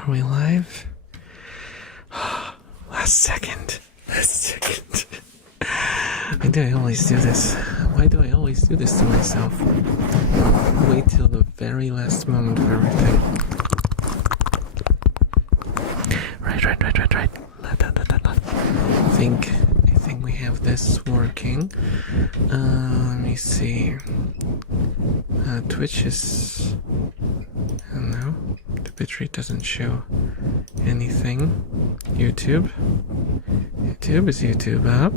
Are we live? Last second. Why do I always do this? Why do I always do this to myself? Wait till the very last moment for everything. Right. I think we have this working. Let me see. Twitch is... I don't know. The bitrate doesn't show anything. YouTube is YouTube up.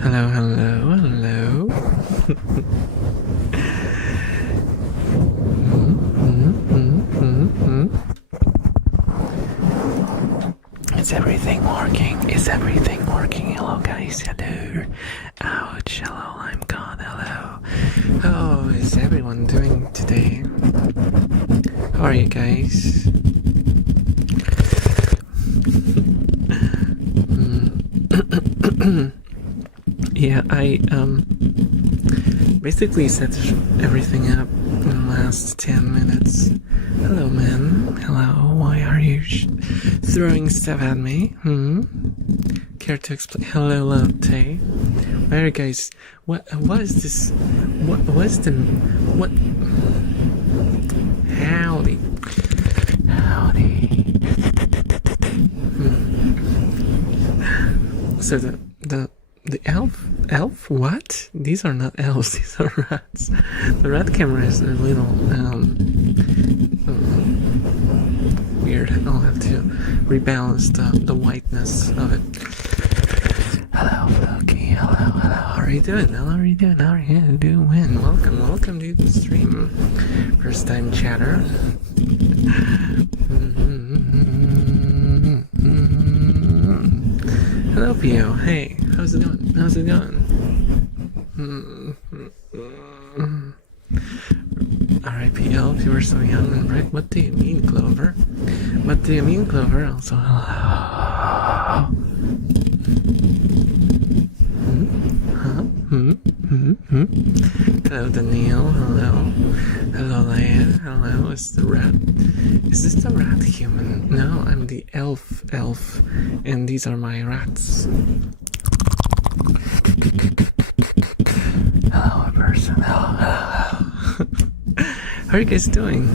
Hello. Is everything working? Is everything working? Hello guys, hello. Ouch, hello, I'm gone, hello. How is everyone doing today? How are you guys? Yeah, I basically set everything up in the last 10 minutes. Hello man, hello, why are you throwing stuff at me? Care to explain? Hello latte. Why are you guys, what is this, howdy. So the elf? What? These are not elves, these are rats. The rat camera is a little weird. I'll have to rebalance the whiteness of it. Hello, Floki. Hello. How are you doing? Welcome to the stream. First time chatter. Hello, Pio. Hey, how's it going? R.I.P. Elf, you were so young and bright. What do you mean, Clover? Also, hello. Hello, Daniel. Hello, Leia. Hello, is this the rat human? No, I'm the elf, and these are my rats. Hello, person. Hello. How are you guys doing?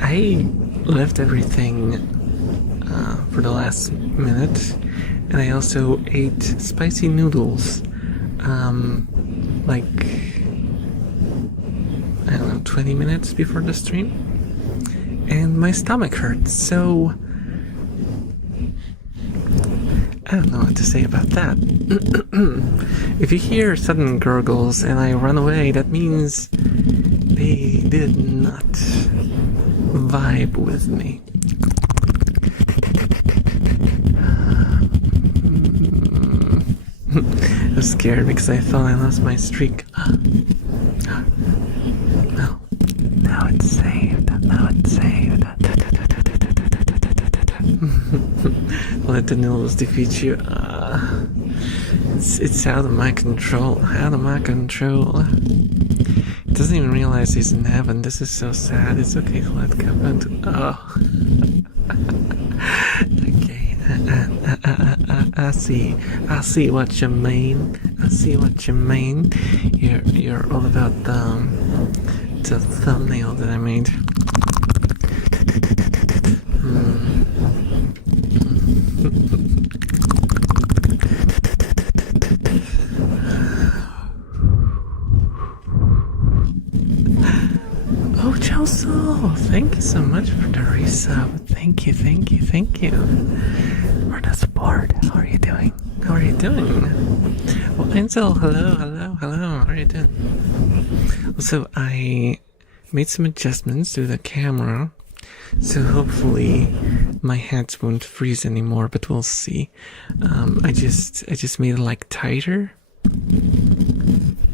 I left everything for the last minute, and I also ate spicy noodles, like, I don't know, 20 minutes before the stream, and my stomach hurts, so I don't know what to say about that. If you hear sudden gurgles and I run away, that means they did not vibe with me. I was scared because I thought I lost my streak. No. Now it's saved. Let the noodles defeat you. It's out of my control. It doesn't even realize he's in heaven. This is so sad. It's okay to let go. Okay. I see what you mean. You're all about the thumbnail that I made. Oh, Chelsea, thank you so much for the resub. Thank you for the support. How are you doing? Well, Ansel, hello. How are you doing? Also, I made some adjustments to the camera, so hopefully my hands won't freeze anymore, but we'll see. I just made it like tighter,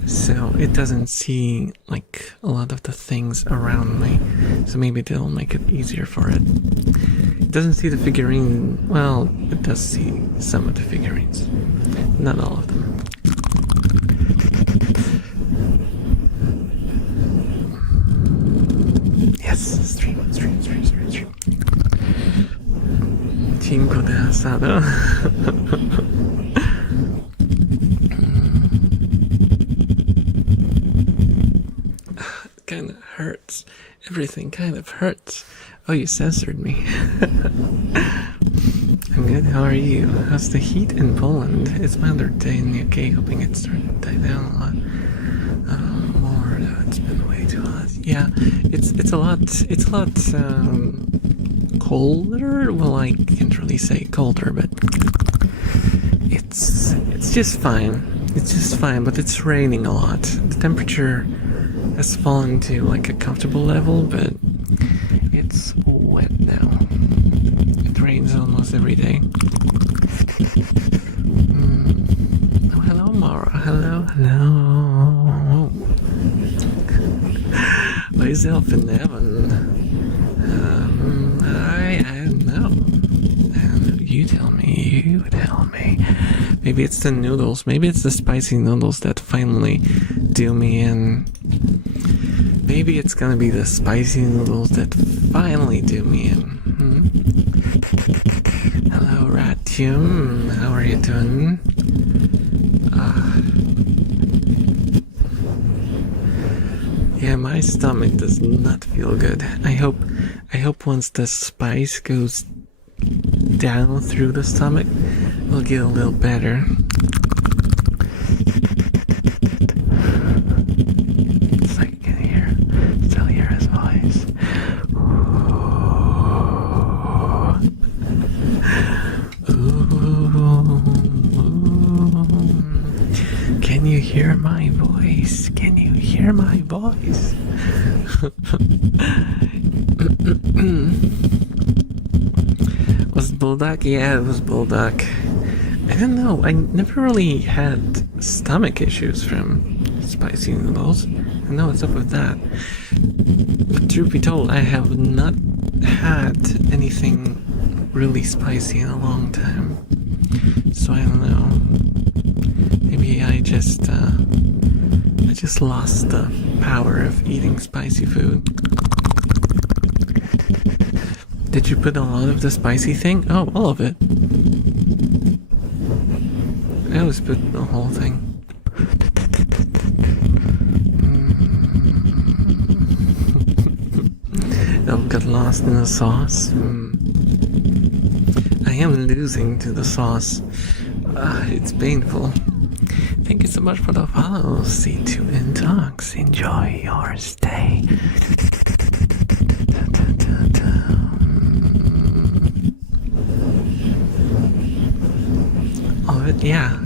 so it doesn't see like a lot of the things around me, so maybe they'll make it easier for it. It doesn't see the figurine. Well, it does see some of the figurines, not all of them. Cinco de asado. It kind of hurts. Everything kind of hurts. Oh, you censored me. I'm good, how are you? How's the heat in Poland? It's my other day in the UK, hoping it started to die down a lot. More, it's been way too hot. Yeah, it's a lot colder. Well, I can't really say colder, but it's just fine. It's just fine, but it's raining a lot. The temperature has fallen to like a comfortable level, but it's wet now. It rains almost every day. Oh, hello, Mara. Hello. Myself in heaven. I don't know. You tell me. Maybe it's the noodles. Maybe it's the spicy noodles that finally do me in. Maybe it's gonna be the spicy noodles that finally do me in. Hello, Ratium. How are you doing? Yeah, my stomach does not feel good. I hope once the spice goes down through the stomach, it'll get a little better. It's like I can still hear his voice. Can you hear my voice? Can you hear my voice? Was it Bulldog? Yeah, it was Bulldog. I don't know. I never really had stomach issues from spicy noodles. I know what's up with that. But truth be told, I have not had anything really spicy in a long time. So I don't know. Maybe I just lost the power of eating spicy food. Did you put a lot of the spicy thing? Oh, all of it. I always put the whole thing. I've got lost in the sauce. I am losing to the sauce. It's painful. Thank you so much for the follow. C2 in Talks. Enjoy your stay. Oh, yeah.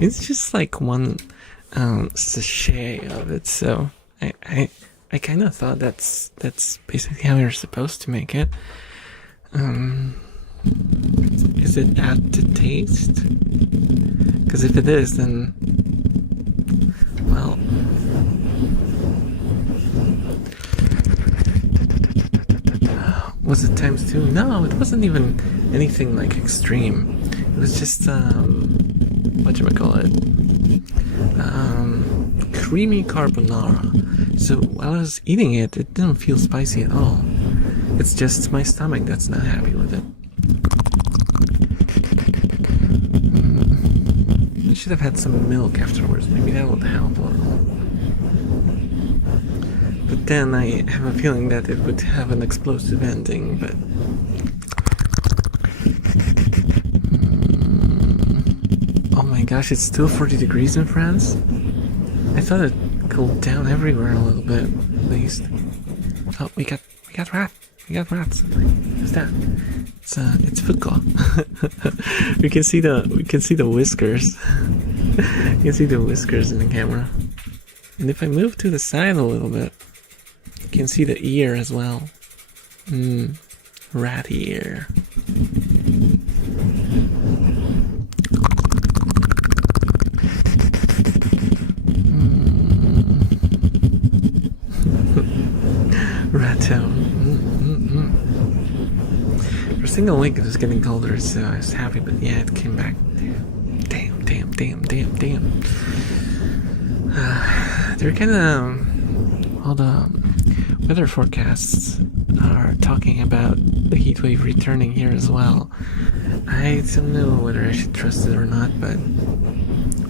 It's just like one sachet of it, so I kind of thought that's basically how you're supposed to make it. Is it add to taste? Because if it is, then, well, was it ×2? No, it wasn't even anything like extreme. It was just whatchamacallit, creamy carbonara. So while I was eating it, it didn't feel spicy at all. It's just my stomach that's not happy with it. I should have had some milk afterwards. Maybe that would help a little. But then I have a feeling that it would have an explosive ending, but... Oh my gosh, it's still 40 degrees in France? I thought it cooled down everywhere a little bit, at least. Oh, we got rats. We got rats. What's that? It's football. we can see the whiskers. You can see the whiskers in the camera. And if I move to the side a little bit, you can see the ear as well. Rat ear. Rat tail. For a single week it was getting colder, so I was happy, but yeah, it came back. Damn. They're kind of all the weather forecasts are talking about the heat wave returning here as well. I don't know whether I should trust it or not, but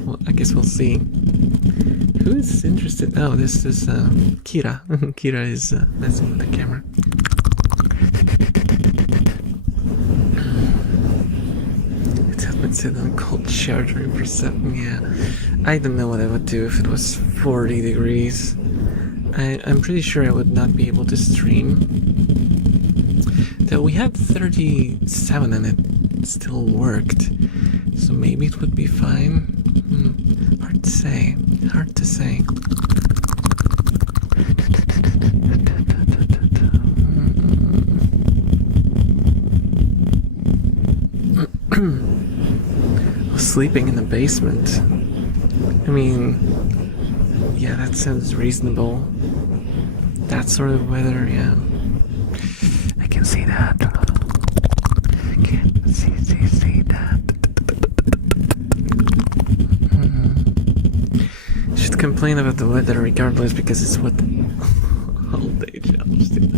well, I guess we'll see. Who is interested? Oh, this is Kira. Kira is messing with the camera. It's on cold charger for 7. Yeah, I don't know what I would do if it was 40 degrees. I'm pretty sure I would not be able to stream. Though we had 37 and it still worked, so maybe it would be fine. Hard to say. Hard to say. Sleeping in the basement. I mean, yeah, that sounds reasonable. That sort of weather, yeah. I can see that. I can see that. Should complain about the weather regardless because it's what old age elves do.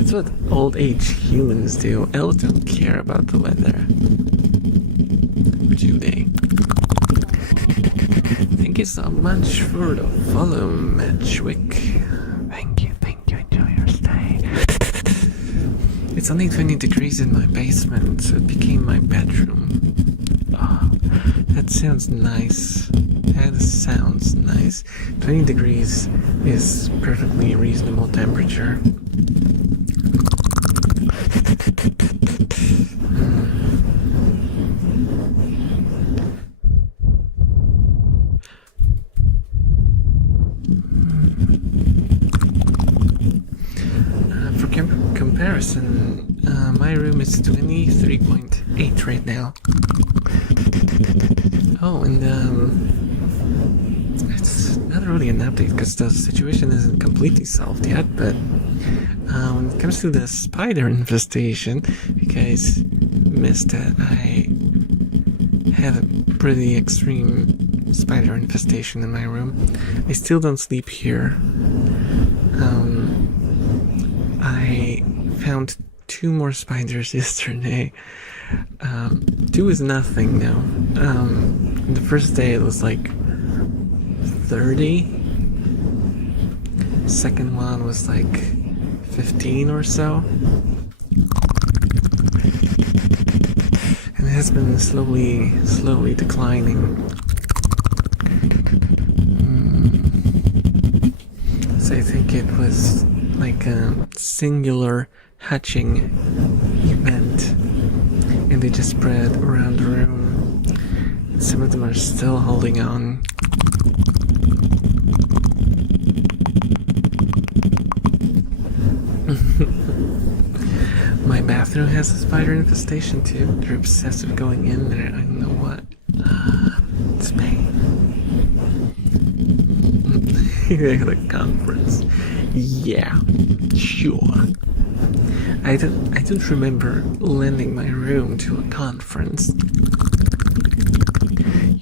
It's what old age humans do. Elves don't care about the weather. Today. Thank you so much for the follow, Matchwick. Thank you. Enjoy your stay. It's only 20 degrees in my basement, so it became my bedroom. Oh, that sounds nice. That sounds nice. 20 degrees is perfectly reasonable temperature. My room is 23.8 right now. Oh, and it's not really an update because the situation isn't completely solved yet, but when it comes to the spider infestation, you guys missed that I have a pretty extreme spider infestation in my room. I still don't sleep here. I found 2 more spiders yesterday. 2 is nothing now. The first day it was like 30. Second one was like 15 or so. And it has been slowly declining. So I think it was like a singular hatching event, and they just spread around the room. Some of them are still holding on. My bathroom has a spider infestation too. They're obsessive going in there. I don't know what. It's pain. They had a conference. Yeah, sure. I don't remember lending my room to a conference.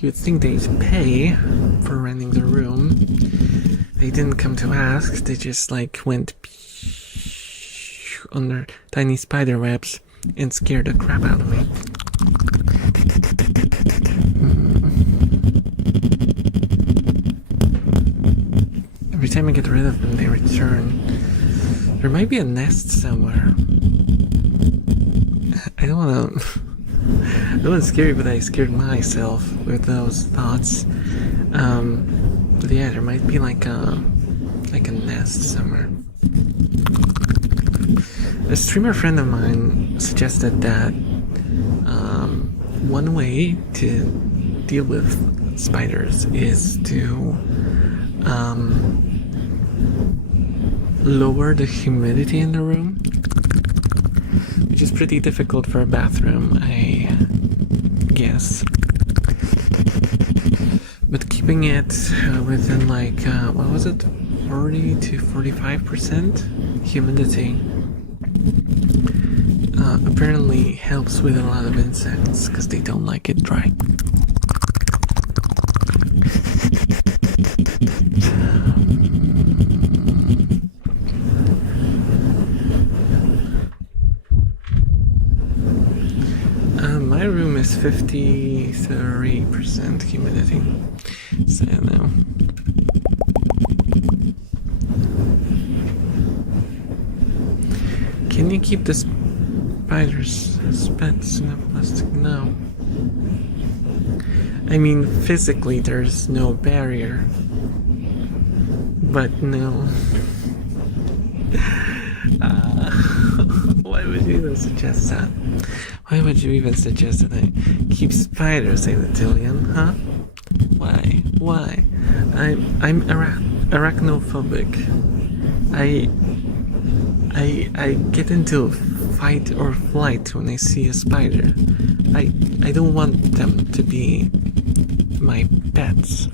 You would think they'd pay for renting the room. They didn't come to ask. They just like went on their tiny spider webs and scared the crap out of me. Every time I get rid of them, they return. There might be a nest somewhere. I don't want to scare you, but I scared myself with those thoughts. But yeah, there might be like a nest somewhere. A streamer friend of mine suggested that one way to deal with spiders is to lower the humidity in the room, which is pretty difficult for a bathroom, I guess. But keeping it within like, what was it? 40 to 45% humidity apparently helps with a lot of insects because they don't like it dry. 53% humidity. So now. Can you keep the spiders as pets in a plastic? No. I mean, physically there's no barrier. But no. Why would you even suggest that? Why would you even suggest that I keep spiders, Alitillian, huh? Why? Why? I'm arachnophobic. I get into fight or flight when I see a spider. I don't want them to be my pets.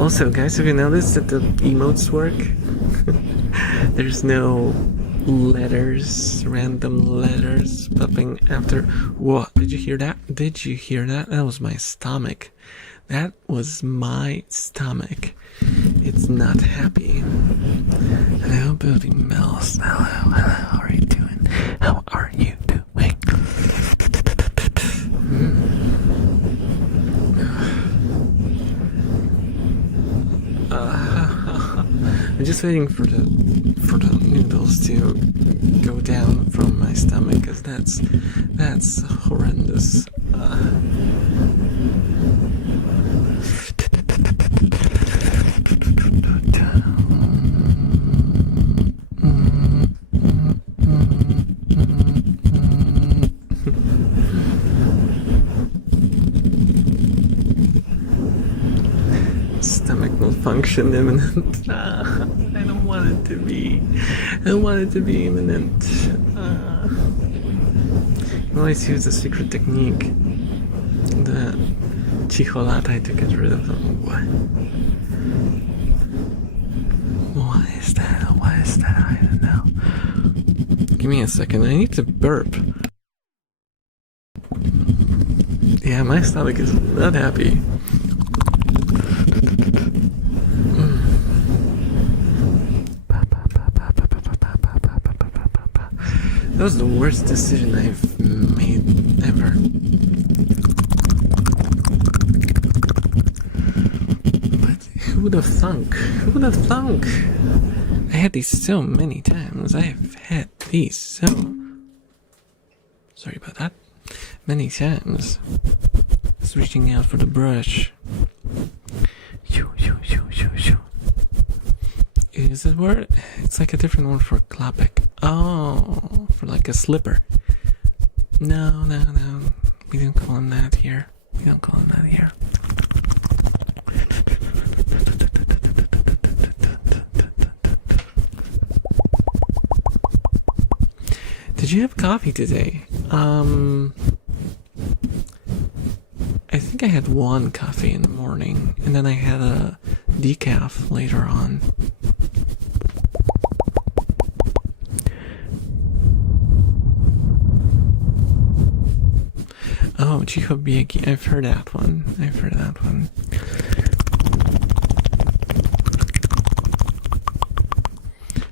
Also, guys, have you noticed that the emotes work? There's no letters, random letters popping after. What? Did you hear that? Did you hear that? That was my stomach. That was my stomach. It's not happy. Hello, building bells. Hello, how are you doing? How are you doing? I'm just waiting for the noodles to go down from my stomach, because that's horrendous. Stomach malfunction imminent. I don't want it to be. I don't want it to be imminent. You always use a secret technique. The chicholata to get rid of them. What? What is that? What is that? I don't know. Give me a second. I need to burp. Yeah, my stomach is not happy. That was the worst decision I've made ever. But who would have thunk? Who would have thunk? I had these so many times. I have had these so... Sorry about that. Many times. Just reaching out for the brush. Shoo, shoo, shoo, shoo, shoo. Is that word? It's like a different word for klapek. Oh, for like a slipper. No. We don't call him that here. We don't call him that here. Did you have coffee today? I think I had one coffee in the morning, and then I had a decaf later on. Oh, Chico Bieki. I've heard that one.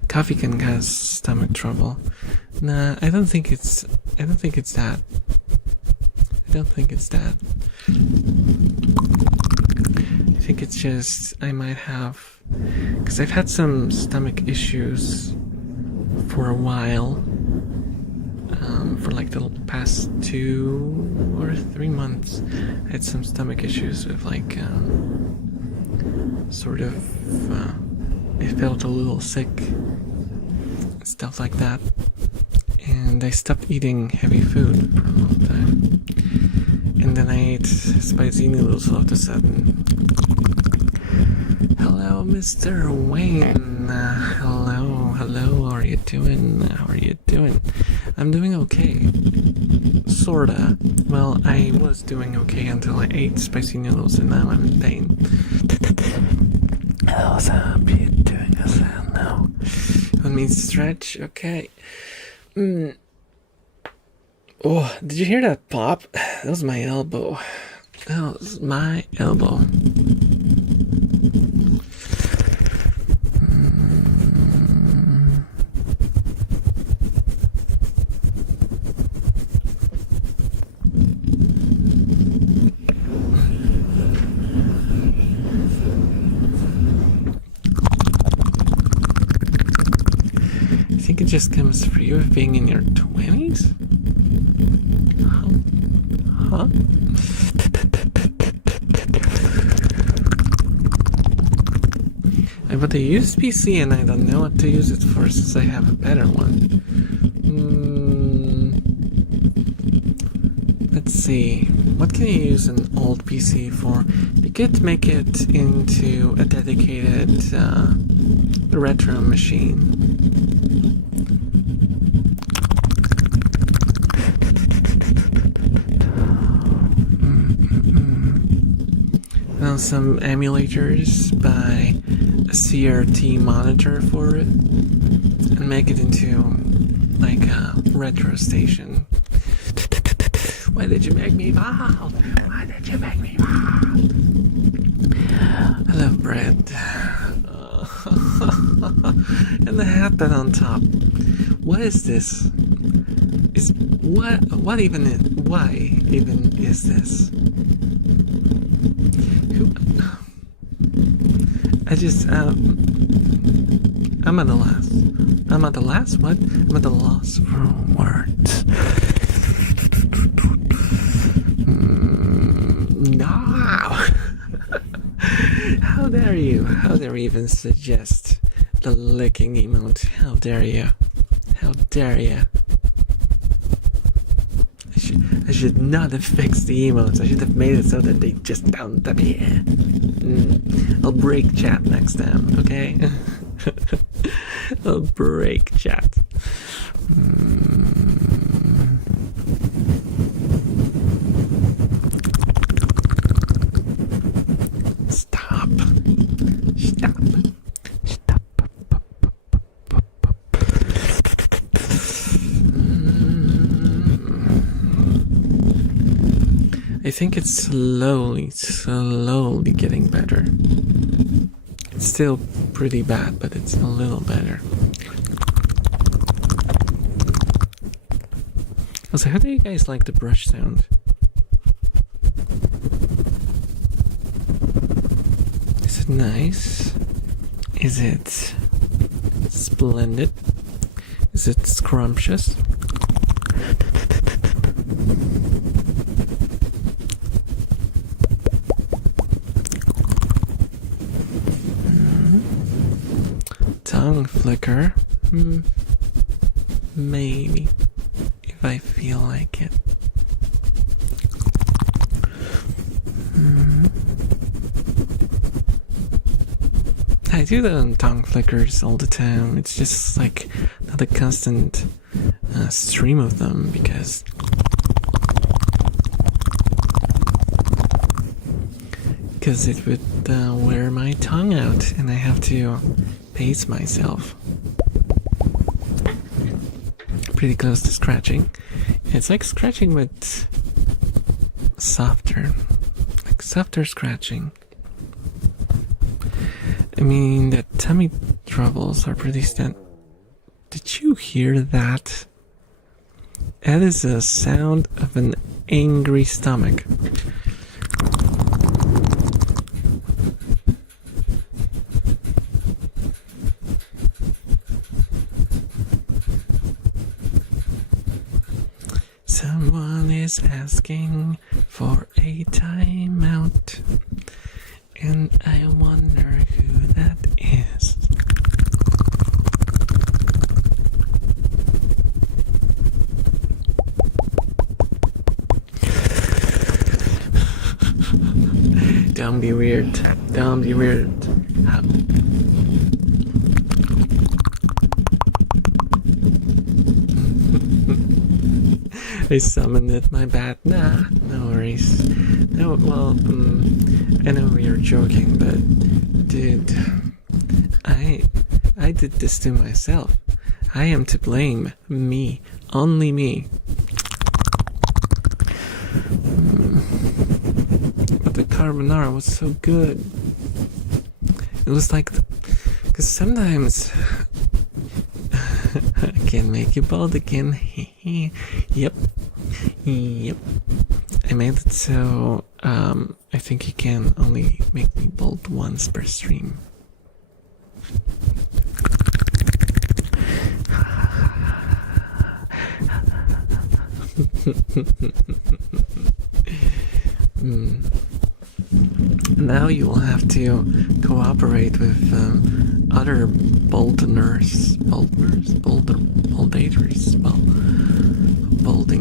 Coffee can cause stomach trouble. Nah, I don't think it's that. I don't think it's that. I think it's just I might have, because I've had some stomach issues for a while. For like the past 2 or 3 months, I had some stomach issues with like I felt a little sick, stuff like that, and I stopped eating heavy food for a long time, and then I ate spicy noodles all of a sudden. Hello, Mr. Wayne. Hello, how are you doing? I'm doing okay. Sorta. Well, I was doing okay until I ate spicy noodles, and now I'm in pain. How's up? You doing a sound now? Want me to stretch? Okay. Oh, did you hear that pop? That was my elbow. just comes for you being in your 20s? Huh? I bought a used PC and I don't know what to use it for since I have a better one. Let's see. What can you use an old PC for? You could make it into a dedicated retro machine. Now some emulators by a CRT monitor for it and make it into like a retro station. Why did you make me wild? Why did you make me wild? I love bread. And the hat that on top. What is this? Why even is this? I'm at the loss. I'm at the last what? I'm at the loss for words. No! How dare you? How dare you even suggest the licking emote? How dare you? How dare you? I should not have fixed the emotes. I should have made it so that they just don't appear. I'll break chat next time, okay? I'll break chat. Stop. I think it's slowly getting better. It's still pretty bad, but it's a little better. Also, how do you guys like the brush sound? Is it nice? Is it splendid? Is it scrumptious? Tongue flicker? Maybe. If I feel like it. I do the tongue flickers all the time. It's just like not a constant stream of them because it would wear my tongue out and I have to pace myself. Pretty close to scratching. It's like scratching but softer. Like softer scratching. I mean, the tummy troubles are pretty Did you hear that? That is the sound of an angry stomach. Someone is asking for a timeout, and I wonder who that is. Don't be weird. Don't be weird. I summoned it, my bad. Nah, no worries. No, well, I know you're joking, but dude, I did this to myself. I am to blame. Me. Only me. But the carbonara was so good. It was like, because sometimes I can make you bald again. Yep. I made it so I think you can only make me bald once per stream. Now you will have to cooperate with other boldeners, bolding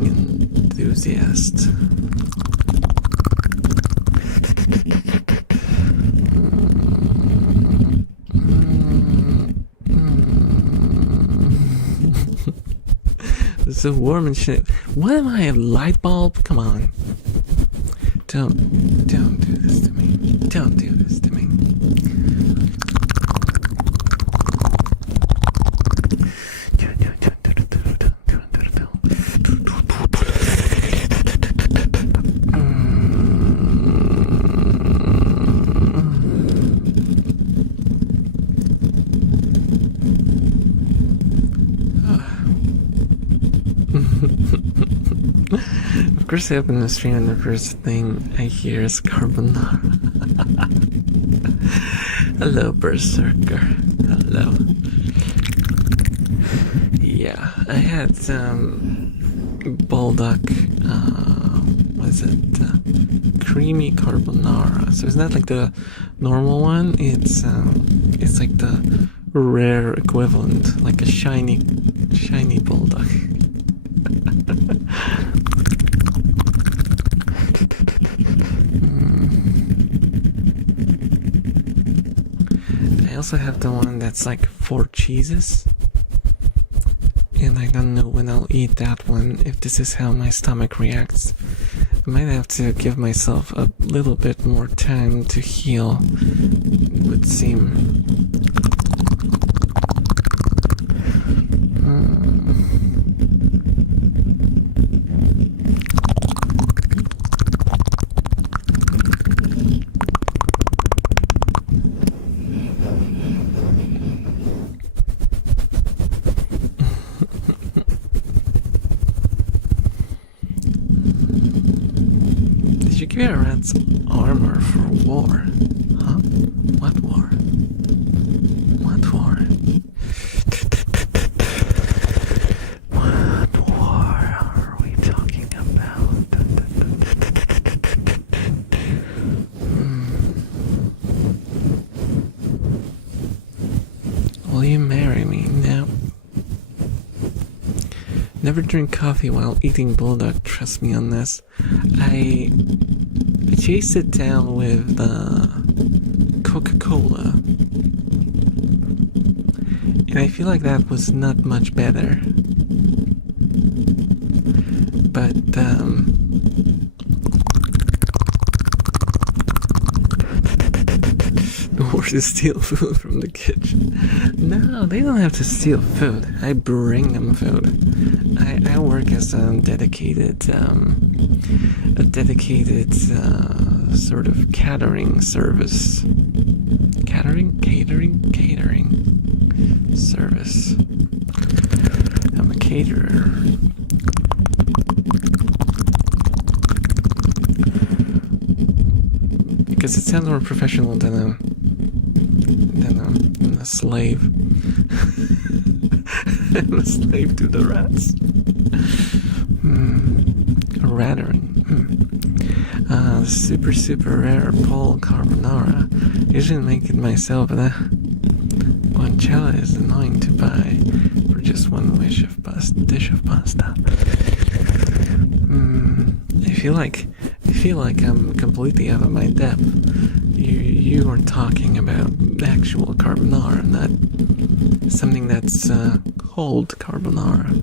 enthusiasts. It's so warm and shit. What am I, a light bulb? Come on. Don't do this to me. Don't do this to me. Of course, I open the stream and the first thing I hear is carbonara. Hello, Berserker. Hello. Yeah, I had bulldog. Was it creamy carbonara? So it's not like the normal one. It's like the rare equivalent, like a shiny bulldog. I also have the one that's like 4 cheeses, and I don't know when I'll eat that one, if this is how my stomach reacts. I might have to give myself a little bit more time to heal, it would seem. You give your rats armor for war, huh? What war? What war? What war are we talking about? Will you marry me now? Never drink coffee while eating bulldog, trust me on this. I chased it down with Coca-Cola, and I feel like that was not much better. But the horses steal food from the kitchen. No, they don't have to steal food. I bring them food. I work as a dedicated sort of catering service. Catering service. I'm a caterer. Because it sounds more professional than a slave. I'm a slave to the rats. A rattering. Super rare pole carbonara. Usually make it myself, but guanciale is annoying to buy for just one dish of pasta. I feel like I'm completely out of my depth. You are talking about actual carbonara, not something that's cold carbonara.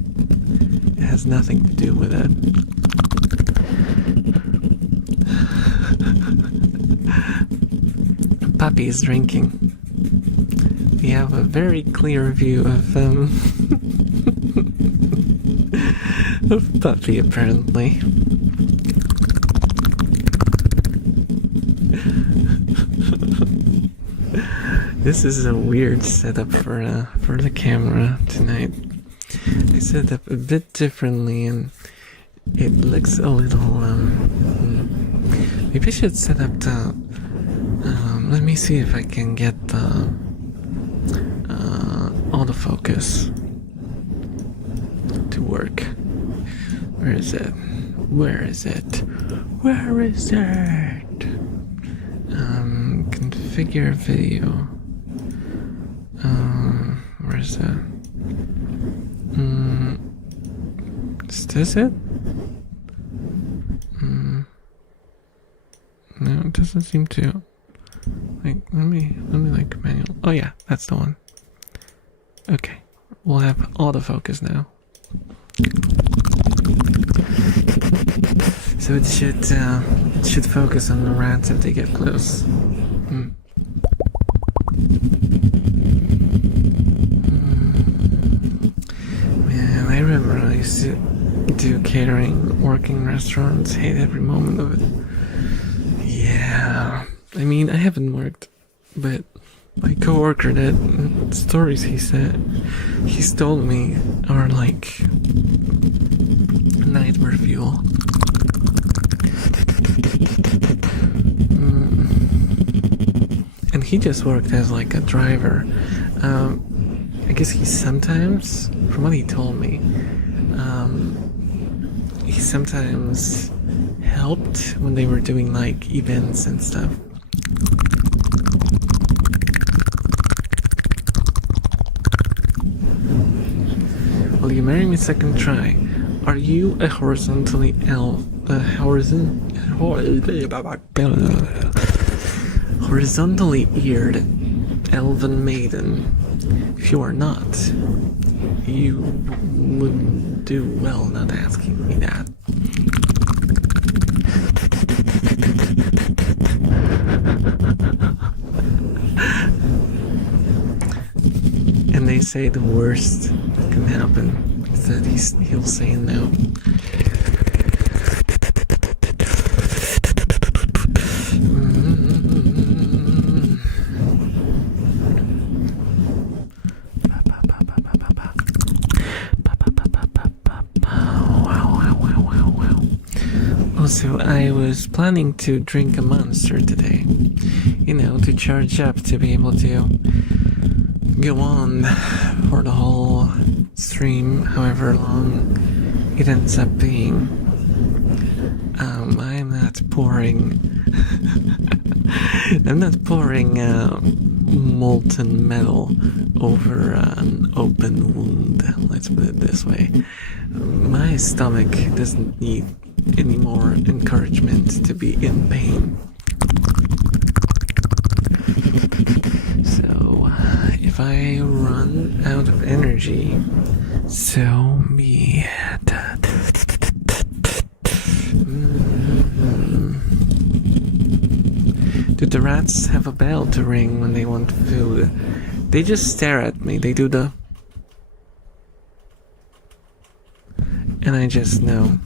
It has nothing to do with it. Puppy is drinking. We have a very clear view of of Puppy, apparently. This is a weird setup for the camera tonight. I set up a bit differently, and it looks a little. Maybe I should set up the. Let me see if I can get the autofocus to work. Where is it? Where is it? Where is it? Configure video. Where is that? Is this it? No, it doesn't seem to. Like, let me like manual. Oh yeah, that's the one. Okay, we'll have autofocus now. So it should focus on the rats if they get close. Man, I remember I used to do catering, working in restaurants, hate every moment of it. Yeah, I mean, I haven't worked, but my coworker, that stories he's told me are like nightmare fuel. And he just worked as like a driver. I guess he sometimes, from what he told me, he sometimes helped when they were doing like events and stuff. Will you marry me second try? Are you a horizontally horizontally eared elven maiden? If you are not, you wouldn't do well not asking me that. And they say the worst that can happen is that he'll say no. Also, I was planning to drink a monster today, you know, to charge up to be able to go on for the whole stream, however long it ends up being. I'm not pouring I'm not pouring molten metal over an open wound, let's put it this way. My stomach doesn't need any more encouragement to be in pain. So, if I run out of energy, so be it. Do the rats have a bell to ring when they want food? They just stare at me. They do the... And I just know.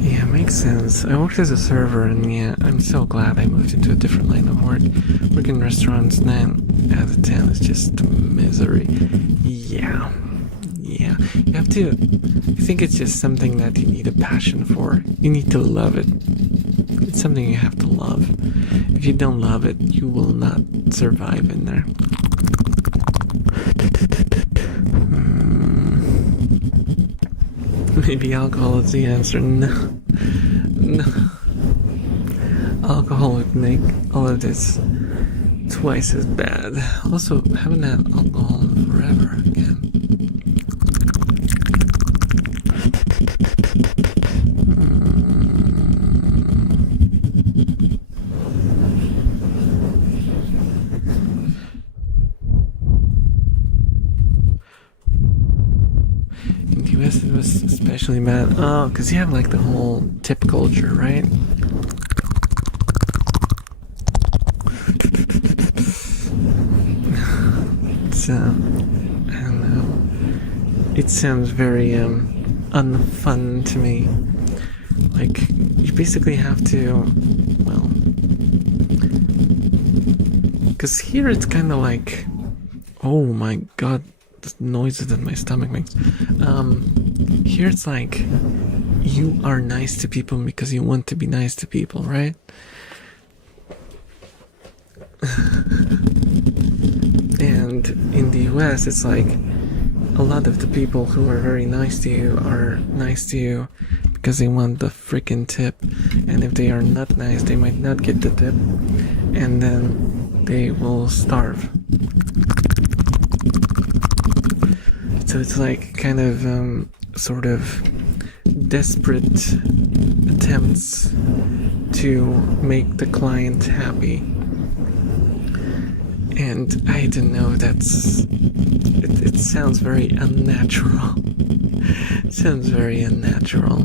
Yeah, makes sense. I worked as a server, and yeah, I'm so glad I moved into a different line of work. Working in restaurants, 9 out of 10 is just misery. Yeah. You have to... I think it's just something that you need a passion for. You need to love it. It's something you have to love. If you don't love it, you will not survive in there. Maybe alcohol is the answer. No. Alcohol would make all of this twice as bad. Also, haven't had alcohol in forever again. In the US it was especially bad. Oh, because you have like the whole tip culture, right? So, I don't know. It sounds very unfun to me. Like, you basically have to, well, because here it's kind of like, oh my god, the noises that my stomach makes. Here here it's like you are nice to people because you want to be nice to people, right? And in the US, it's like a lot of the people who are very nice to you are nice to you because they want the freaking tip, and if they are not nice, they might not get the tip, and then they will starve. So it's like kind of sort of desperate attempts to make the client happy. And I don't know, it sounds very unnatural. It sounds very unnatural.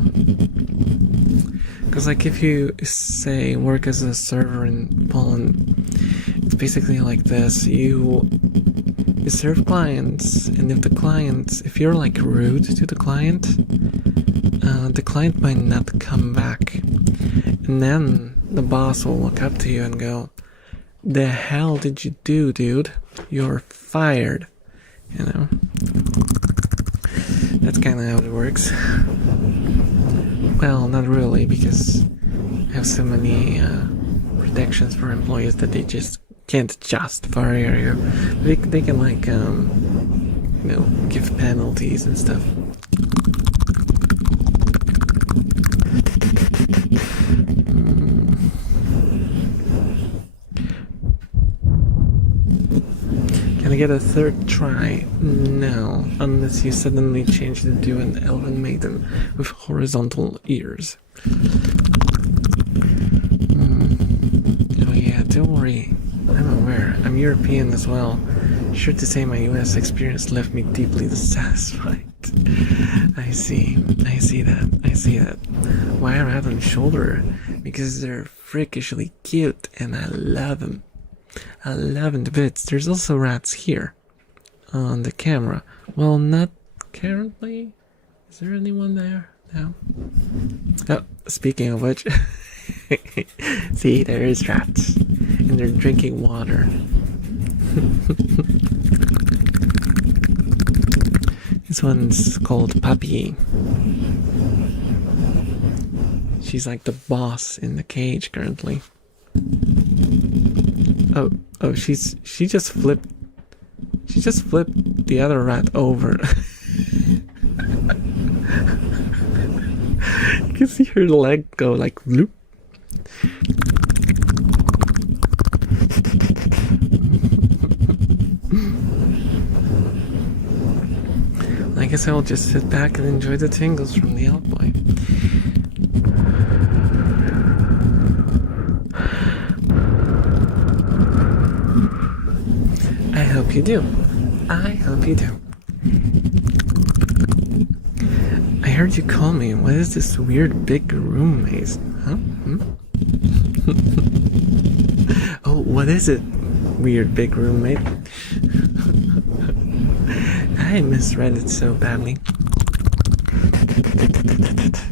Because like if you say work as a server in Poland, it's basically like this. You serve clients, and if you're like rude to the client might not come back. And then the boss will look up to you and go, "The hell did you do, dude? You're fired." You know? That's kind of how it works. Well, not really, because I have so many protections for employees that they just can't just fire you. They can like, give penalties and stuff. Can I get a third try? No, unless you suddenly change it to an elven maiden with horizontal ears. Oh yeah, don't worry. I'm aware. I'm European as well. Sure to say my US experience left me deeply dissatisfied. I see that. Why a rat on shoulder? Because they're freakishly cute and I love them. I love them to bits. There's also rats here on the camera. Well, not currently. Is there anyone there? No. Oh, speaking of which, see, there is rats, and they're drinking water. This one's called Puppy. She's like the boss in the cage currently. Oh, she just flipped the other rat over. You can see her leg go like bloop. I guess I'll just sit back and enjoy the tingles from the elf boy. I hope you do. I heard you call me. What is this weird big room maze? Huh? Oh, what is it? Weird big roommate. I misread it so badly.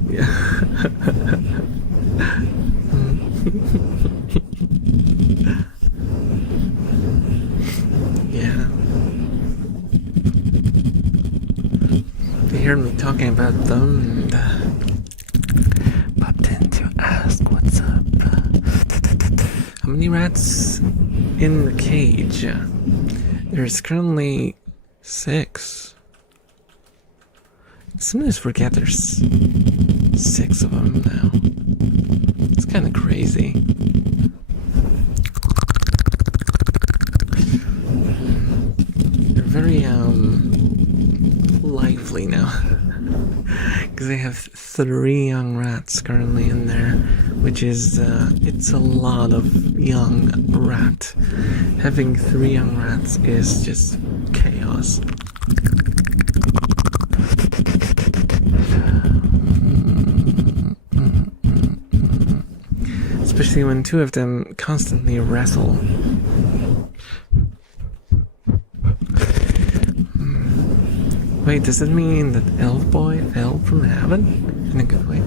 Yeah. Yeah. They heard me talking about them and popped in to ask what's up. How many rats in the cage? There's currently 6. Sometimes forget there's 6 of them now. It's kind of crazy. They're very lively now. Because they have 3 young rats currently in there, which is it's a lot of young rat. Having 3 young rats is just chaos. Especially when 2 of them constantly wrestle. Wait, does it mean that Elf Boy fell from heaven? In a good way.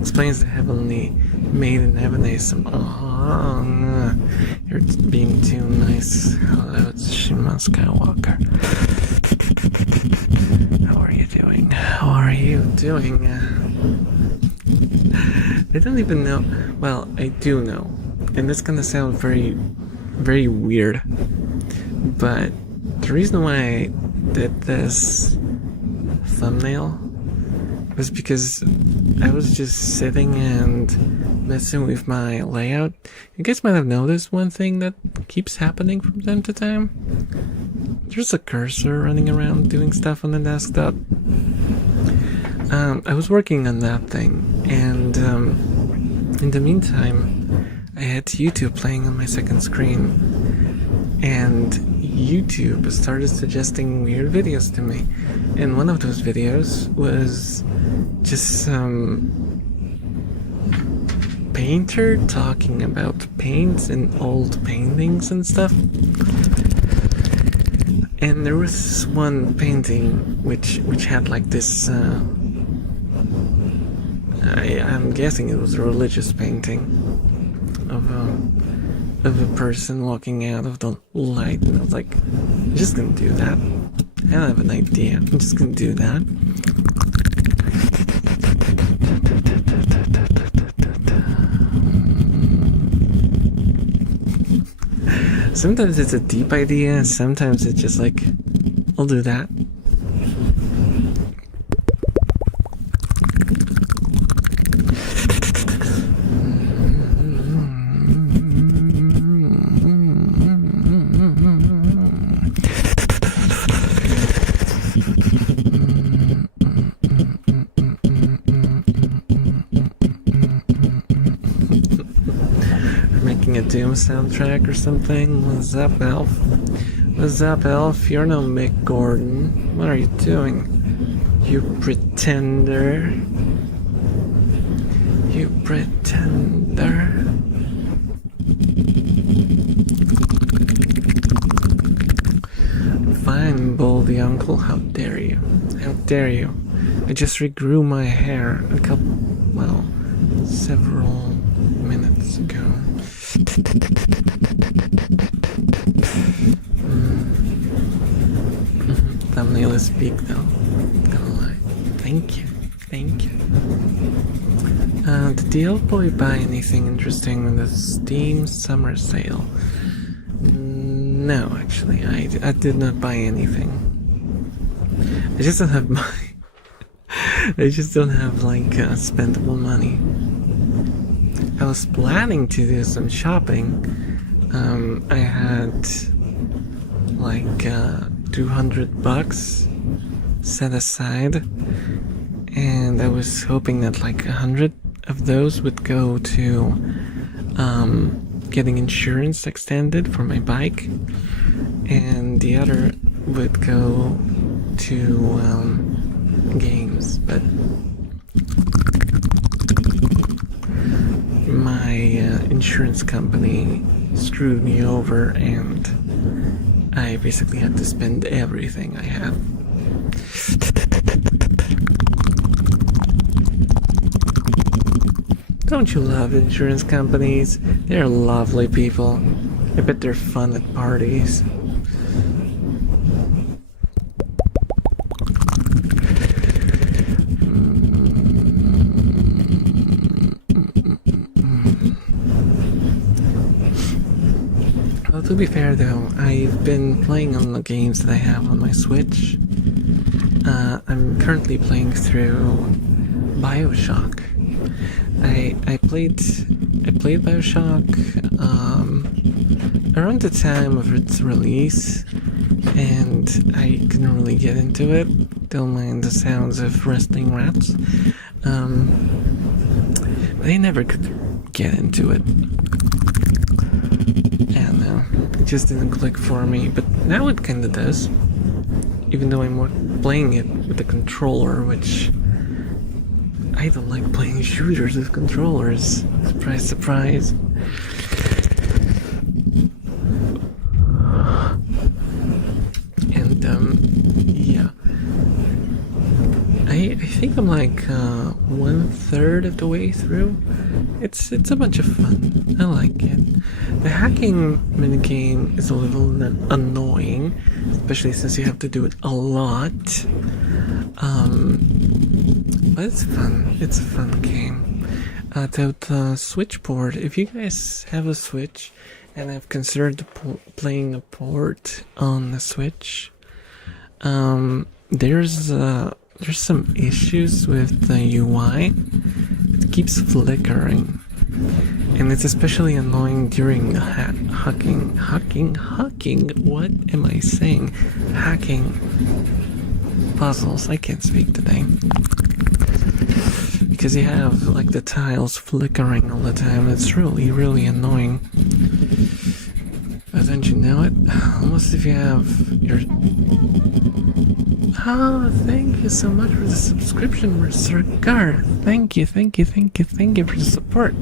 Explains the heavenly maiden heaven ASMR. You're being too nice. Hello, it's Shima Skywalker. How are you doing? How are you doing? I don't even know. Well, I do know. And it's gonna sound very, very weird. But the reason why I did this thumbnail was because I was just sitting and messing with my layout. You guys might have noticed one thing that keeps happening from time to time. There's a cursor running around doing stuff on the desktop. I was working on that thing, and in the meantime, I had YouTube playing on my second screen, and YouTube started suggesting weird videos to me. And one of those videos was just some painter talking about paints and old paintings and stuff. And there was one painting which had like this I'm guessing it was a religious painting of a person walking out of the light, and I was like, I'm just gonna do that. I don't have an idea. I'm just gonna do that. Sometimes it's a deep idea, sometimes it's just like, I'll do that. A Doom soundtrack or something. What's up, Elf? What's up, Elf? You're no Mick Gordon. What are you doing? You pretender. You pretender. Fine, Baldy Uncle. How dare you? How dare you? I just regrew my hair several minutes ago. Thumbnail is big though, gonna lie. Thank you. Did the old boy buy anything interesting in the Steam summer sale? No, actually, I did not buy anything. I just don't have money. I just don't have like spendable money. I was planning to do some shopping. I had like $200 set aside, and I was hoping that like 100 of those would go to getting insurance extended for my bike, and the other would go to games, but my insurance company screwed me over, and I basically had to spend everything I had. Don't you love insurance companies? They're lovely people. I bet they're fun at parties. Well, to be fair though, I've been playing on the games that I have on my Switch. I'm currently playing through BioShock. I played BioShock around the time of its release, and I couldn't really get into it. Don't mind the sounds of wrestling rats. But I never could get into it. And it just didn't click for me. But now it kinda does. Even though I'm playing it with a controller, which I don't like playing shooters with controllers. Surprise, surprise. And yeah, I I think I'm like 1/3 of the way through. It's a bunch of fun. I like it. The hacking minigame is a little annoying, especially since you have to do it a lot. But it's fun. It's a fun game. The Switchboard. If you guys have a Switch and have considered playing a port on the Switch, there's some issues with the UI. It keeps flickering, and it's especially annoying during hacking. What am I saying? Hacking puzzles. I can't speak today. Because you have like the tiles flickering all the time. It's really, really annoying. But don't you know it? Almost if you have your... Oh, thank you so much for the subscription, Mr. Gar. Thank you for the support.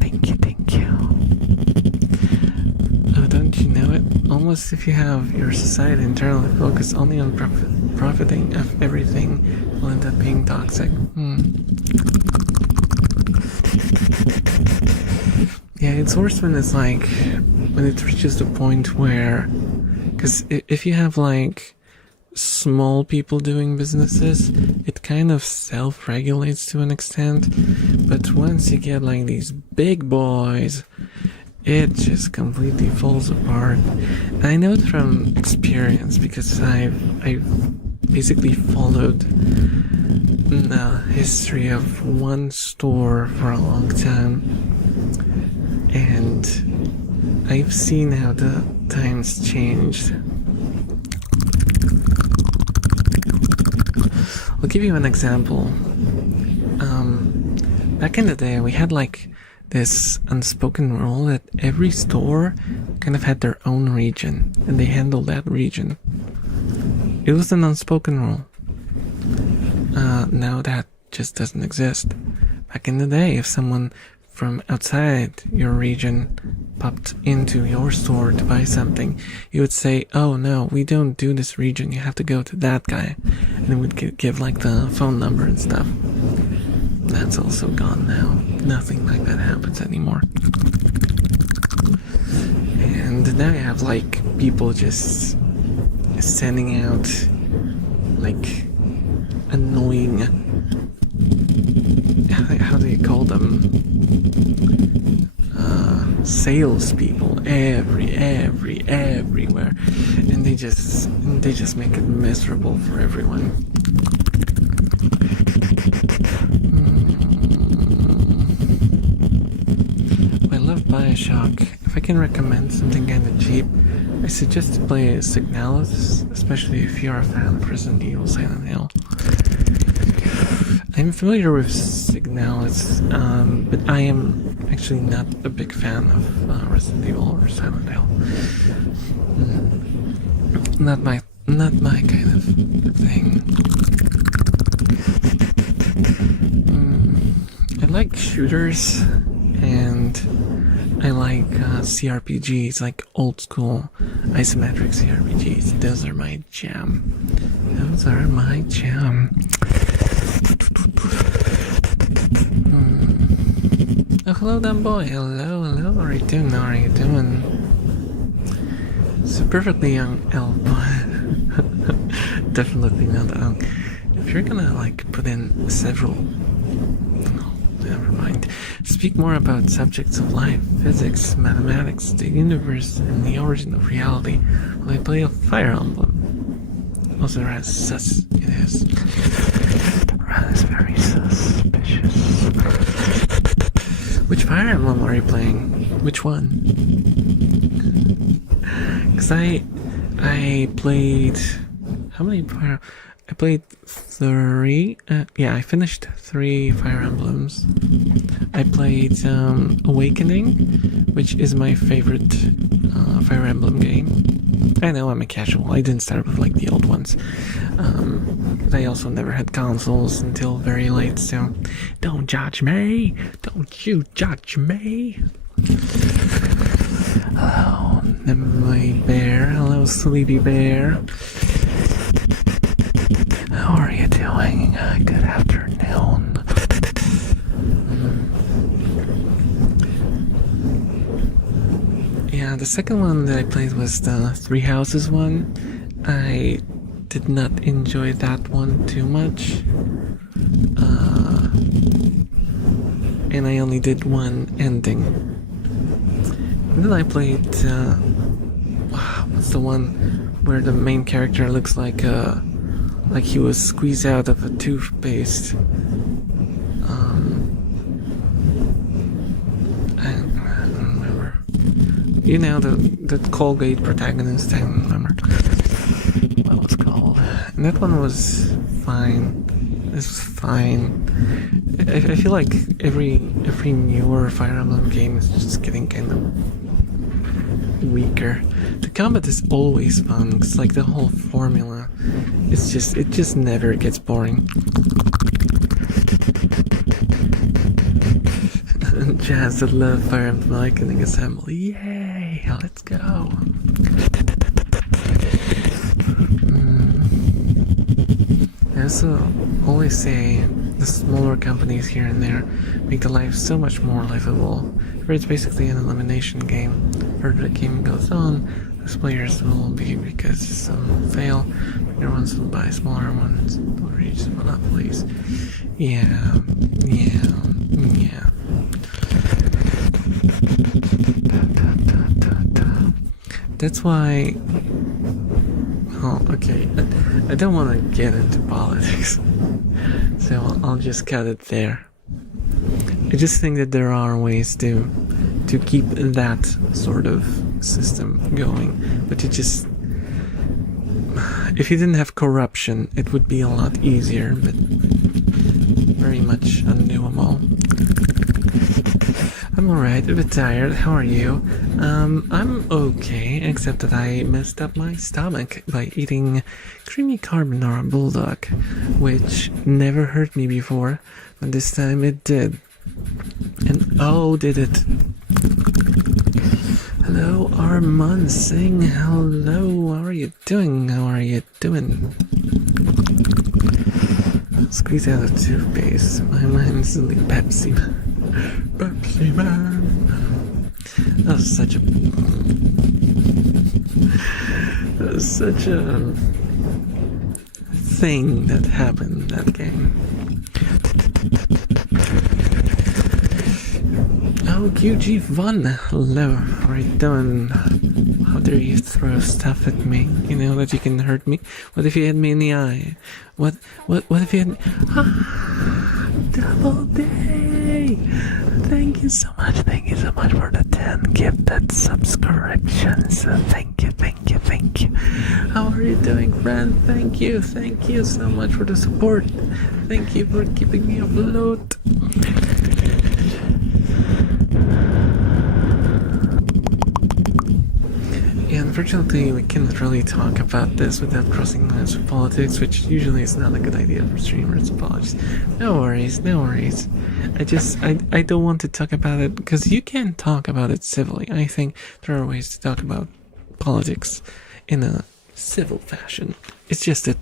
Thank you. Oh, don't you know it? Almost if you have your society internally focused only on profiting of everything will end up being toxic. Yeah, it's worse when it's like, when it reaches the point where, because if you have like small people doing businesses, it kind of self-regulates to an extent, but once you get like these big boys, it just completely falls apart. And I know it from experience because I've basically followed the history of one store for a long time, and I've seen how the times changed. I'll give you an example. Back in the day, we had like this unspoken rule that every store kind of had their own region, and they handled that region. It was an unspoken rule. Now that just doesn't exist. Back in the day, if someone from outside your region popped into your store to buy something, you would say, oh no, we don't do this region, you have to go to that guy. And it would give like the phone number and stuff. That's also gone now. Nothing like that happens anymore. And now you have like people just sending out like annoying, how do you call them, salespeople everywhere, and they just make it miserable for everyone. I love Bioshock. If I can recommend something kind of cheap, I suggest to play Signalis, especially if you're a fan of Resident Evil Silent Hill. I'm familiar with Signalis, but I am actually not a big fan of Resident Evil or Silent Hill. Not my kind of thing. I like shooters, and I like CRPGs, like old school isometric CRPGs. Those are my jam. Oh, hello, dumb boy. Hello. How are you doing? It's a perfectly young elf boy. Definitely not young. If you're gonna like put in several... Never mind. Speak more about subjects of life, physics, mathematics, the universe, and the origin of reality while I play a Fire Emblem. Also, sus it is. Very suspicious. Which Fire Emblem are you playing? Which one? Because I played... How many Fire... I played 3. I finished 3 Fire Emblems. I played Awakening, which is my favorite Fire Emblem game. I know I'm a casual. I didn't start with like the old ones. But I also never had consoles until very late, so don't judge me. Don't you judge me. Hello, my bear. Hello, sleepy bear. doing? Good afternoon. Yeah, the second one that I played was the Three Houses one. I did not enjoy that one too much. And I only did one ending. And then I played, what's the one where the main character looks like he was squeezed out of a toothpaste. I don't remember. You know, the Colgate protagonist, I don't remember what it was called. And that one was fine. This was fine. I feel like every newer Fire Emblem game is just getting kind of weaker. The combat is always fun. It's like the whole formula. It just never gets boring. Jazz that love Fire Emblem Awakening Assembly. Yay! Let's go. I also always say the smaller companies here and there make the life so much more livable. Where it's basically an elimination game. The further the game goes on, those players will be, because some fail, bigger ones will buy smaller ones, will reach monopolies. Yeah. That's why. Oh, okay. I don't want to get into politics, so I'll just cut it there. I just think that there are ways to keep that sort of system going, but if you didn't have corruption, it would be a lot easier, but very much undoable. I'm alright, a bit tired. How are you? I'm okay, except that I messed up my stomach by eating creamy carbonara bulldog, which never hurt me before, but this time it did. And oh, did it? Hello, Armand Singh. Hello, how are you doing? Squeeze out the toothpaste. My mind's in the Pepsi Man. That was such a thing that happened in that game. Oh, QG1, hello, how are you doing? How dare you throw stuff at me? You know that you can hurt me? What if you hit me in the eye? What if you hit me? Double day! Thank you so much for the 10 gifted subscriptions. Thank you. How are you doing, friend? Thank you so much for the support. Thank you for keeping me afloat. Yeah, unfortunately, we can't really talk about this without crossing lines with politics, which usually is not a good idea for streamers. Apologies. No worries. I don't want to talk about it because you can talk about it civilly. I think there are ways to talk about politics in a civil fashion. It's just that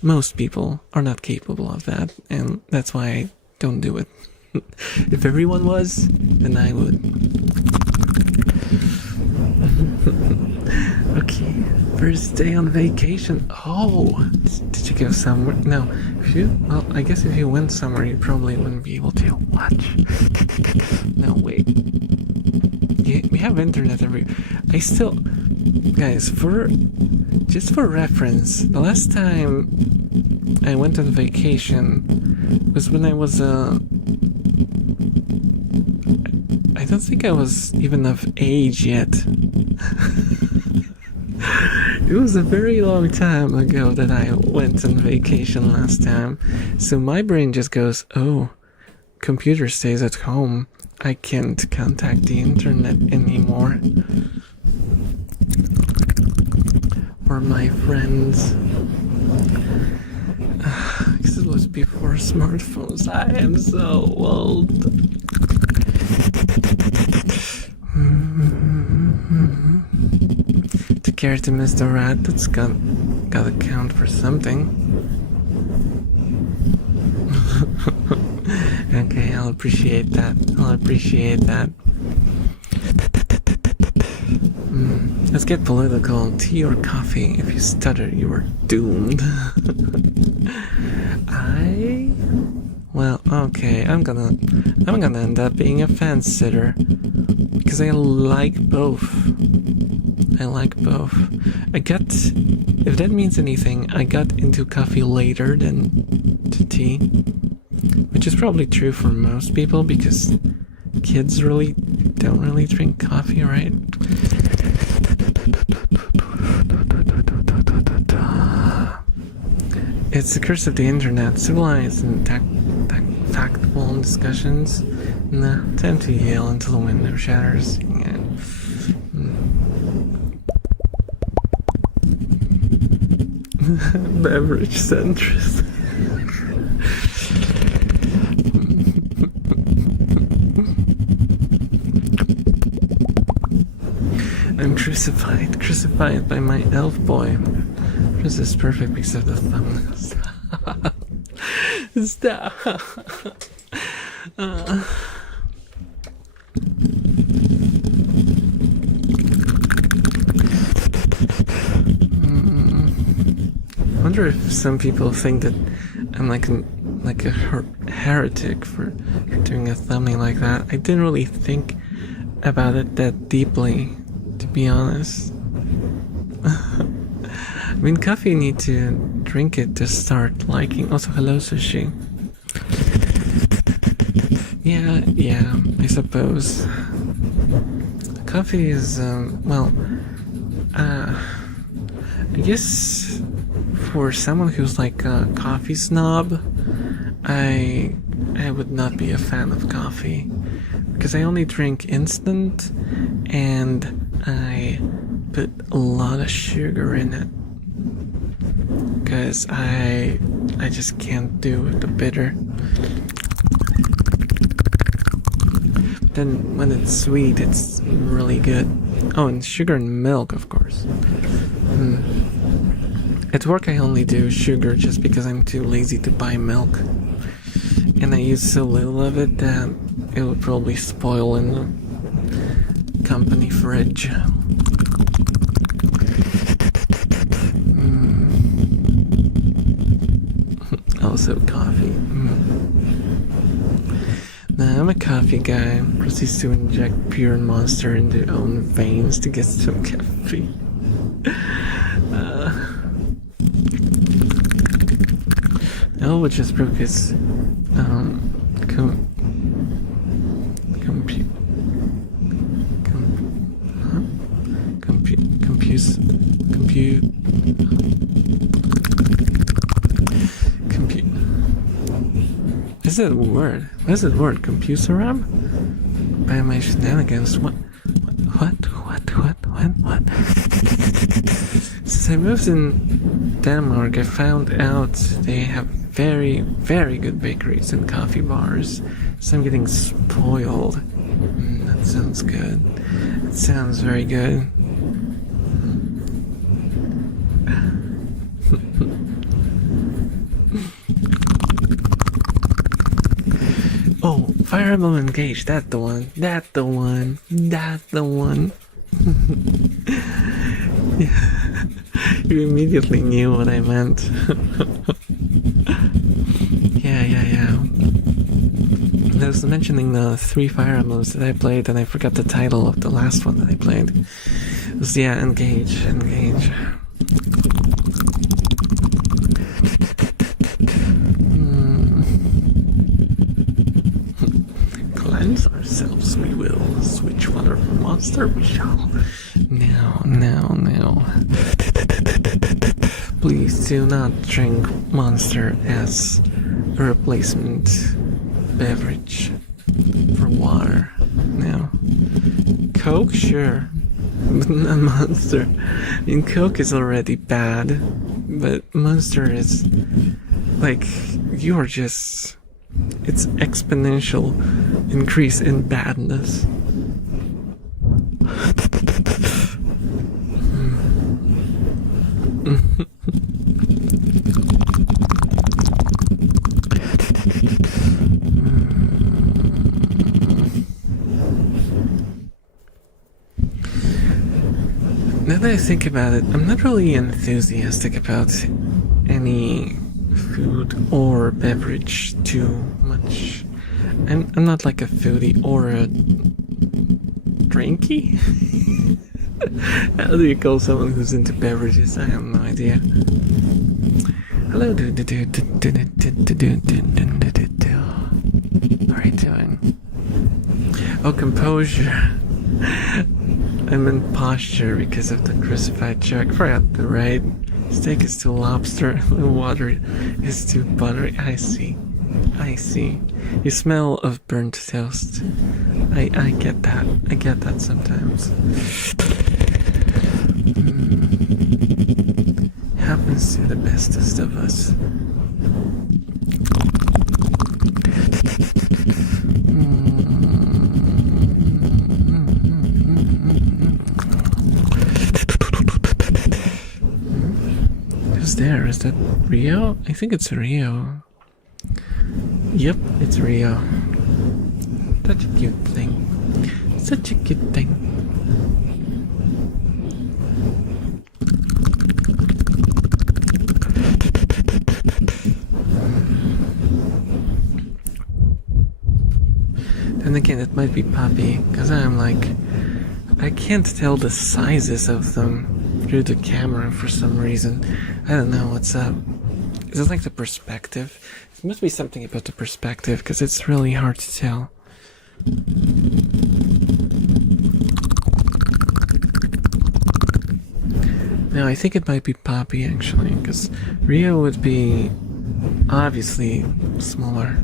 most people are not capable of that, and that's why I don't do it. If everyone was, then I would. Okay, first day on vacation. Oh, did you go somewhere? No, well, I guess if you went somewhere, you probably wouldn't be able to watch. No, wait. Yeah, we have internet everywhere. Guys, just for reference, the last time I went on vacation was when I was I don't think I was even of age yet. It was a very long time ago that I went on vacation last time. So my brain just goes, oh, computer stays at home. I can't contact the internet anymore. Or my friends. Because it was before smartphones. I am so old. To care to Mr. Rat, that's gotta count for something. Okay, I'll appreciate that. Let's get political. Tea or coffee? If you stutter, you are doomed. Well, okay, I'm gonna end up being a fence sitter because I like both. I got, if that means anything, I got into coffee later than to tea, which is probably true for most people because kids don't really drink coffee, right? It's the curse of the internet. Civilized and tactful discussions. Nah, time to yell until the window shatters. Yeah. Beverage centrist. I'm crucified by my elf boy. This is perfect except the thumbnail. Stop. I wonder if some people think that I'm like a heretic for doing a thumbnail like that. I didn't really think about it that deeply, to be honest. I mean, coffee, you need to drink it to start liking. Also, hello, Sushi. Yeah, I suppose. Coffee is, I guess for someone who's like a coffee snob, I would not be a fan of coffee because I only drink instant and I put a lot of sugar in it because I just can't do the bitter. Then when it's sweet, it's really good. Oh, and sugar and milk, of course. At work I only do sugar just because I'm too lazy to buy milk. And I use so little of it that it would probably spoil in the company fridge. Also coffee. Nah, I'm a coffee guy. Proceeds to inject pure Monster into their own veins to get some caffeine. Elwood just broke his Is that a word? What is that word? Computeram? By my shenanigans. What? Since I moved in Denmark, I found out they have very, very good bakeries and coffee bars. So I'm getting spoiled. That sounds good. It sounds very good. Oh, Fire Emblem Engage, that's the one. You immediately knew what I meant. Yeah. I was mentioning the 3 Fire Emblems that I played, and I forgot the title of the last one that I played. It was, Engage. Cleanse ourselves, we will. Switch water for Monster, we shall. Now. Please do not drink Monster as a replacement beverage for water. Now, Coke, sure, but not Monster. I mean, Coke is already bad, but Monster is like, you're just, it's exponential increase in badness. that I think about it, I'm not really enthusiastic about any food or beverage too much. I'm not like a foodie or a drinky. How do you call someone who's into beverages? I have no idea. Hello, how are you doing? Oh, composure. I'm in posture because of the crucified jerk. Forgot the right. Steak is too lobster. Water is too buttery. I see. You smell of burnt toast. I get that. I get that sometimes. Happens to the bestest of us. Who's there? Is that Rio? I think it's Rio. Yep, it's Rio. Such a cute thing. Such a cute thing. Then again, it might be Poppy, because I'm like, I can't tell the sizes of them through the camera for some reason. I don't know what's up. Is it like the perspective? It must be something about the perspective, because it's really hard to tell. No, I think it might be Poppy actually, because Rio would be obviously smaller.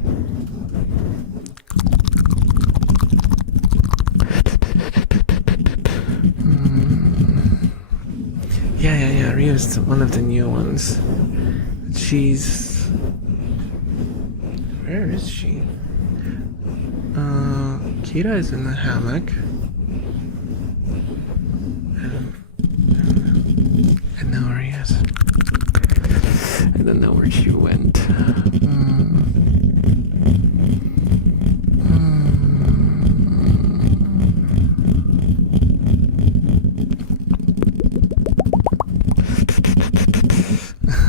Yeah, Rio's one of the new ones. She's... Where is she? Kira is in the hammock. I know where he is. I don't know where she went.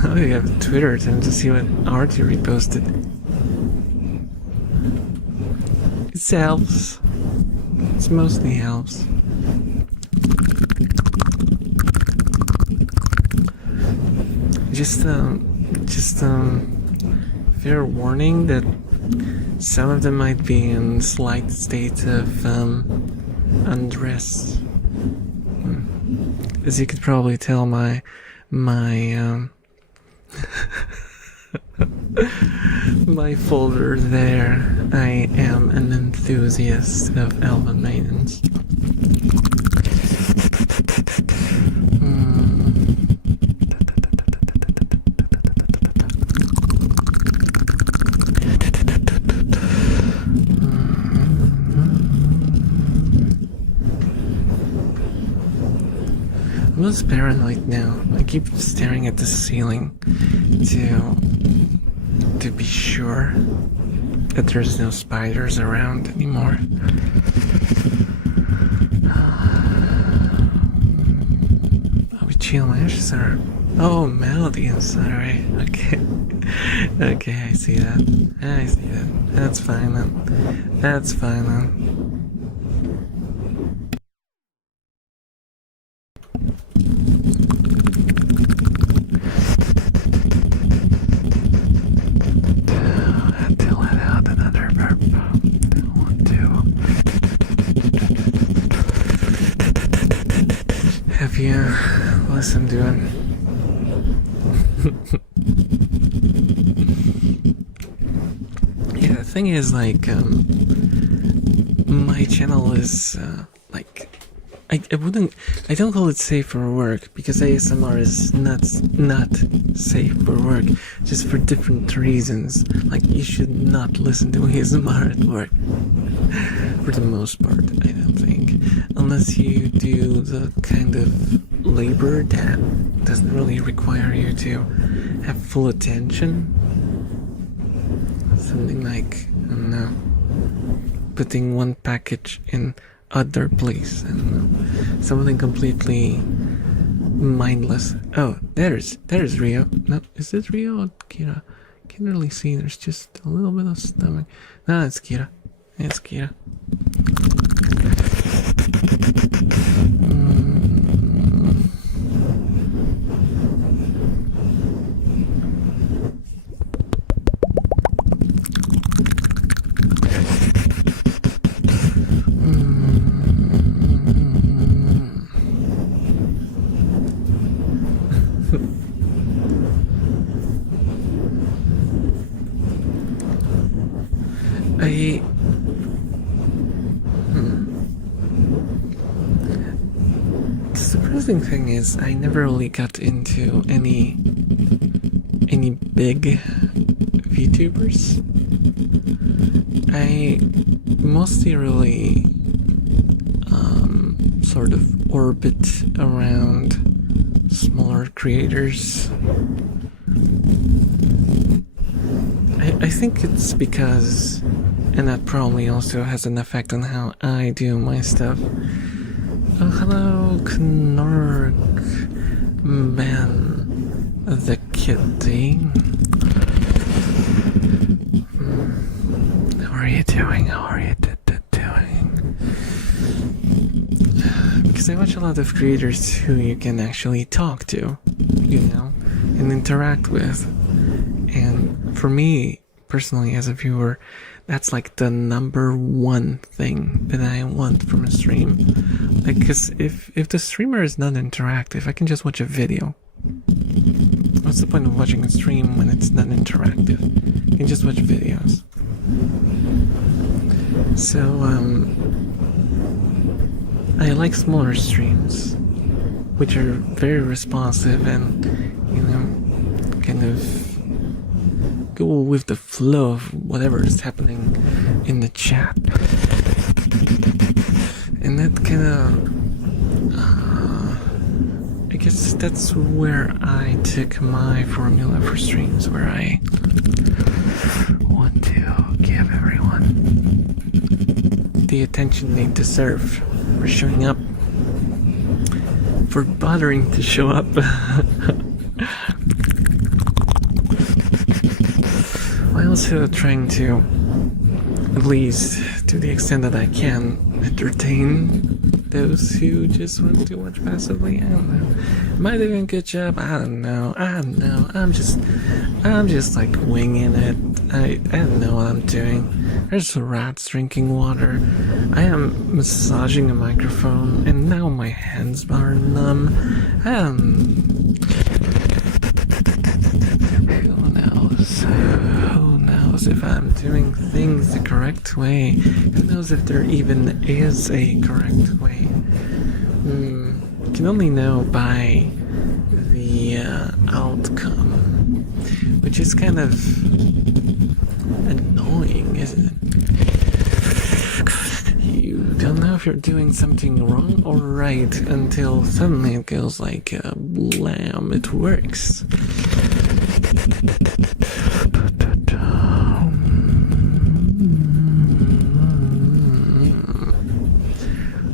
Oh, you have Twitter time to see what art you reposted. It's elves. It's mostly elves. Just fair warning that some of them might be in slight state of undress. As you could probably tell, my my folder there, I am an enthusiast of elven maidens. I'm just paranoid now. I keep staring at the ceiling to be sure that there's no spiders around anymore. Oh, we chill ashes are... Oh, melody inside, right? Okay. Okay, I see that. That's fine then. That's fine then. Have you listened to it? Yeah, the thing is, like, my channel is, like, I don't call it safe for work, because ASMR is not safe for work, just for different reasons. Like, you should not listen to ASMR at work, for the most part, I don't think. Unless you do the kind of labor that doesn't really require you to have full attention. Something like, I don't know, putting one package in other place, I don't know, something completely mindless. Oh, there's Rio. No, is this Rio or Kira? Can't really see. There's just a little bit of stomach. No, it's Kira. It's Kira. The surprising thing is I never really got into any big VTubers. I mostly really sort of orbit around smaller creators. I think it's because, and that probably also has an effect on how I do my stuff. Oh, hello, Knork Man, the kitty. How are you doing? How are you doing? Because I watch a lot of creators who you can actually talk to, you know, and interact with. And for me, personally, as a viewer, that's like the number one thing that I want from a stream. Like, because if the streamer is not interactive, I can just watch a video. What's the point of watching a stream when it's not interactive? You can just watch videos. So, I like smaller streams, which are very responsive and, you know, kind of go with the flow of whatever is happening in the chat. And that kind of, I guess that's where I took my formula for streams, where I want to give everyone the attention they deserve for showing up, for bothering to show up. I'm also trying to, at least to the extent that I can, entertain those who just want to watch passively. I don't know. Am I doing a good job? I don't know. I'm just like winging it. I don't know what I'm doing. There's rats drinking water. I am massaging a microphone, and now my hands are numb. Who knows if I'm doing things the correct way? Who knows if there even is a correct way? You can only know by the outcome, which is kind of annoying, isn't it? You don't know if you're doing something wrong or right until suddenly it goes like blam, it works.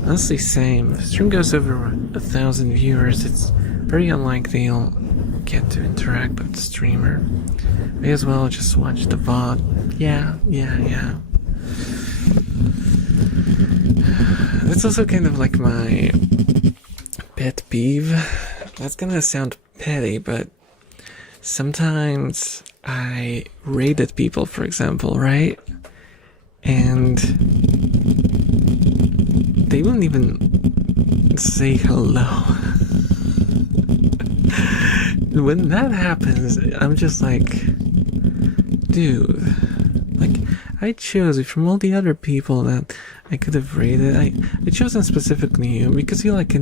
Honestly, same. If the stream goes over 1,000 viewers, it's very unlikely you'll get to interact with the streamer. May as well just watch the VOD. Yeah. That's also kind of like my pet peeve. That's gonna sound petty, but sometimes I rated people, for example, right? And they wouldn't even say hello. When that happens, I'm just like, dude, like, I chose you from all the other people that I could have rated. I chosen specifically you because you look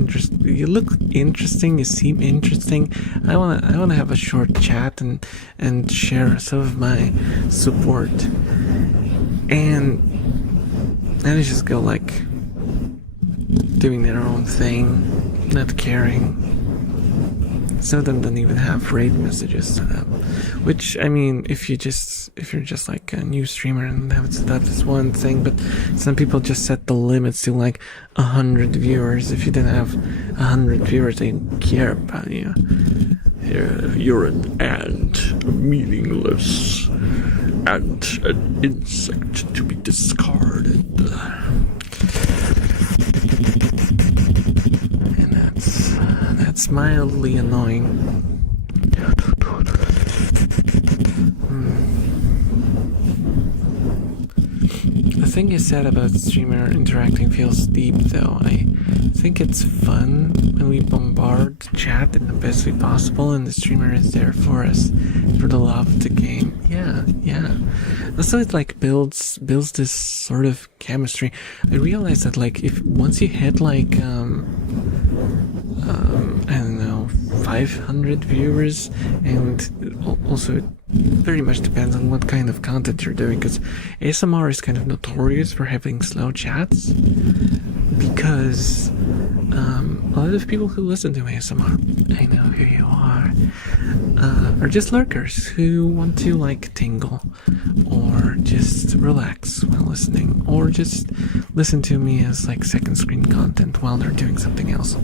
interesting, you seem interesting. I wanna have a short chat and share some of my support. And they just go like doing their own thing, not caring. Some of them don't even have raid messages set up. Which, I mean, if you're just like a new streamer and have it set up, it's one thing. But some people just set the limits to like 100 viewers. If you didn't have 100 viewers, they didn't care about you. You're an ant, meaningless ant, an insect to be discarded. And that's mildly annoying. The thing you said about streamer interacting feels deep, though. I think it's fun when we bombard chat in the best way possible, and the streamer is there for us, for the love of the game. Yeah. Also, it like builds this sort of chemistry. I realized that like once you hit like I don't know, 500 viewers, and also it very much depends on what kind of content you're doing, because ASMR is kind of notorious for having slow chats, because a lot of people who listen to ASMR, I know who you are just lurkers who want to like tingle, or just relax while listening, or just listen to me as like second screen content while they're doing something else.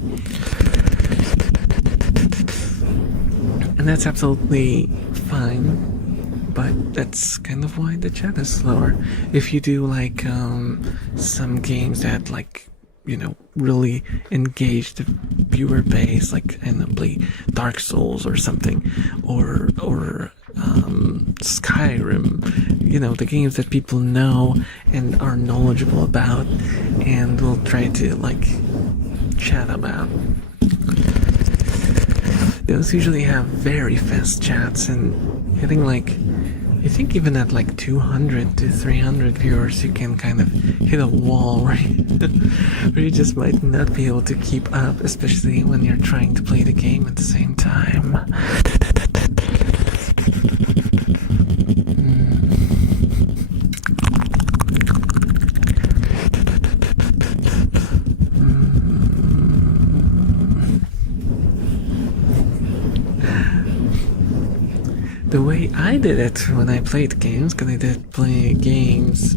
And that's absolutely fine, but that's kind of why the chat is slower. If you do like some games that like, you know, really engage the viewer base, like play Dark Souls or something, or Skyrim, you know, the games that people know and are knowledgeable about and will try to like chat about. Those usually have very fast chats, and I think even at like 200 to 300 viewers, you can kind of hit a wall where you just might not be able to keep up, especially when you're trying to play the game at the same time. The way I did it when I played games, because I did play games,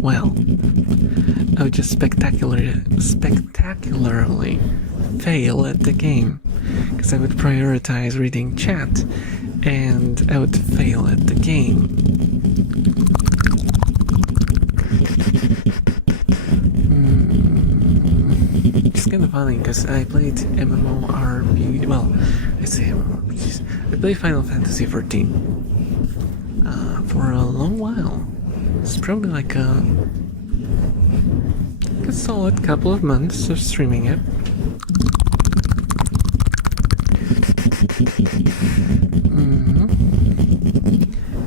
well, I would just spectacularly fail at the game, because I would prioritize reading chat, and I would fail at the game. It's kind of funny, because I played MMORPG, well, I say MMORPGs, I played Final Fantasy 14 for a long while. It's probably like a solid couple of months of streaming it.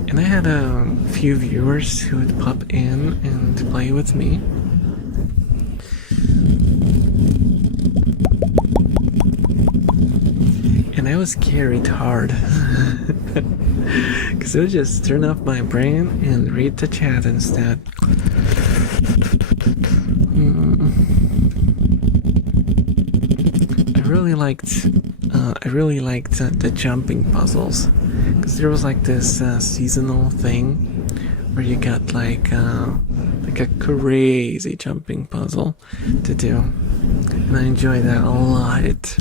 And I had a few viewers who would pop in and play with me. And I was carried hard, because I would just turn off my brain and read the chat instead. I really liked the jumping puzzles, because there was like this seasonal thing where you got like a crazy jumping puzzle to do, and I enjoyed that a lot.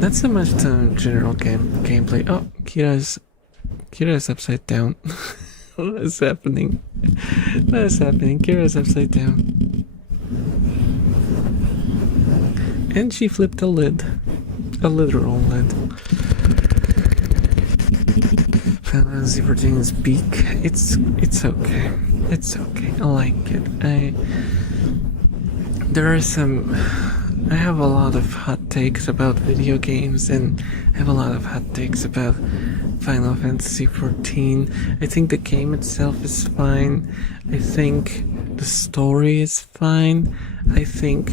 Not so much the general gameplay. Oh, Kira's upside down. What is happening? What is happening? Kira's upside down. And she flipped a lid. A literal lid. Final Fantasy 14's beak. It's okay. It's okay. I like it. There are some I have a lot of hot takes about video games, and I have a lot of hot takes about Final Fantasy XIV. I think the game itself is fine. I think the story is fine. I think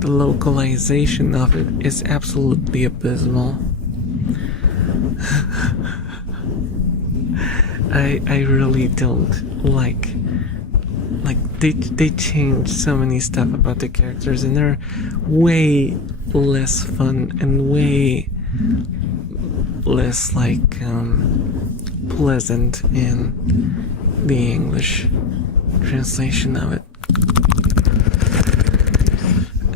the localization of it is absolutely abysmal. I really don't like they changed so many stuff about the characters, and they're way less fun and way less pleasant in the English translation of it.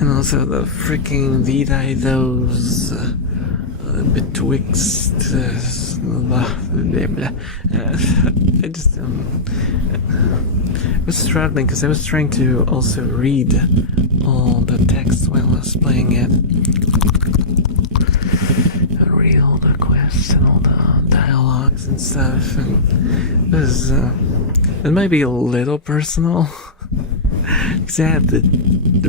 And also the freaking Vitae those betwixt blah, blah, blah. I just I was struggling because I was trying to also read all the text while I was playing it. I read all the quests and all the dialogues and stuff, and it might be a little personal because I had to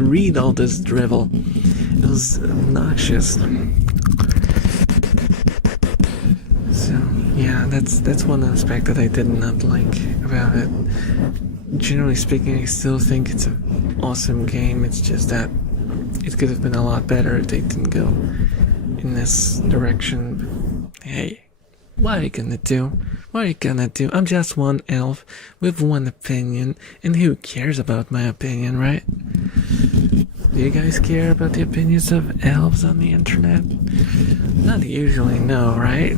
read all this drivel. It was obnoxious. So yeah, that's one aspect that I did not like about it. Generally speaking, I still think it's an awesome game. It's just that it could have been a lot better if they didn't go in this direction. But hey, what are you gonna do? What are you gonna do? I'm just one elf with one opinion, and who cares about my opinion, right? Do you guys care about the opinions of elves on the internet? Not usually, no, right?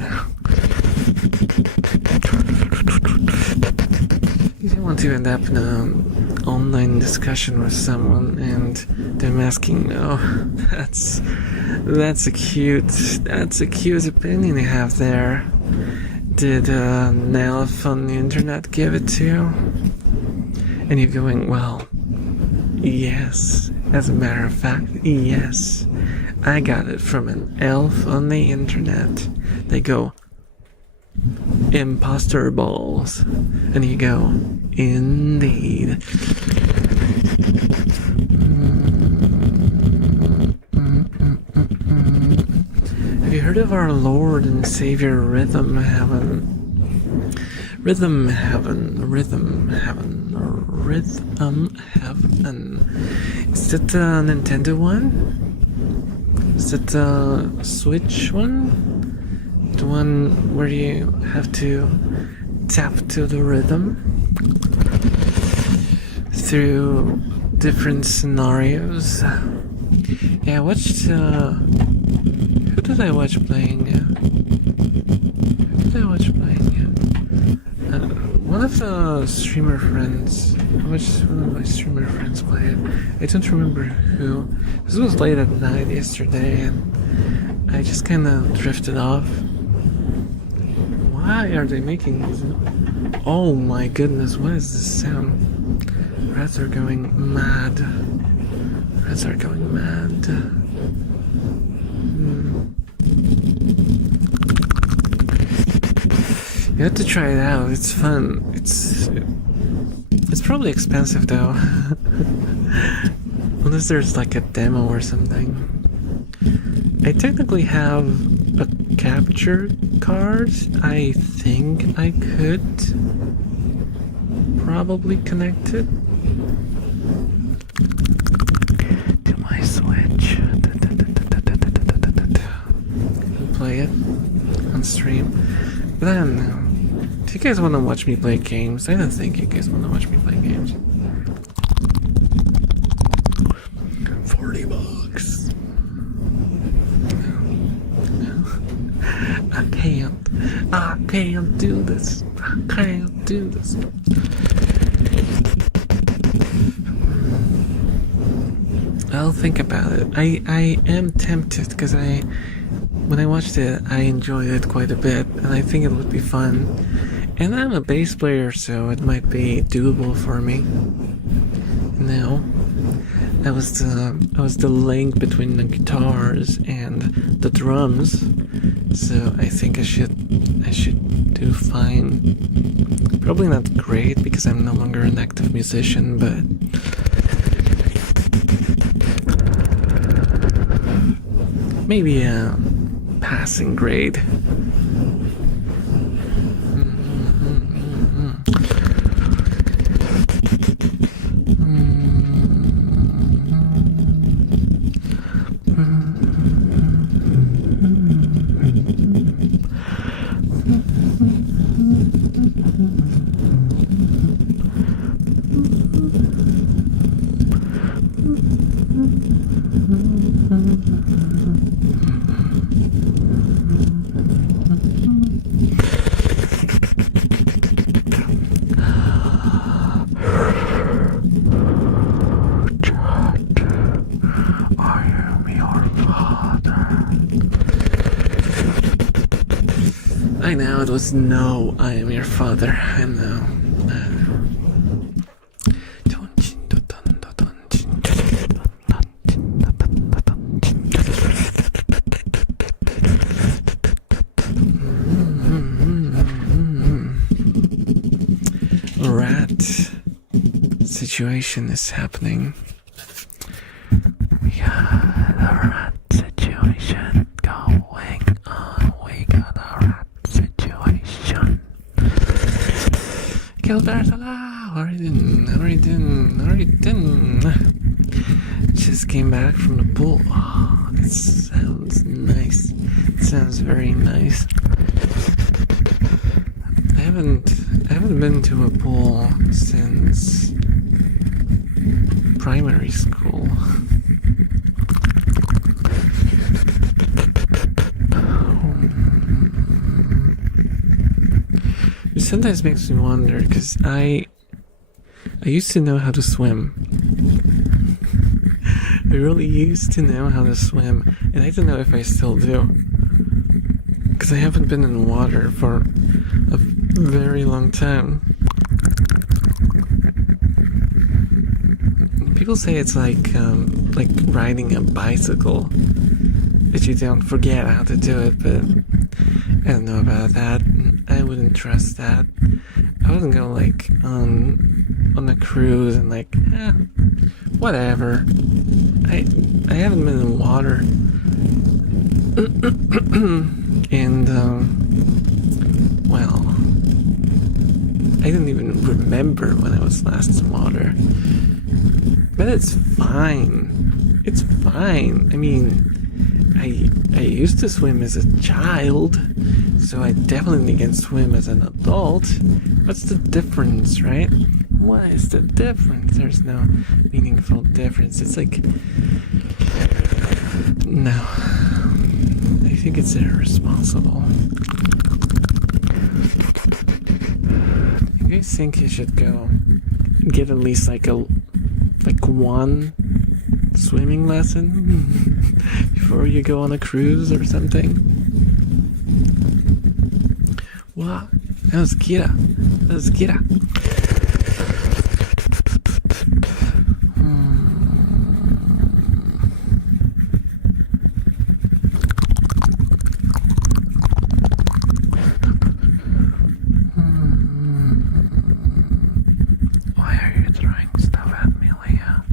You don't want to end up in an online discussion with someone and them asking, "Oh, that's a cute opinion you have there. Did an elf on the internet give it to you?" And you're going, "Well, yes. As a matter of fact, yes. I got it from an elf on the internet." They go, "Imposter balls." And you go, "Indeed." Have you heard of our Lord and Savior Rhythm Heaven? Rhythm Heaven. Is it the Nintendo one? Is it the Switch one? The one where you have to tap to the rhythm through different scenarios. Yeah, I watched, who did I watch playing? One of the streamer friends. I watched one of my streamer friends play it. I don't remember who. This was late at night yesterday, and I just kind of drifted off. Why are they making these? Oh my goodness, what is this sound? Rats are going mad. You have to try it out. It's fun. It's probably expensive though. Unless there's like a demo or something. I technically have a capture card. I think I could probably connect it to my Switch and play it on stream. But I don't know. Do you guys want to watch me play games? I don't think you guys want to watch me play games. $40. No. I can't do this. I'll think about it. I am tempted because when I watched it, I enjoyed it quite a bit, and I think it would be fun. And I'm a bass player, so it might be doable for me. No, that was the link between the guitars and the drums. So I think I should do fine. Probably not great because I'm no longer an active musician, but maybe a passing grade. I know it was no, I am your father. I know. Rat situation is happening. Yeah, the rat situation going on. We got a rat situation. Gilbertola, already done. Just came back from the pool. Oh, it sounds nice. It sounds very nice. I haven't been to a pool since primary school. It sometimes makes me wonder, because I used to know how to swim. I really used to know how to swim, and I don't know if I still do, because I haven't been in water for a very long time. People say it's like riding a bicycle, that you don't forget how to do it, but I don't know about that. I wouldn't trust that. I wouldn't go like on a cruise and like, whatever. I haven't been in water. And well, I didn't even remember when I was last in water. But it's fine. It's fine. I mean, I used to swim as a child, so I definitely can swim as an adult. What's the difference, right? What is the difference? There's no meaningful difference. It's like, no. I think it's irresponsible. You guys think you should go get at least like one swimming lesson before you go on a cruise or something? Wow, that was Kira. Why are you throwing stuff at me, Leah?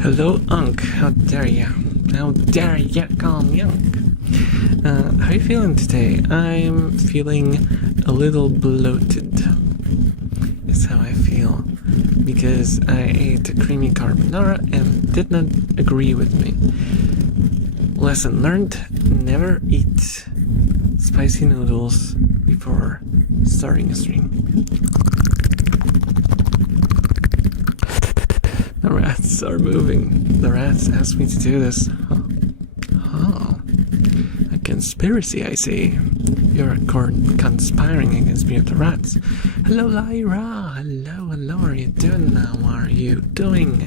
Hello, Unk. How dare ya? How dare ya call me Unk? How are you feeling today? I'm feeling a little bloated. Is how I feel. Because I ate a creamy carbonara and did not agree with me. Lesson learned, never eat spicy noodles before starting a stream. The rats are moving. The rats asked me to do this. Oh. A conspiracy, I see. You're conspiring against me with the rats. Hello, Lyra. Hello. How are you doing now? How are you doing?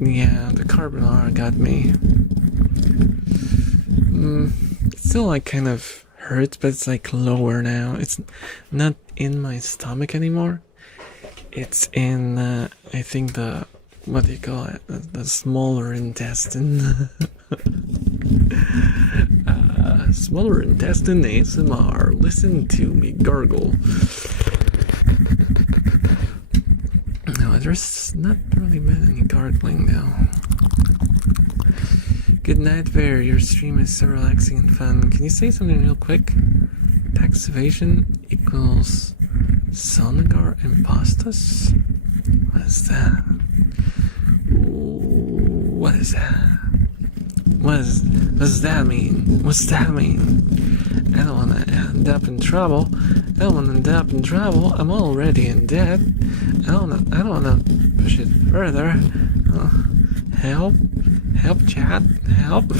Yeah, the carbonara got me. It's still like kind of hurts, but it's like lower now. It's not in my stomach anymore. It's in, I think what do you call it? The smaller intestine. Smaller intestine ASMR. Listen to me gurgle. No, there's not really been any gargling now. Good night, Bear. Your stream is so relaxing and fun. Can you say something real quick? Tax evasion equals Sonagar impostus? What is that? What is that? What does that mean? What's that mean? I don't want to end up in trouble. I don't want to end up in trouble. I'm already in debt. I don't want to push it further. Help, chat, help.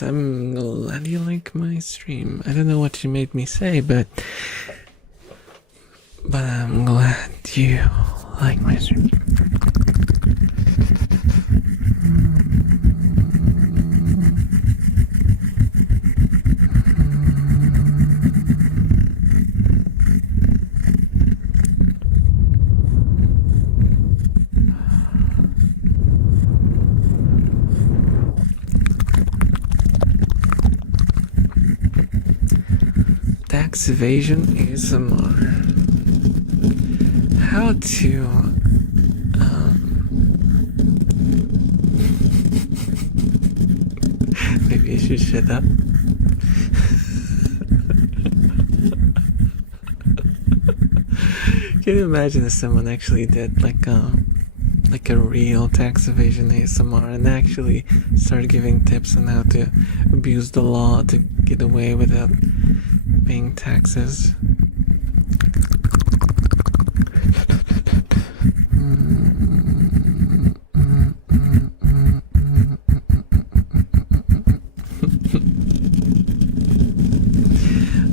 I'm glad you like my stream. I don't know what you made me say, but I'm glad you like my stream. Tax evasion ASMR. How to maybe I should shut up. Can you imagine if someone actually did like a real tax evasion ASMR and actually started giving tips on how to abuse the law to get away without paying taxes?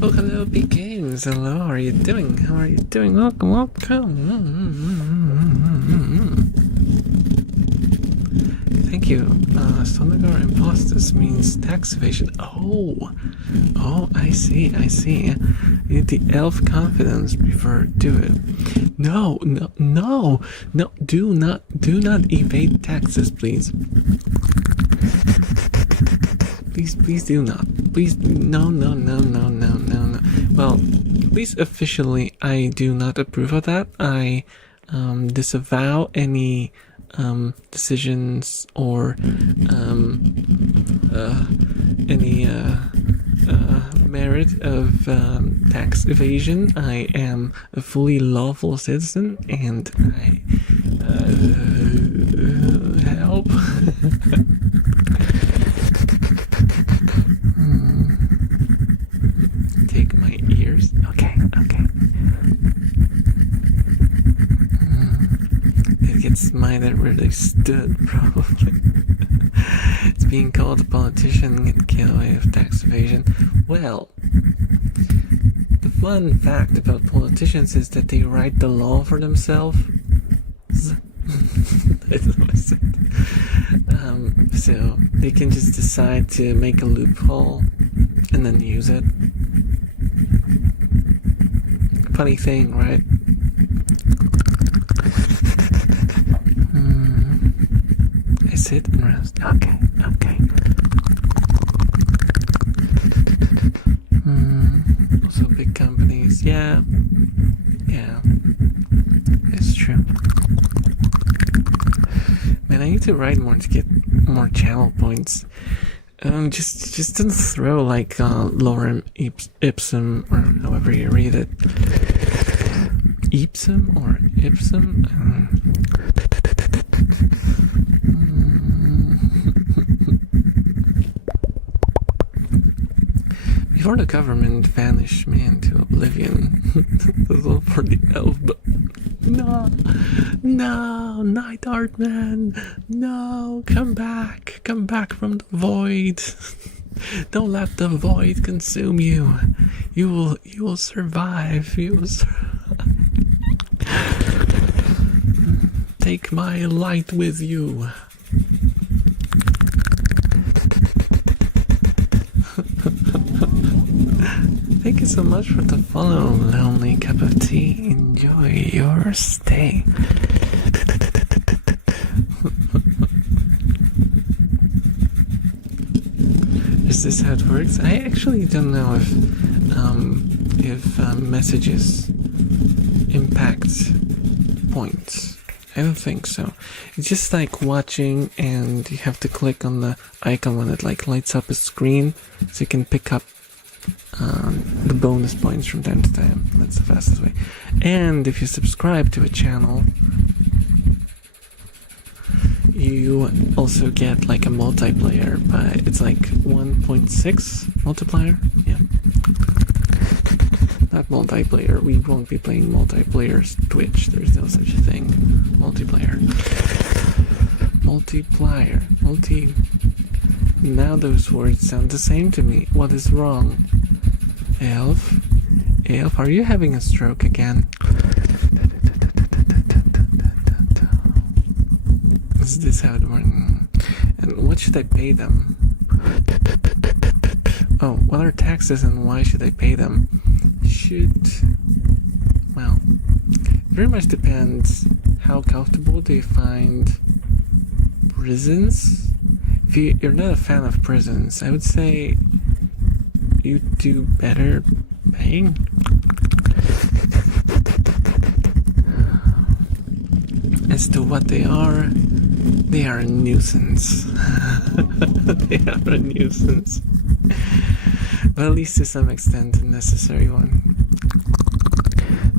Oh, hello, Big Games. Hello, how are you doing? How are you doing? Welcome. Thank you. Sonagar impostus means tax evasion. Oh, I see. You need the elf confidence before do it. No, do not evade taxes, please. Please do not. Please, no. Well, at least officially, I do not approve of that. I disavow any decisions or any merit of tax evasion. I am a fully lawful citizen, and I help. Take my ears. Okay. It gets mine that really stood, probably. It's being called a politician and get away with tax evasion. Well, the fun fact about politicians is that they write the law for themselves. That's what I said. So they can just decide to make a loophole and then use it. Funny thing, right? I sit and rest. Okay. Also big companies. Yeah. It's true. Man, I need to write more to get more channel points. Just don't throw like lorem ipsum, or however you read it. Ipsum or ipsum? Before the government vanished me into oblivion. This is all for the elf, but no, Night Art Man, no, come back from the void. Don't let the void consume you. You will survive. Take my light with you. Thank you so much for the follow, Lonely Cup of Tea. Enjoy your stay. Is this how it works? I actually don't know if messages impact points. I don't think so. It's just like watching, and you have to click on the icon when it like lights up a screen, so you can pick up the bonus points from time to time. That's the fastest way. And if you subscribe to a channel, you also get like a multiplayer, but it's like 1.6 multiplier. Yeah. Not multiplayer. We won't be playing multiplayer Twitch. There's no such a thing. Multiplayer. Multiplier. Now those words sound the same to me. What is wrong? Elf, are you having a stroke again? Is this how it works? And what should I pay them? Oh, what are taxes and why should I pay them? Well, very much depends how comfortable do you find prisons. If you're not a fan of prisons, I would say you do better paying. As to what they are a nuisance. They are a nuisance. But at least to some extent a necessary one.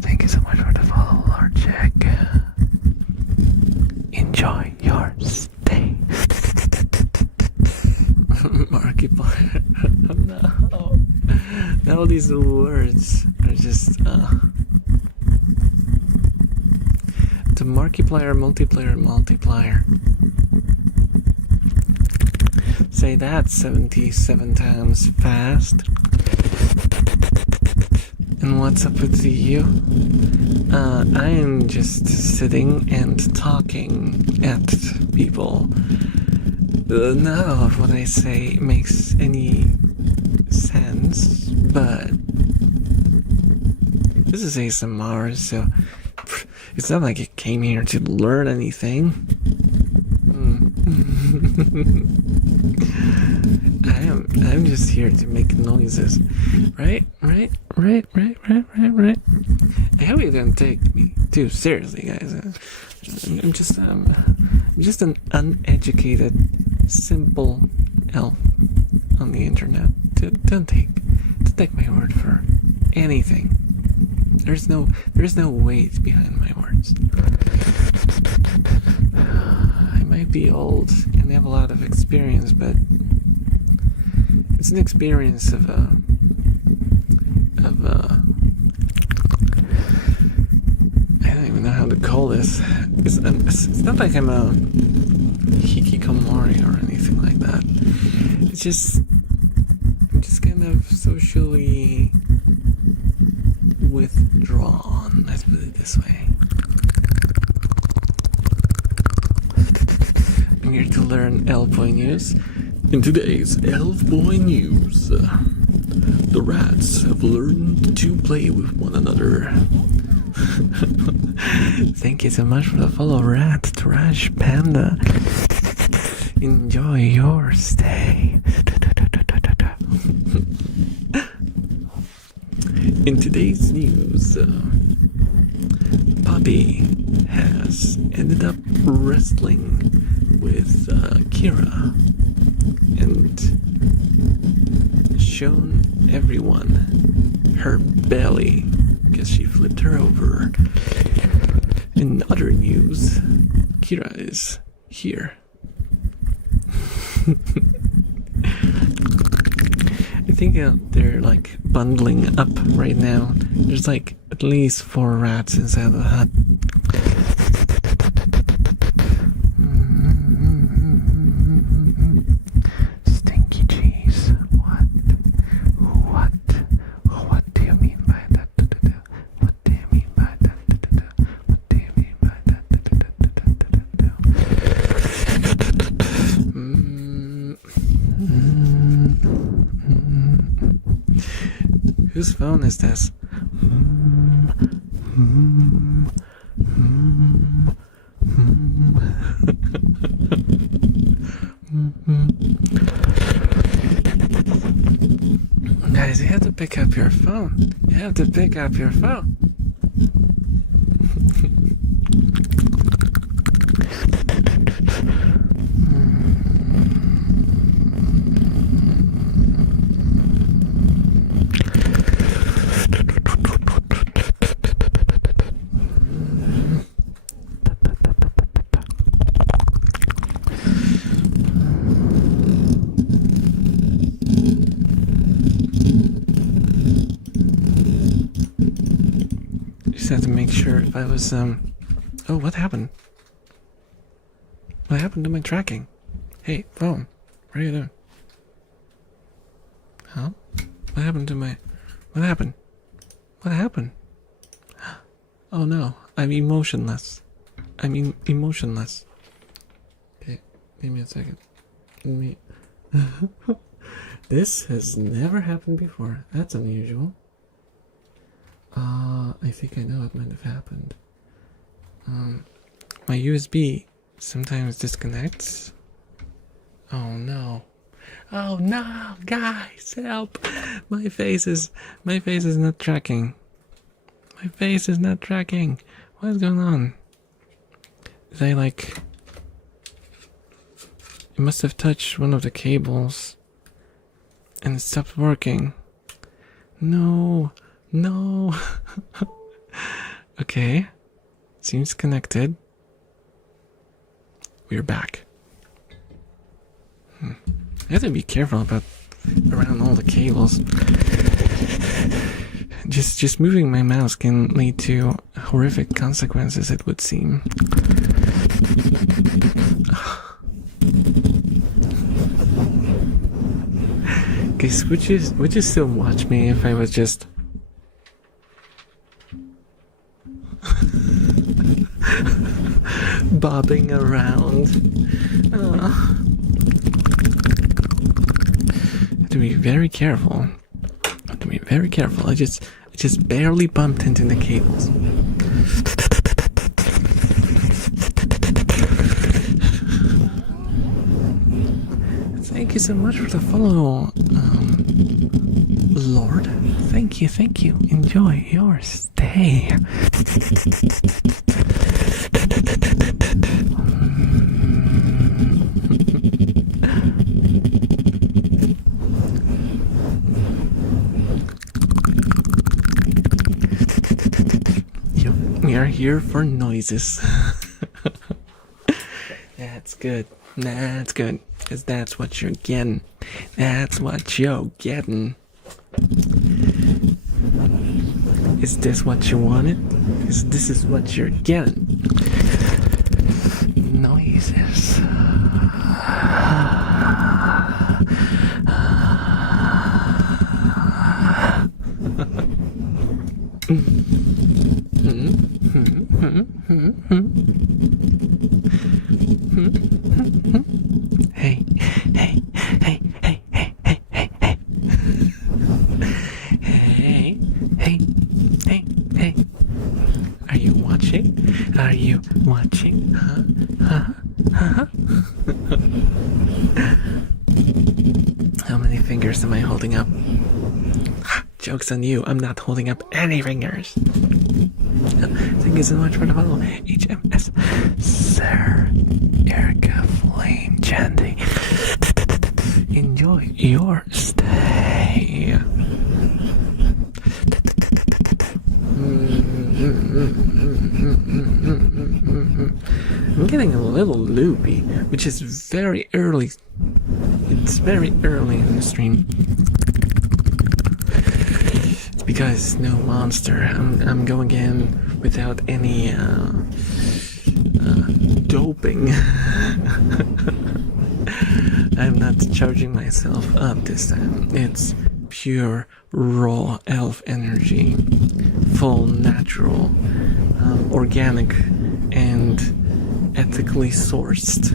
Thank you so much for the follow, Lord Jack. Enjoy your stay. Markiplier. No. Now all these words are just the Markiplier, multiplier. Say that 77 times fast. And what's up with you? I am just sitting and talking at people. None of what I say makes any sense, but this is ASMR, so it's not like I came here to learn anything. I'm just here to make noises. Right. I hope you don't take me too seriously, guys. I'm just an uneducated, simple elf on the internet. Don't take my word for anything. There's no weight behind my words. I might be old and have a lot of experience, but it's an experience of I don't even know how to call this. It's not like I'm a hikikomori or anything like that. I'm just kind of socially withdrawn. Let's put it this way. I'm here to learn Elf Boy news. In today's Elf Boy news, the rats have learned to play with one another. Thank you so much for the follow, Rat Trash Panda. Enjoy your stay. In today's news, Poppy has ended up wrestling with Kira and shown everyone her belly because she flipped her over. In other news, Kira is here. I think they're like bundling up right now. There's like at least 4 rats inside the hut. Stinky cheese. What do you mean by that? What do you mean by that? What do you mean by that? Whose phone is this? Guys, you have to pick up your phone. You have to pick up your phone. Just had to make sure if I was, oh, what happened? What happened to my tracking? Hey, phone, what are you doing? Huh? What happened to my, what happened? What happened? Oh no, I'm emotionless. I'm emotionless. Okay, give me a second. This has never happened before. That's unusual. I think I know what might have happened. My USB sometimes disconnects. Oh no. Oh no, guys, help! My face is not tracking. My face is not tracking. What is going on? Did I like... It must have touched one of the cables and it stopped working. No. No. Okay. Seems connected. We're back. I have to be careful about around all the cables. Just moving my mouse can lead to horrific consequences, it would seem. Guys, would you still watch me if I was just bobbing around? Have to be very careful. Have to be very careful. I just barely bumped into the cables. Thank you so much for the follow, Lord. Thank you. Enjoy your stay. We are here for noises. That's good. That's good. Because that's what you're getting. That's what you're getting. Is this what you wanted? Because this is what you're getting. Noises. Hey. Hey. Are you watching? Are you watching? Huh? How many fingers am I holding up? Joke's on you, I'm not holding up any fingers. Thank you so much for the follow. HMS Sir Erica Flame Chandy. Enjoy your stay. I'm getting a little loopy, which is very early. It's very early in the stream. It's because no monster. I'm going in without any doping. I'm not charging myself up this time. It's pure raw elf energy, full natural, organic and ethically sourced.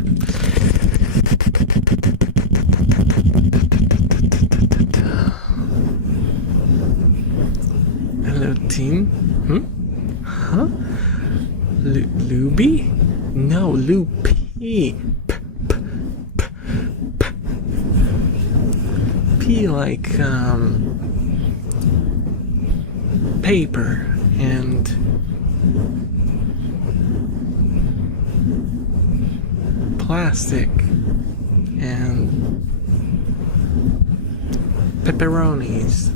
protein. Huh? Luby? No, loopy. P like paper and plastic and pepperonis.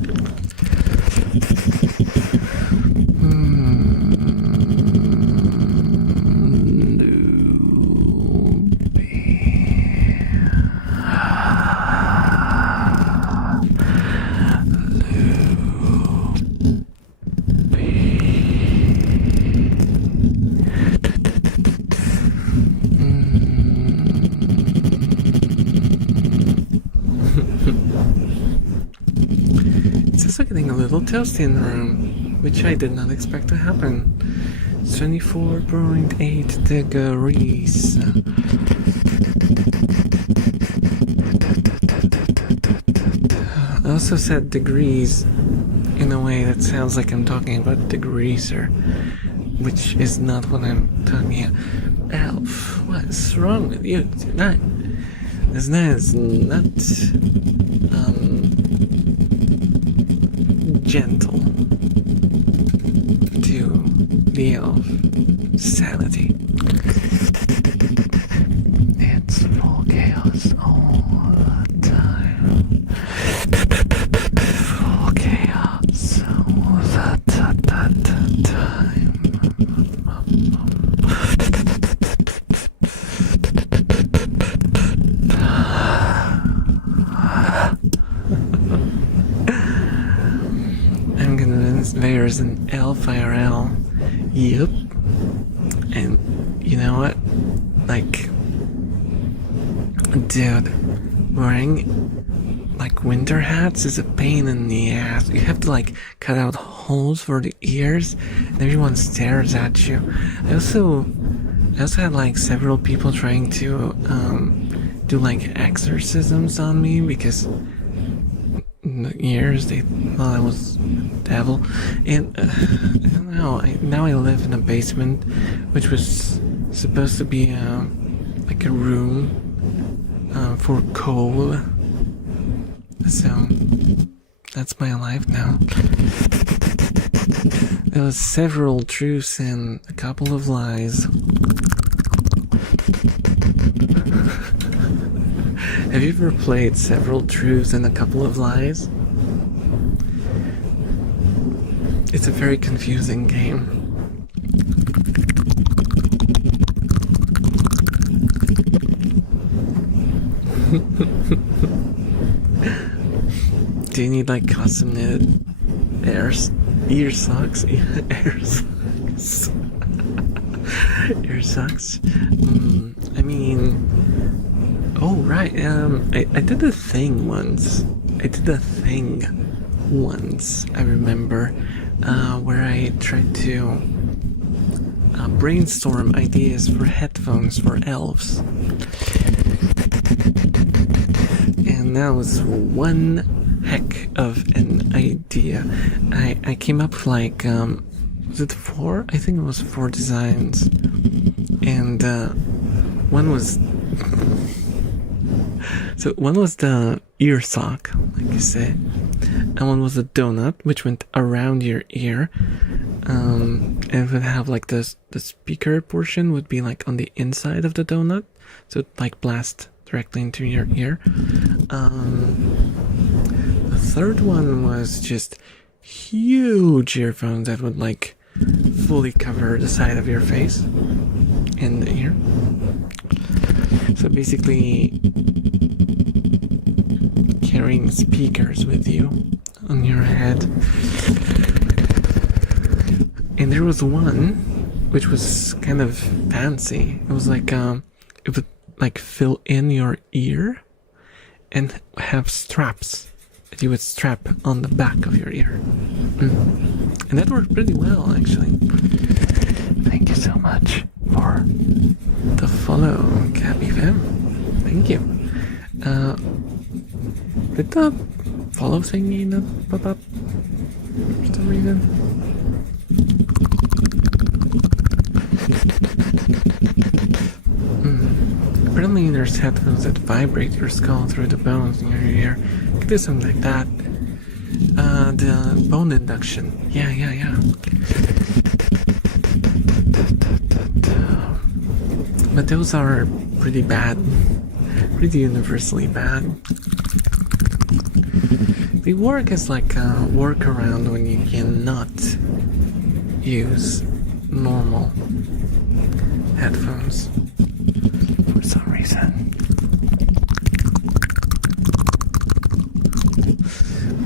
It's also getting a little toasty in the room, which I did not expect to happen. 24.8 degrees. I also said degrees in a way that sounds like I'm talking about degreaser, which is not what I'm talking about. Elf, what's wrong with you tonight? This night is not gentle to the elf sanity. It's full chaos all the time. Full chaos all the time. I'm convinced there's an elf IRL. Yup. And you know what? Like, dude, wearing like winter hats is a pain in the ass. You have to like cut out holes for the ears and everyone stares at you. I also had like several people trying to do like exorcisms on me because in the ears they thought I was devil. And I don't know, now I live in a basement which was supposed to be like a room for coal. So that's my life now. There was several truths and a couple of lies. Have you ever played several truths and a couple of lies? It's a very confusing game. Do you need like custom knitted ear socks? Ear socks. Ear socks? I mean, oh right, I did a thing once. I remember, where I tried to brainstorm ideas for headphones for elves. And that was one heck of an idea. I came up with like, was it 4? I think it was 4 designs. And one was so one was the ear sock, like you say, and one was a donut which went around your ear, and it would have like the speaker portion would be like on the inside of the donut, so it like blast directly into your ear. The third one was just huge earphones that would like fully cover the side of your face and the ear. So basically carrying speakers with you on your head. And there was one which was kind of fancy. It was like it would like fill in your ear and have straps that you would strap on the back of your ear. And that worked pretty well, actually. Thank you so much for the follow, Gabby Fam. Thank you. Did the follow thingy not pop up for some reason? in-ears headphones that vibrate your skull through the bones in your ear. You could do something like that. The bone induction. Yeah. But those are pretty bad. Pretty universally bad. They work as like a workaround when you cannot use normal headphones for some reason.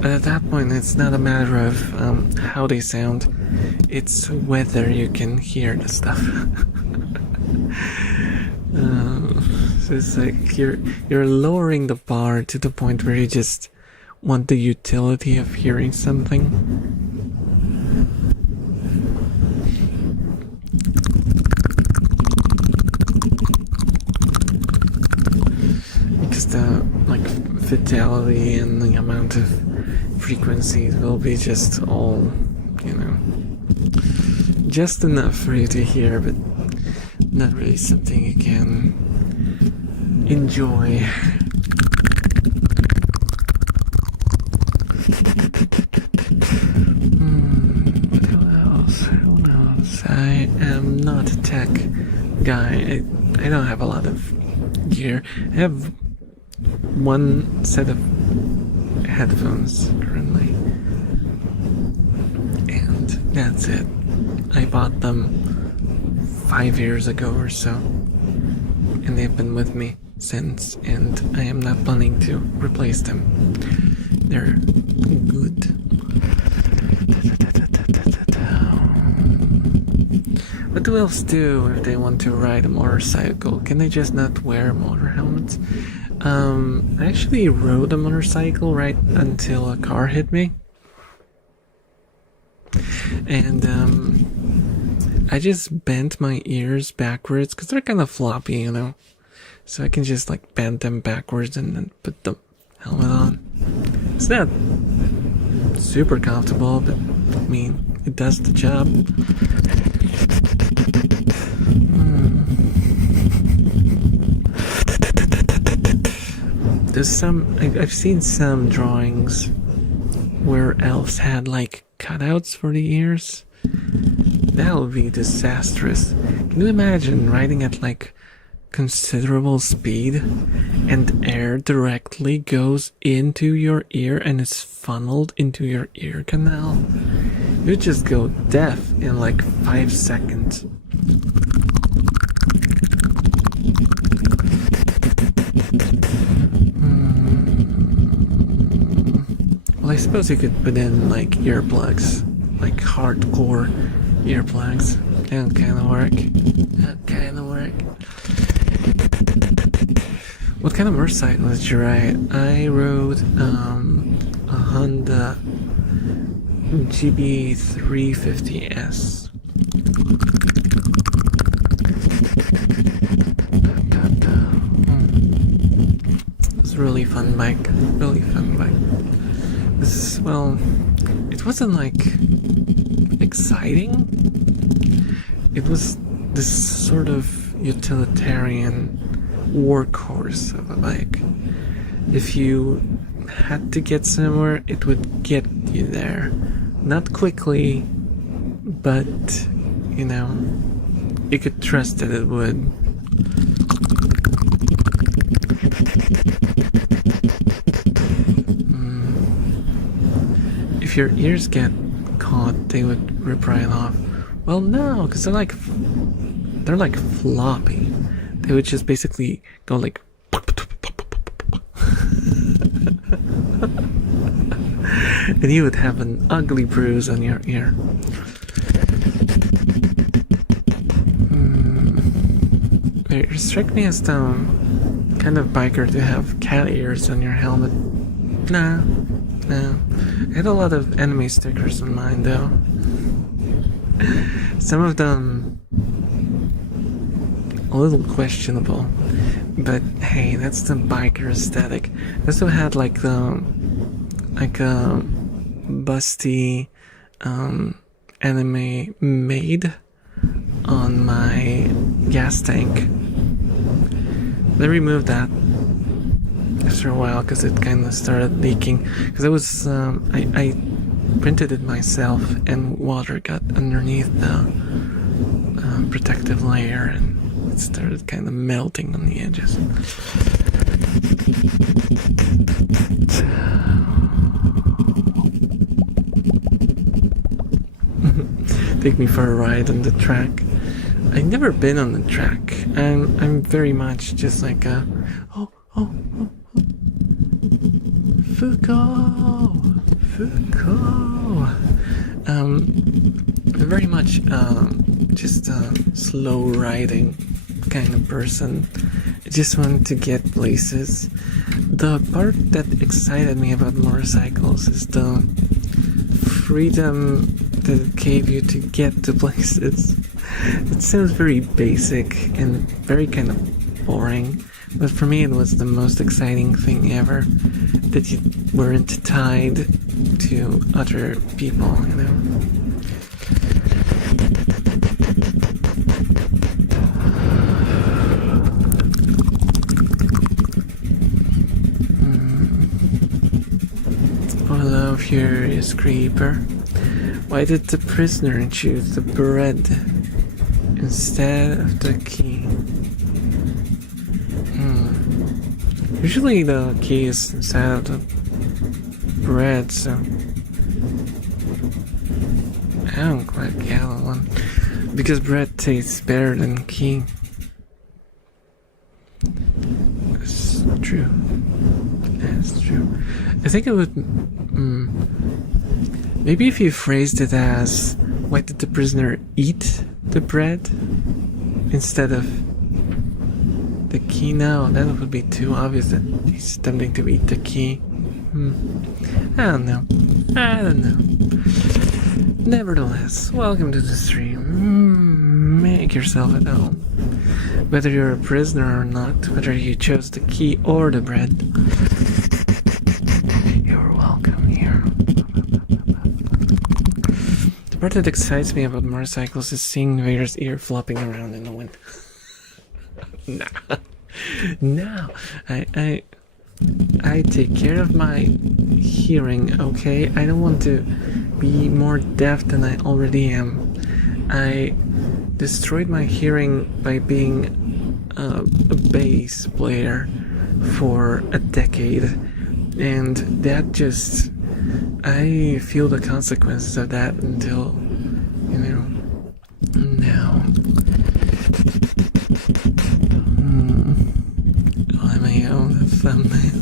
But at that point, it's not a matter of how they sound, it's whether you can hear the stuff. So it's like you're lowering the bar to the point where you just want the utility of hearing something. Because the like fidelity and the amount of frequencies will be just all, just enough for you to hear, but not really something you can enjoy. What else? I am not a tech guy. I don't have a lot of gear. I have one set of headphones currently, and that's it. I bought them 5 years ago or so, and they've been with me since, and I am not planning to replace them. They're good. What do elves do if they want to ride a motorcycle? Can they just not wear motor helmets? I actually rode a motorcycle right until a car hit me. And I just bent my ears backwards because they're kind of floppy, so I can just like bend them backwards and then put the helmet on. It's not super comfortable, but I mean, it does the job. I've seen some drawings where elves had like cutouts for the ears. That would be disastrous. Can you imagine riding at like considerable speed and air directly goes into your ear and is funneled into your ear canal? You just go deaf in like 5 seconds. Well, I suppose you could put in like earplugs, like hardcore earplugs. That kind of work. What kind of motorcycle did you ride? I rode a Honda GB350S. It's a really fun bike. It wasn't like exciting. It was this sort of utilitarian workhorse of a bike. If you had to get somewhere, it would get you there. Not quickly, but you could trust that it would. If your ears get caught, they would rip right off. Well, no, because they're like floppy. They would just basically go like. And you would have an ugly bruise on your ear. It struck me as the kind of biker to have cat ears on your helmet. No. I had a lot of enemy stickers on mine though. Some of them a little questionable, but hey, that's the biker aesthetic. I also had like a busty anime maid on my gas tank, They removed that after a while because it kind of started leaking. Because it was I printed it myself, and water got underneath the protective layer, and it started kind of melting on the edges. Take me for a ride on the track. I've never been on the track. I'm very much just like a Foucault. Very much just a slow riding kind of person. I just want to get places. The part that excited me about motorcycles is the freedom that it gave you to get to places. It sounds very basic and very kind of boring, but for me it was the most exciting thing ever, that you weren't tied to other people, you know. Hello, furious creeper. Why did the prisoner choose the bread instead of the key? Usually the key is inside of the bread, so I don't quite get that one. Because bread tastes better than key. That's true. That's true. I think it would... maybe if you phrased it as, why did the prisoner eat the bread instead of the key? Now that would be too obvious that he's attempting to eat the key. I don't know. Nevertheless, welcome to the stream. Make yourself at home. Whether you're a prisoner or not, whether you chose the key or the bread, you're welcome here. The part that excites me about motorcycles is seeing Vader's ear flopping around in the wind. No, I take care of my hearing, okay? I don't want to be more deaf than I already am. I destroyed my hearing by being a bass player for a decade, and that just... I feel the consequences of that until, you know, now. Let me own the thumbnail.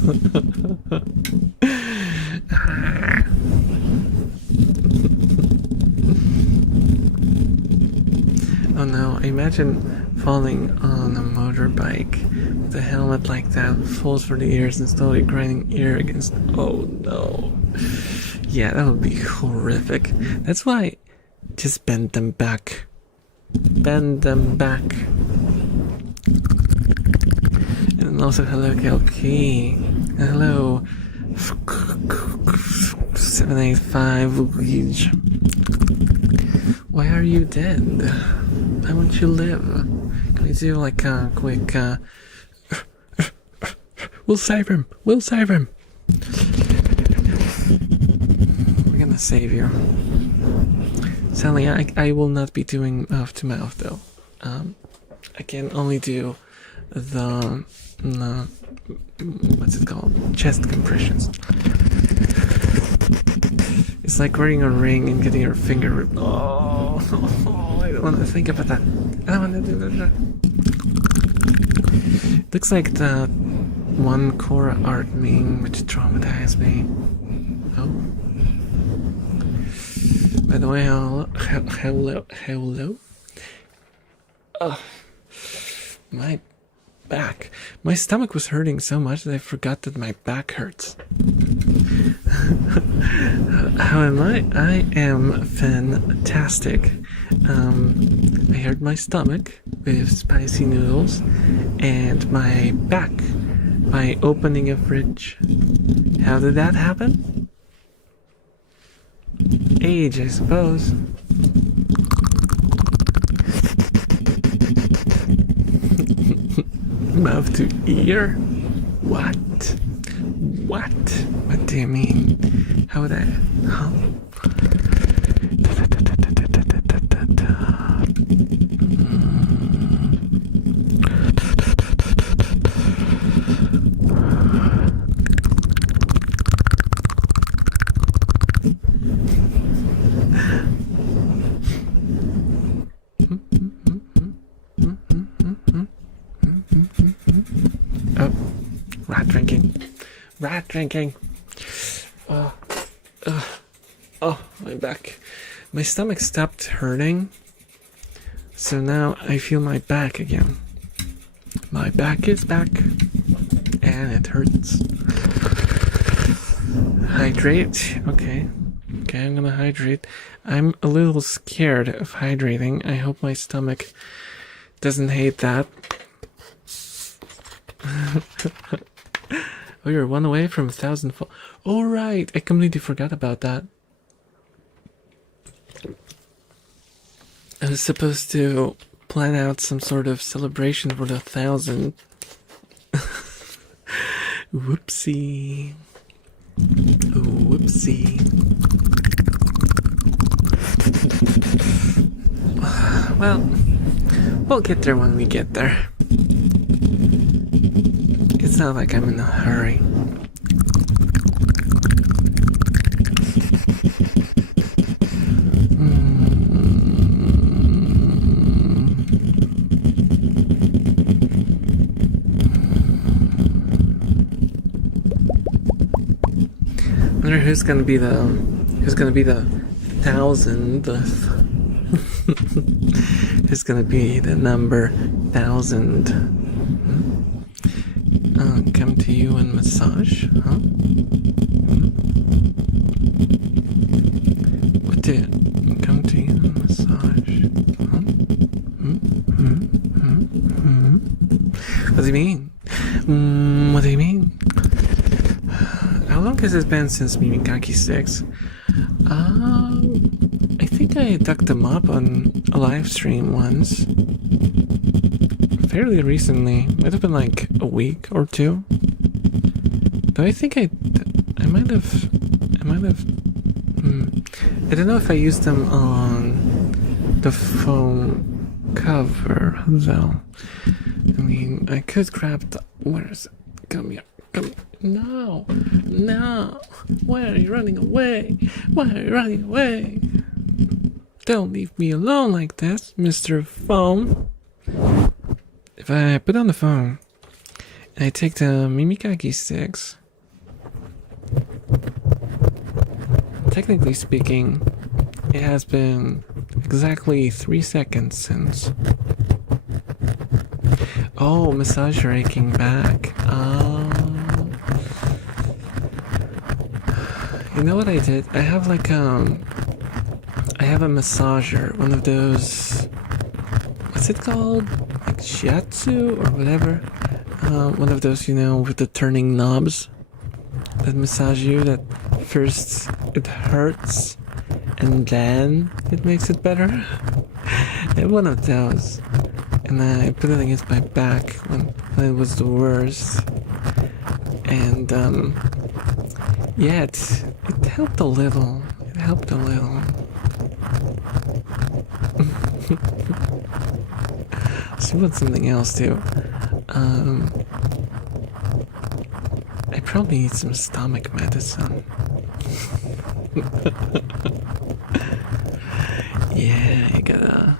Oh no, imagine falling on a motorbike with a helmet like that, falls for the ears and slowly grinding ear against... Oh no. Yeah, that would be horrific. That's why just bend them back. Bend them back. And also hello Kelky. Hello 785 Luigi. Why are you dead? Why won't you live? Can we do like a quick we'll save him. We'll save him. We're gonna save you. Sadly, I will not be doing mouth to mouth though. I can only do the what's it called? Chest compressions. It's like wearing a ring and getting your finger ripped. Oh, I don't want to think about that. I don't want to do that. Looks like the one Cora art meme which traumatized me. Oh. By the way, hello. My back. My stomach was hurting so much that I forgot that my back hurts. How am I? I am fantastic. I hurt my stomach with spicy noodles and my back by opening a fridge. How did that happen? Age, I suppose. Mouth to ear? What? What? What do you mean? How would I? Huh? Oh, rat drinking. Rat drinking. Oh, my back. My stomach stopped hurting. So now I feel my back again. My back is back. And it hurts. Hydrate. Okay. Okay, I'm gonna hydrate. I'm a little scared of hydrating. I hope my stomach doesn't hate that. Oh, you're one away from 1,000 fall. Oh, right. I completely forgot about that. I was supposed to plan out some sort of celebration for the 1,000. Whoopsie. Whoopsie. Well, we'll get there when we get there. It's not like I'm in a hurry. I wonder who's gonna be the 1,000th. Who's gonna be the number 1,000? Come to you and massage, huh? What did come to you and massage? Huh? What do you mean? What do you mean? How long has it been since Mimikaki 6? I think I dug them up on a live stream once. Fairly recently. Might have been like a week or two. Though I think I might have I don't know if I used them on the phone cover though. I mean, I could grab the, where is it? Come here. Come. No. Why are you running away? Why are you running away? Don't leave me alone like this, Mr. Phone. If I put on the phone and I take the Mimikaki sticks, technically speaking, it has been exactly 3 seconds since. Oh, massage raking back. You know what I did? I have like I have a massager, one of those, what's it called? Like shiatsu or whatever. One of those, you know, with the turning knobs that massage you, that first it hurts and then it makes it better. I have one of those. And I put it against my back when it was the worst. And yeah, it helped a little. It helped a little. So you want something else too. I probably need some stomach medicine. Yeah, you gotta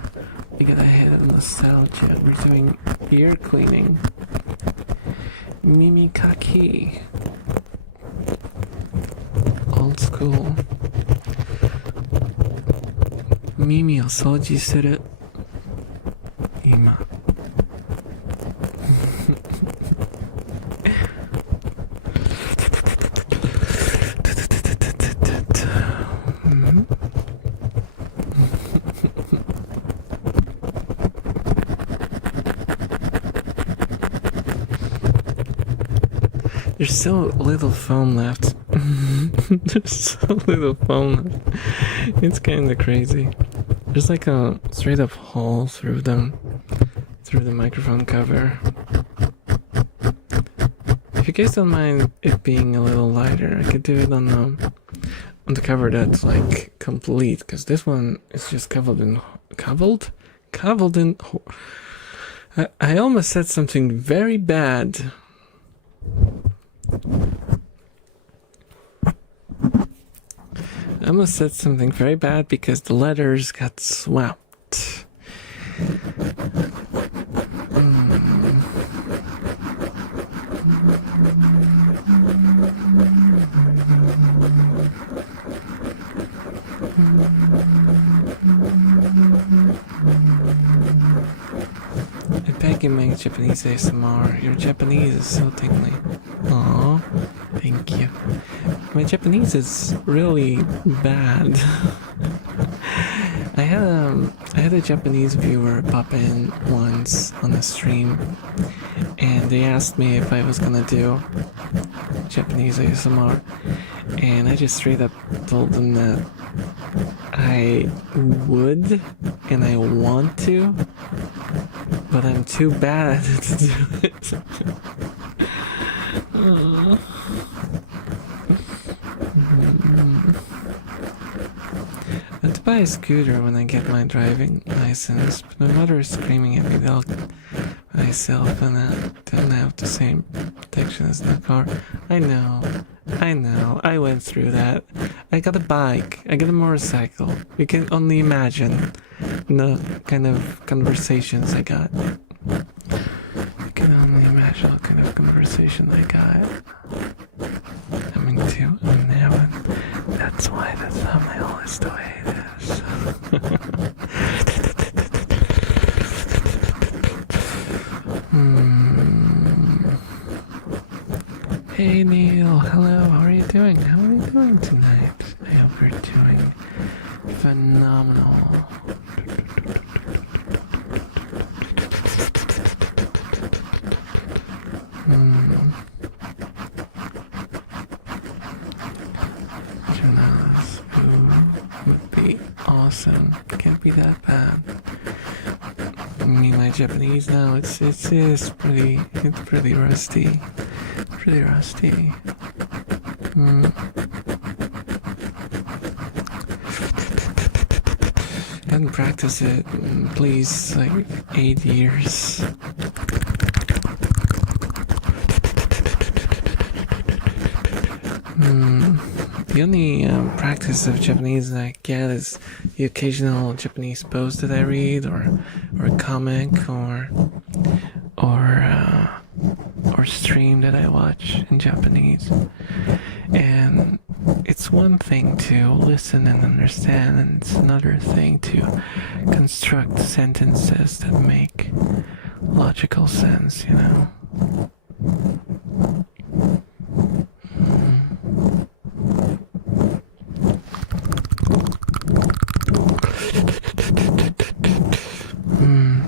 hit on nostalgia. We're doing ear cleaning. Mimikaki. Old school. Mimi を掃除する。今。There's so little foam left. There's so little foam left. It's kind of crazy. There's like a straight up hole through the microphone cover. guys don't mind it being a little lighter, I could do it on the cover that's like complete, because this one is just covered in I almost said something very bad. I almost said something very bad because the letters got swapped. I beg you make Japanese ASMR. Your Japanese is so tingly. Aww, thank you. My Japanese is really bad. I had a Japanese viewer pop in once on a stream, and they asked me if I was gonna do Japanese ASMR, and I just straight up told them that I would and I want to, but I'm too bad to do it. I want to buy a scooter when I get my driving license, but my mother is screaming at me that I'll myself and I don't have the same protection as the car. I know, I went through that. I got a bike, I got a motorcycle. You can only imagine the kind of conversations I got. You can only imagine what kind of conversation I got. Having to in heaven. That's why the thumbnail is the way it is. Hey Neil, hello, how are you doing? How are you doing tonight? I hope you're doing phenomenal. Jonas, who would be awesome. Can't be that bad. I mean, my Japanese now, it's pretty rusty. Pretty rusty. I hadn't practiced it in please like 8 years. The only practice of Japanese I get is the occasional Japanese post that I read, or a comic, or stream that I watch in Japanese. And it's one thing to listen and understand, and it's another thing to construct sentences that make logical sense, you know?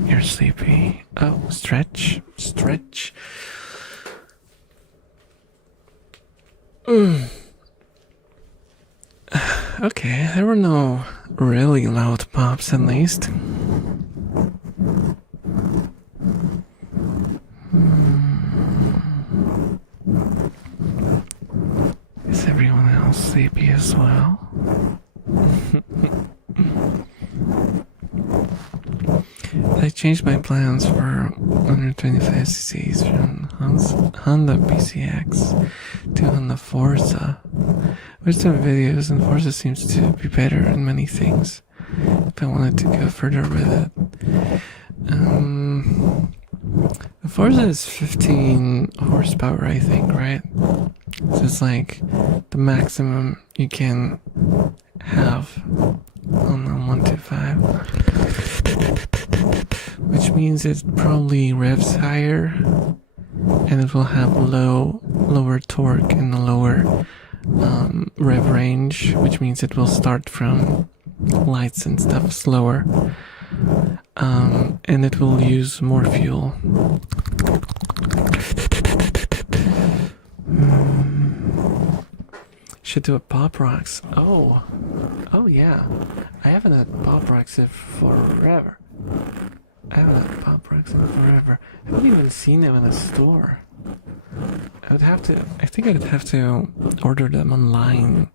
You're sleepy. Oh, stretch. Okay, there were no really loud pops at least. Is everyone else sleepy as well? I changed my plans for 125cc's from Honda PCX to Honda Forza. Watched some videos, and Forza seems to be better in many things. If I wanted to go further with it. The Forza is 15 horsepower, I think, right? So it's like the maximum you can have on the 125, which means it probably revs higher, and it will have lower torque and a lower rev range, which means it will start from lights and stuff slower, and it will use more fuel. Should do a Pop Rocks. Oh yeah. I haven't had Pop Rocks in forever. I haven't even seen them in a store. I think I'd have to order them online.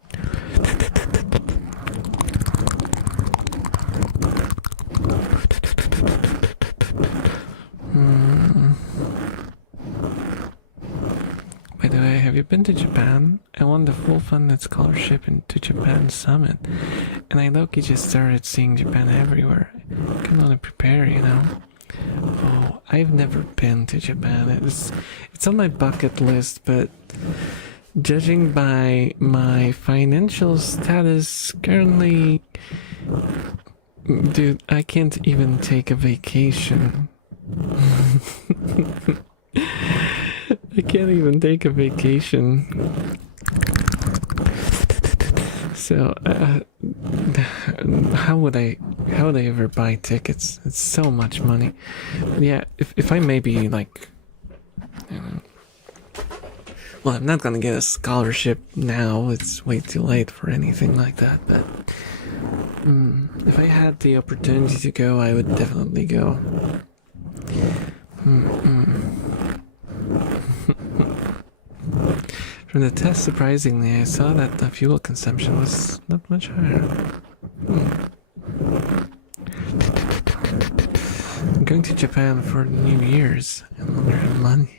By the way, have you been to Japan? I won the full funded scholarship into Japan Summit, and I low-key just started seeing Japan everywhere. I can only prepare, you know. Oh, I've never been to Japan. It's on my bucket list, but judging by my financial status currently, dude, I can't even take a vacation. I can't even take a vacation. So, how would I ever buy tickets? It's so much money. Yeah, if I maybe like, you know, well, I'm not gonna get a scholarship now. It's way too late for anything like that. But if I had the opportunity to go, I would definitely go. From the test, surprisingly, I saw that the fuel consumption was not much higher. I'm going to Japan for New Year's and wonder how money.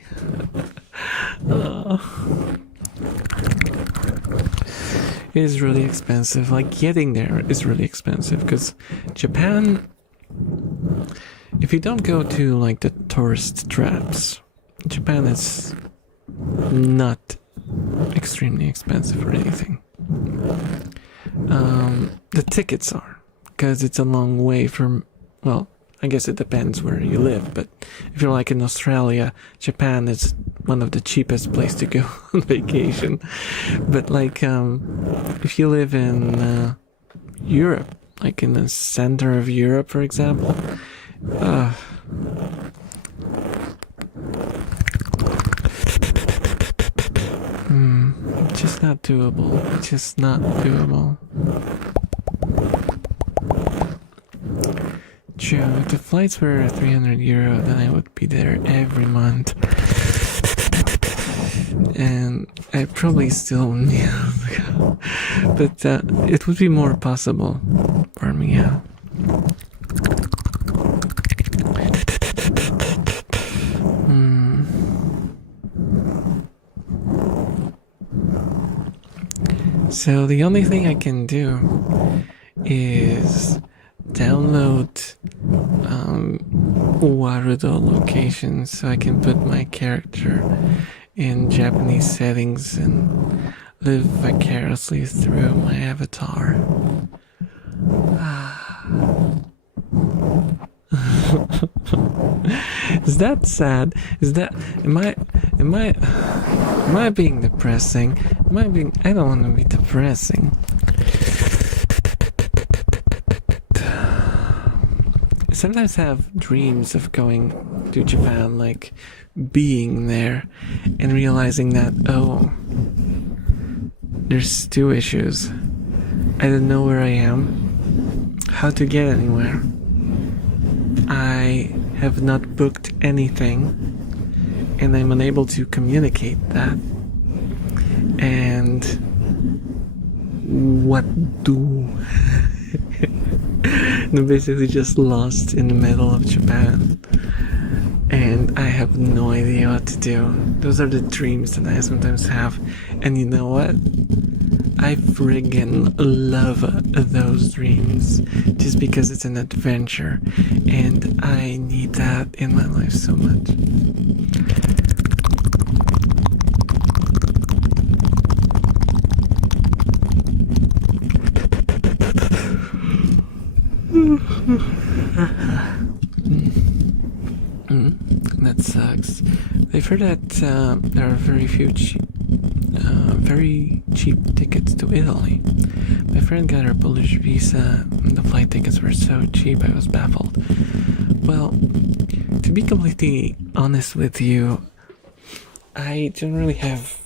It is really expensive. Like, getting there is really expensive because Japan, if you don't go to like the tourist traps, Japan is not extremely expensive or anything. The tickets are, because it's a long way from, well, I guess it depends where you live, but if you're like in Australia, Japan is one of the cheapest places to go on vacation. But like, if you live in Europe, like in the center of Europe, for example, it's just not doable. It's just not doable. True, if the flights were €300, then I would be there every month. And I probably still need to go. But it would be more possible for me, yeah. So the only thing I can do is download Warudo locations so I can put my character in Japanese settings and live vicariously through my avatar. Is that sad? Is that am I being depressing? I don't want to be depressing. Sometimes I have dreams of going to Japan, like being there and realizing that, oh, there's two issues. I don't know where I am, how to get anywhere. I have not booked anything, and I'm unable to communicate that. And what do? I'm basically just lost in the middle of Japan, and I have no idea what to do. Those are the dreams that I sometimes have, and you know what? I friggin' love those dreams just because it's an adventure, and I need that in my life so much. That sucks. I've heard that there are very cheap tickets to Italy. My friend got her Polish visa, and the flight tickets were so cheap I was baffled. Well, to be completely honest with you, I don't really have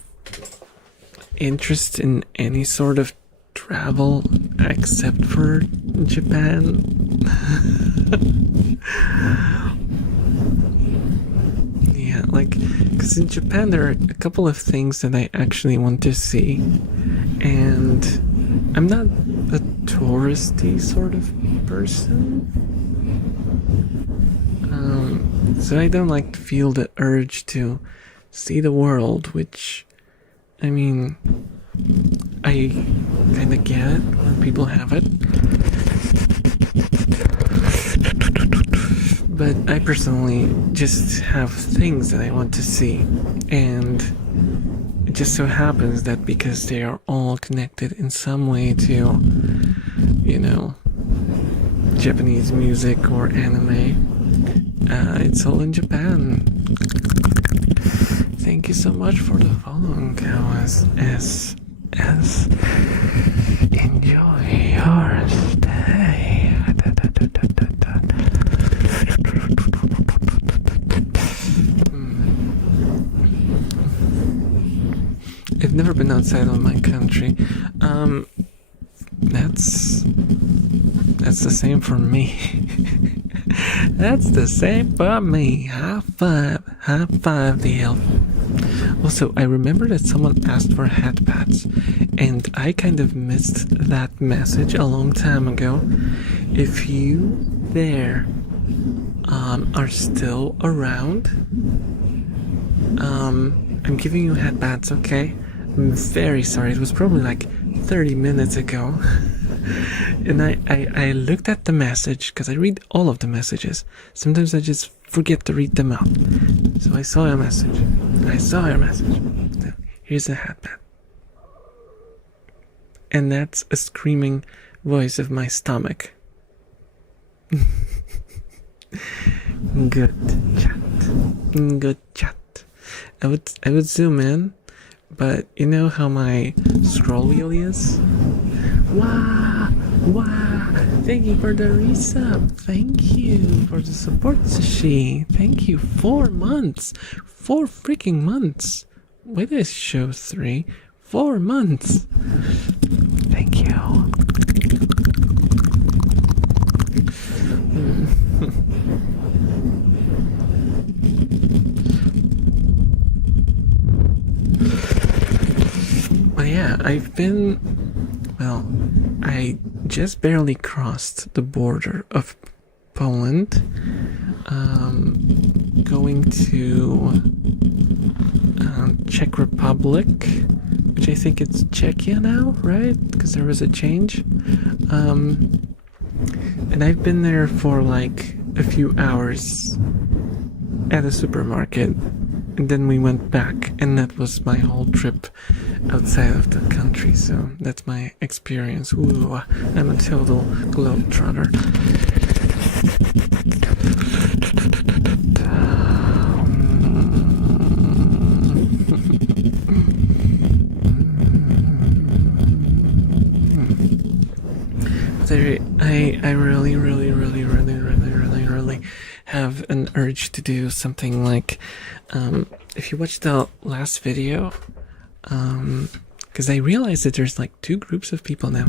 interest in any sort of travel except for Japan. Yeah, like, Because in Japan there are a couple of things that I actually want to see, and I'm not a touristy sort of person, so I don't like to feel the urge to see the world, which, I mean, I kind of get it when people have it, but I personally just have things that I want to see, and it just so happens that because they are all connected in some way to, you know, Japanese music or anime, it's all in Japan. Thank you so much for the following, Kawas. Enjoy your stay. I've never been outside of my country. That's the same for me. That's the same for me. High five, the elf. Also, I remember that someone asked for hat pads, and I kind of missed that message a long time ago. If you there are still around, I'm giving you hat pads, okay? I'm very sorry, it was probably like 30 minutes ago. And I looked at the message, because I read all of the messages. Sometimes I just forget to read them out. So I saw your message. So here's a hat pad. And that's a screaming voice of my stomach. Good chat. I would zoom in, but you know how my scroll wheel is? Wow! Thank you for the resub. Thank you for the support, Sushi. Thank you. 4 months. 4 freaking months. Why did I show 3? 4 months. Thank you. But yeah, I just barely crossed the border of Poland, going to Czech Republic, which I think it's Czechia now, right? Because there was a change. And I've been there for like a few hours at a supermarket, and then we went back, and that was my whole trip outside of the country. So that's my experience. Ooh, I'm a total globetrotter. I really have an urge to do something like, if you watch the last video, because I realized that there's like 2 groups of people now.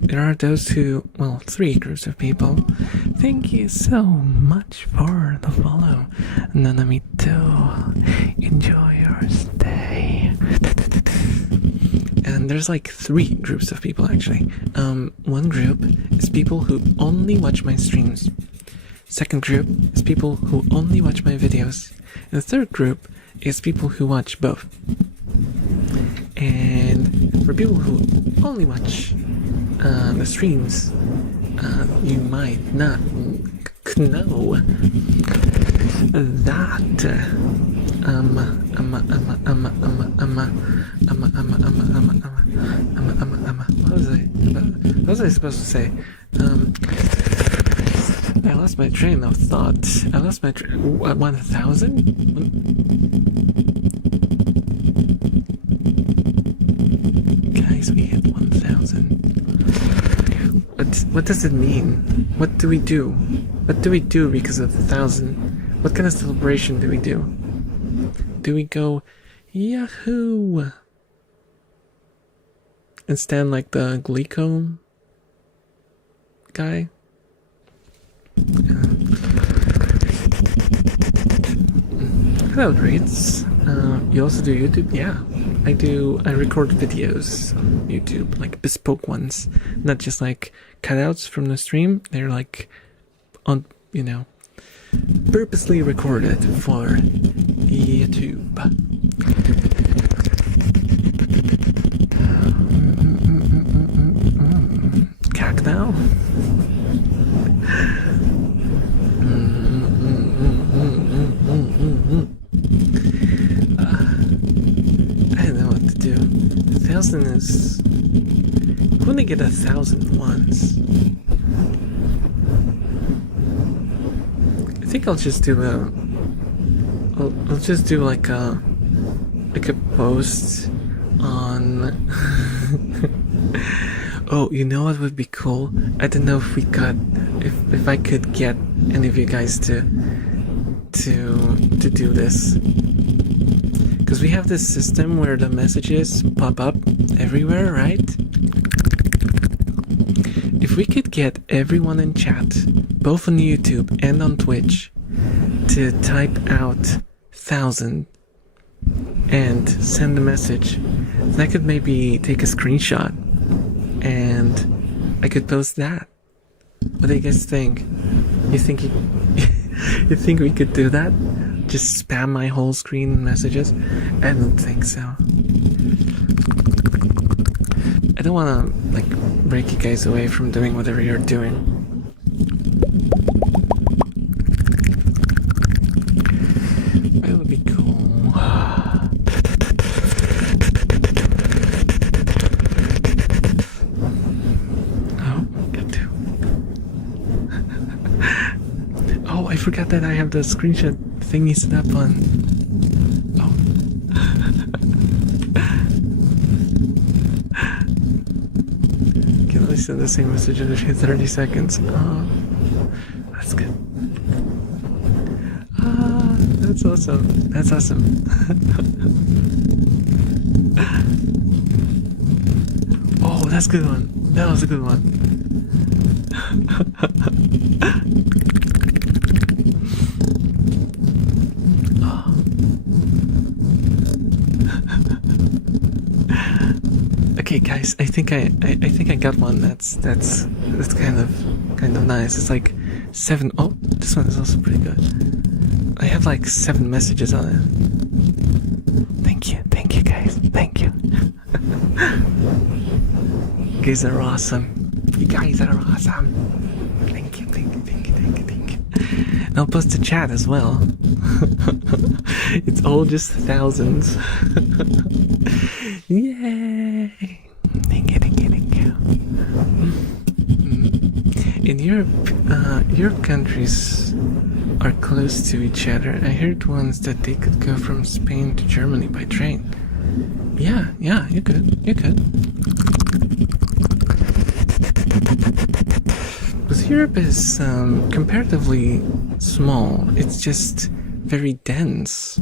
There are those who, 3 groups of people. Thank you so much for the follow. Nanami too. Enjoy your stay. And there's like 3 groups of people actually. One group is people who only watch my streams. Second group is people who only watch my videos. And the third group is people who watch both. And for people who only watch the streams, you might not know that what was I supposed to say? I lost my train of thought. 1,000? Guys, we hit 1,000. What does it mean? What do we do? What do we do because of 1,000? What kind of celebration do we do? Do we go Yahoo! And stand like the Gleecom guy? Hello, Greets. You also do YouTube? Yeah, I do. I record videos on YouTube, like bespoke ones, not just like cutouts from the stream. They're like on, purposely recorded for YouTube. Cacao. I don't know what to do. 1,000 is... I only get 1,000 once. I think I'll just do I'll just do like a post on... Oh, you know what would be cool? I don't know if we could... If I could get any of you guys to do this, because we have this system where the messages pop up everywhere, right? If we could get everyone in chat, both on YouTube and on Twitch, to type out 1,000 and send a message, then I could maybe take a screenshot and I could post that. What do you guys think? You think you think we could do that? Just spam my whole screen messages? I don't think so. I don't want to like break you guys away from doing whatever you're doing. That would be cool. Oh, got to. Oh, I forgot that I have the screenshot thingy set up on. Oh. Can I send the same message in 30 seconds? Oh, that's good. Ah, that's awesome. That's awesome. Oh, that's a good one. That was a good one. Okay, guys, I think I got one. That's kind of nice. It's like 7. Oh, this one is also pretty good. I have like 7 messages on it. Thank you, guys. Thank you. You guys are awesome. You guys are awesome. Thank you. And I'll post the chat as well. It's all just thousands. Yay! Thank you. In Europe countries are close to each other. I heard once that they could go from Spain to Germany by train. Yeah, you could. Because Europe is comparatively small. It's just very dense.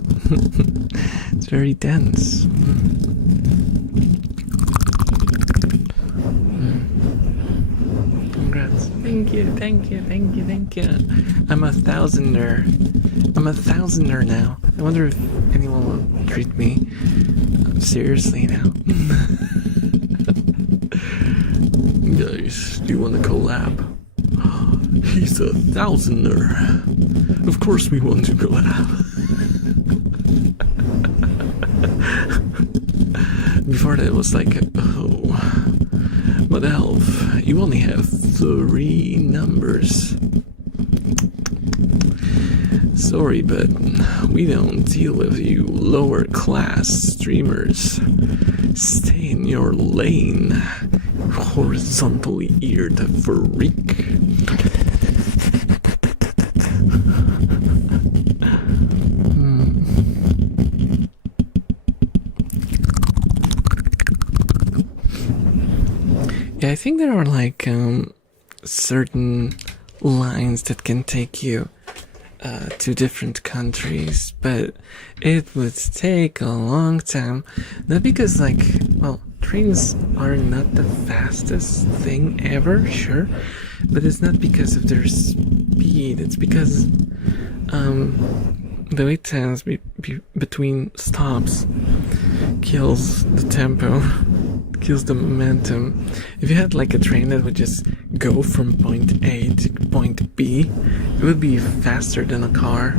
It's very dense. Congrats. Thank you. I'm a thousander now. I wonder if anyone will treat me seriously now. Guys, do you want to collab? He's a thousander. Of course we want to collab. Before that it was like, oh, but Elf, you only have 3 numbers. Sorry, but we don't deal with you lower class streamers. Stay in your lane, horizontally eared freak. Yeah, I think there are like certain lines that can take you to different countries, but it would take a long time. Not because like, well, trains are not the fastest thing ever, sure, but it's not because of their speed. It's because the wait times between stops kills the tempo, kills the momentum. If you had like a train that would just go from point A to point B, it would be faster than a car.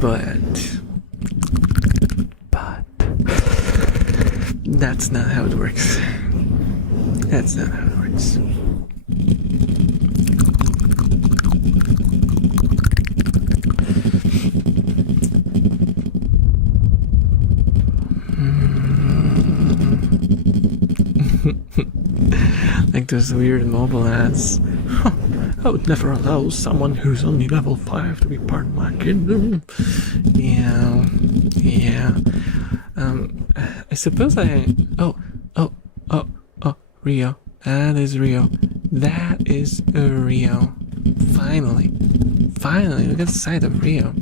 But that's not how it works. That's not how it works. Like those weird mobile ads. I would never allow someone who's only level 5 to be part of my kingdom. Yeah. I suppose Rio. That is Rio. That is Rio. Finally, we got sight of Rio.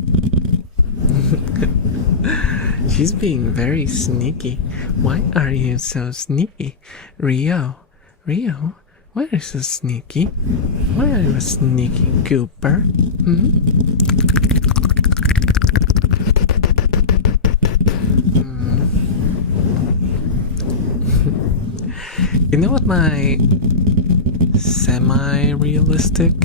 She's being very sneaky. Why are you so sneaky? Rio, why are you so sneaky? Why are you a sneaky gooper? You know what my semi-realistic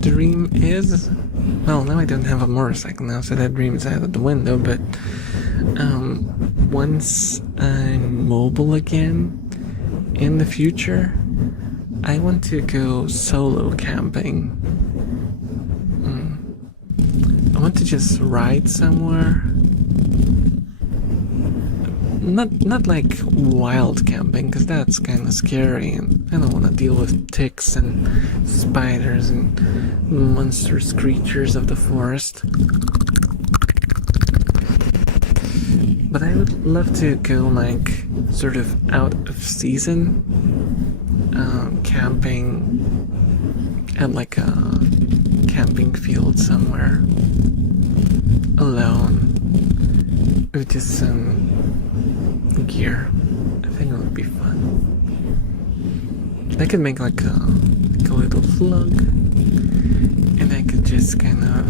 dream is? Well, now I don't have a motorcycle now, so that dream is out of the window, but once I'm mobile again in the future, I want to go solo camping. I want to just ride somewhere. Not like wild camping, because that's kind of scary, and I don't want to deal with ticks and spiders and monstrous creatures of the forest. But I would love to go like sort of out of season camping at like a camping field somewhere alone with just some gear. I think it would be fun. I could make like a little vlog, and I could just kind of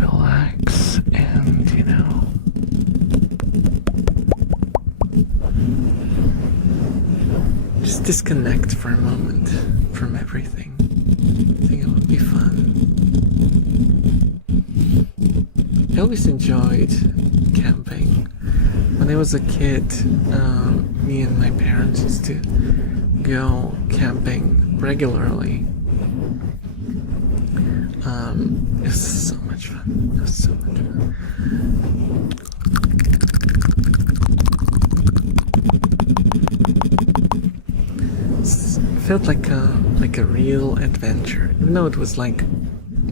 relax and, you know, just disconnect for a moment from everything. I think it would be fun. I always enjoyed camping. When I was a kid, me and my parents used to go camping regularly. It was so much fun. It was so much fun. It felt like a real adventure, even though it was like,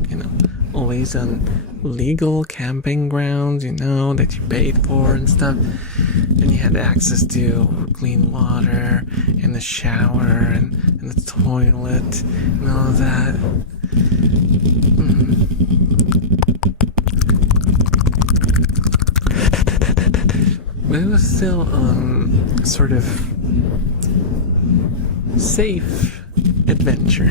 you know, always on legal camping grounds, you know, that you paid for and stuff, and you had access to clean water and the shower and the toilet and all of that. But it was still sort of safe adventure.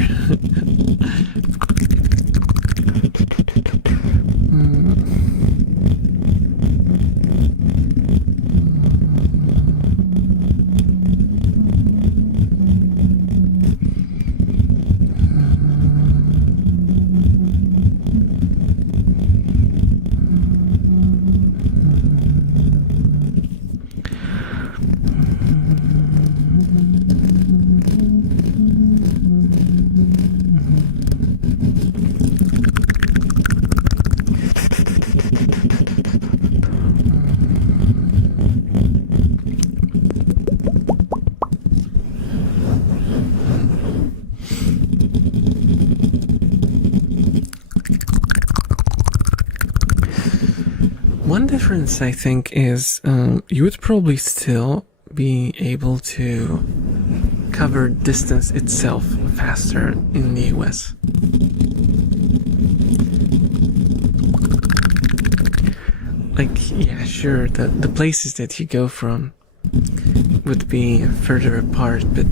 One difference, I think, is you would probably still be able to cover distance itself faster in the US. Like, yeah, sure, the places that you go from would be further apart, but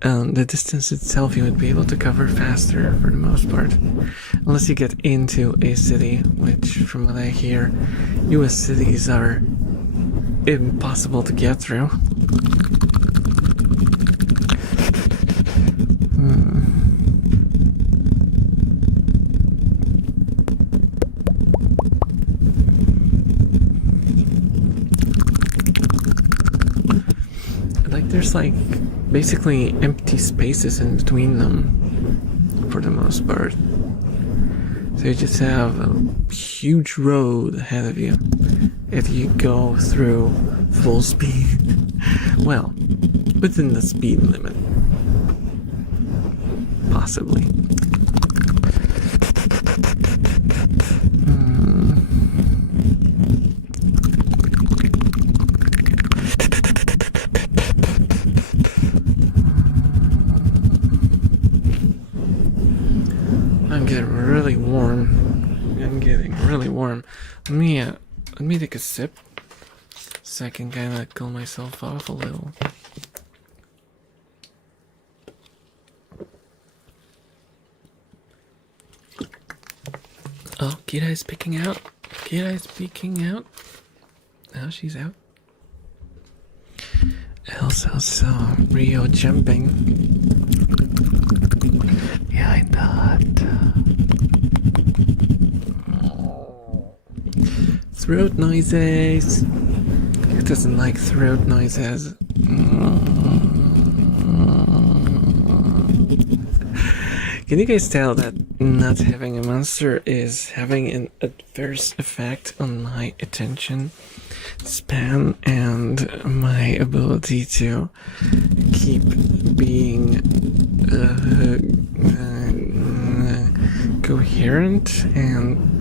the distance itself you would be able to cover faster for the most part. Unless you get into a city, which from what I hear, US cities are impossible to get through. There's like basically empty spaces in between them for the most part. So you just have a huge road ahead of you if you go through full speed. Well, within the speed limit. Possibly. Let me take a sip so I can kind of cool myself off a little. Oh, Kira's picking out. Kira's peeking out. Oh, she's out. Also saw Rio jumping. Yeah, I thought. Throat noises. Who doesn't like throat noises? Can you guys tell that not having a monster is having an adverse effect on my attention span and my ability to keep being coherent and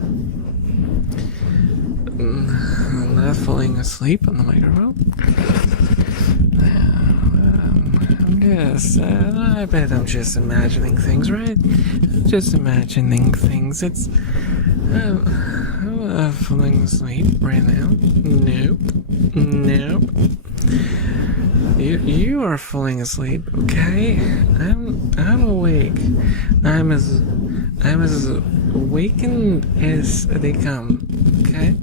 not falling asleep on the microphone? Yes, I bet I'm just imagining things, right? Just imagining things. It's I'm falling asleep right now. Nope. You are falling asleep, okay? I'm awake. I'm as awakened as they come, okay?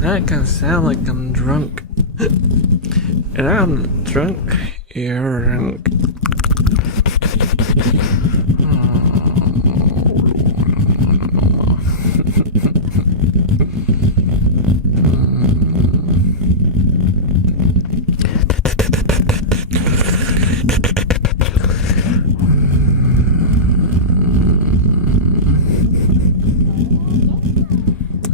That can sound like I'm drunk. And I'm not drunk. You're drunk.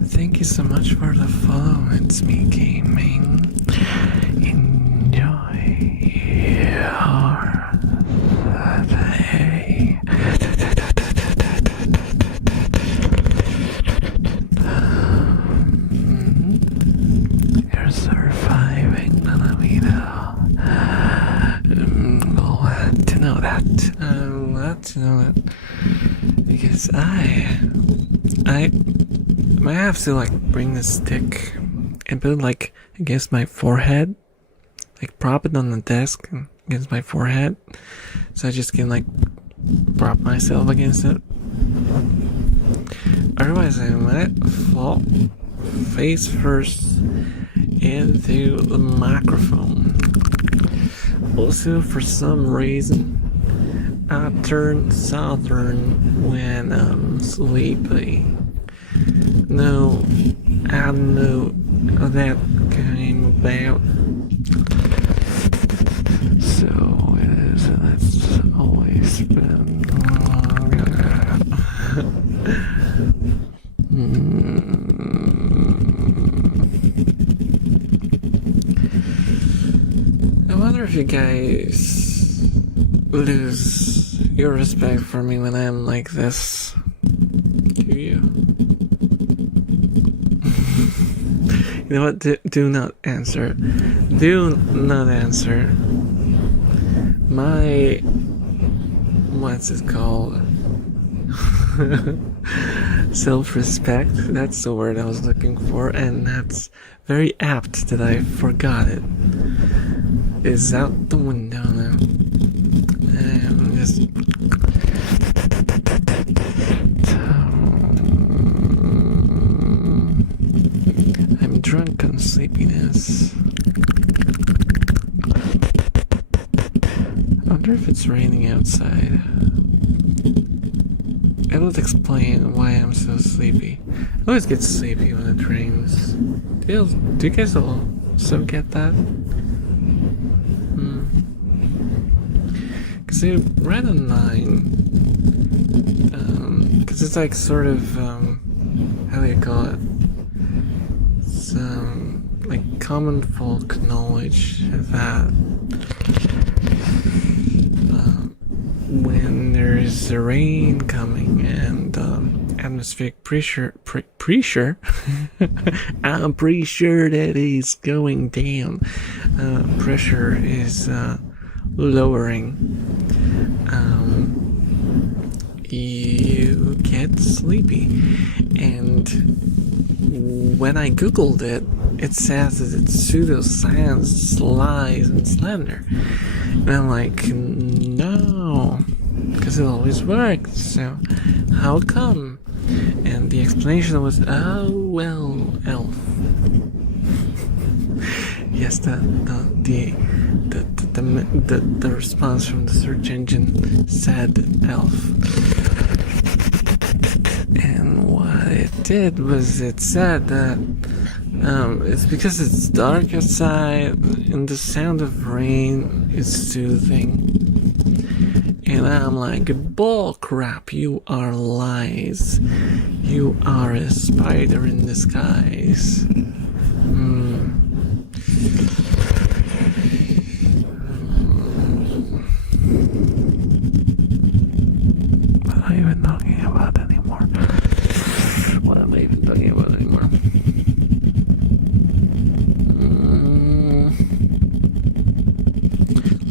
Thank you so much for the follow. It's me gaming. Enjoy your day. You're surviving, Nanamito. Glad to know that. Glad to know that. Because I might have to like bring this stick and put it like against my forehead, like prop it on the desk against my forehead, so I just can like prop myself against it. Otherwise, I might fall face first into the microphone. Also, for some reason, I turn southern when I'm sleepy. No, I know how that came about. So it is, and it's always been. I wonder if you guys lose your respect for me when I'm like this. Do you? You know what? Do not answer. Do not answer. My... What's it called? Self-respect, that's the word I was looking for, and that's very apt that I forgot it. Is out the window now. And just I'm drunk on sleepiness. I wonder if it's raining outside. It'll explain why I'm so sleepy. I always get sleepy when it rains. Do you guys also get that? Because I read online, because it's like sort of, how do you call it? It's like common folk knowledge that when there's rain coming and atmospheric pressure, I'm pretty sure that is going down. Pressure is lowering. You get sleepy, and when I googled it, it says that it's pseudoscience, lies, and slander. And I'm like, no, because it always works. So how come? And the explanation was, oh well, elf. Yes, the response from the search engine said elf. And what it did was it said that it's because it's dark outside and the sound of rain is soothing. And I'm like, bull crap, you are lies. You are a spider in disguise. What am I even talking about anymore? What am I even talking about anymore?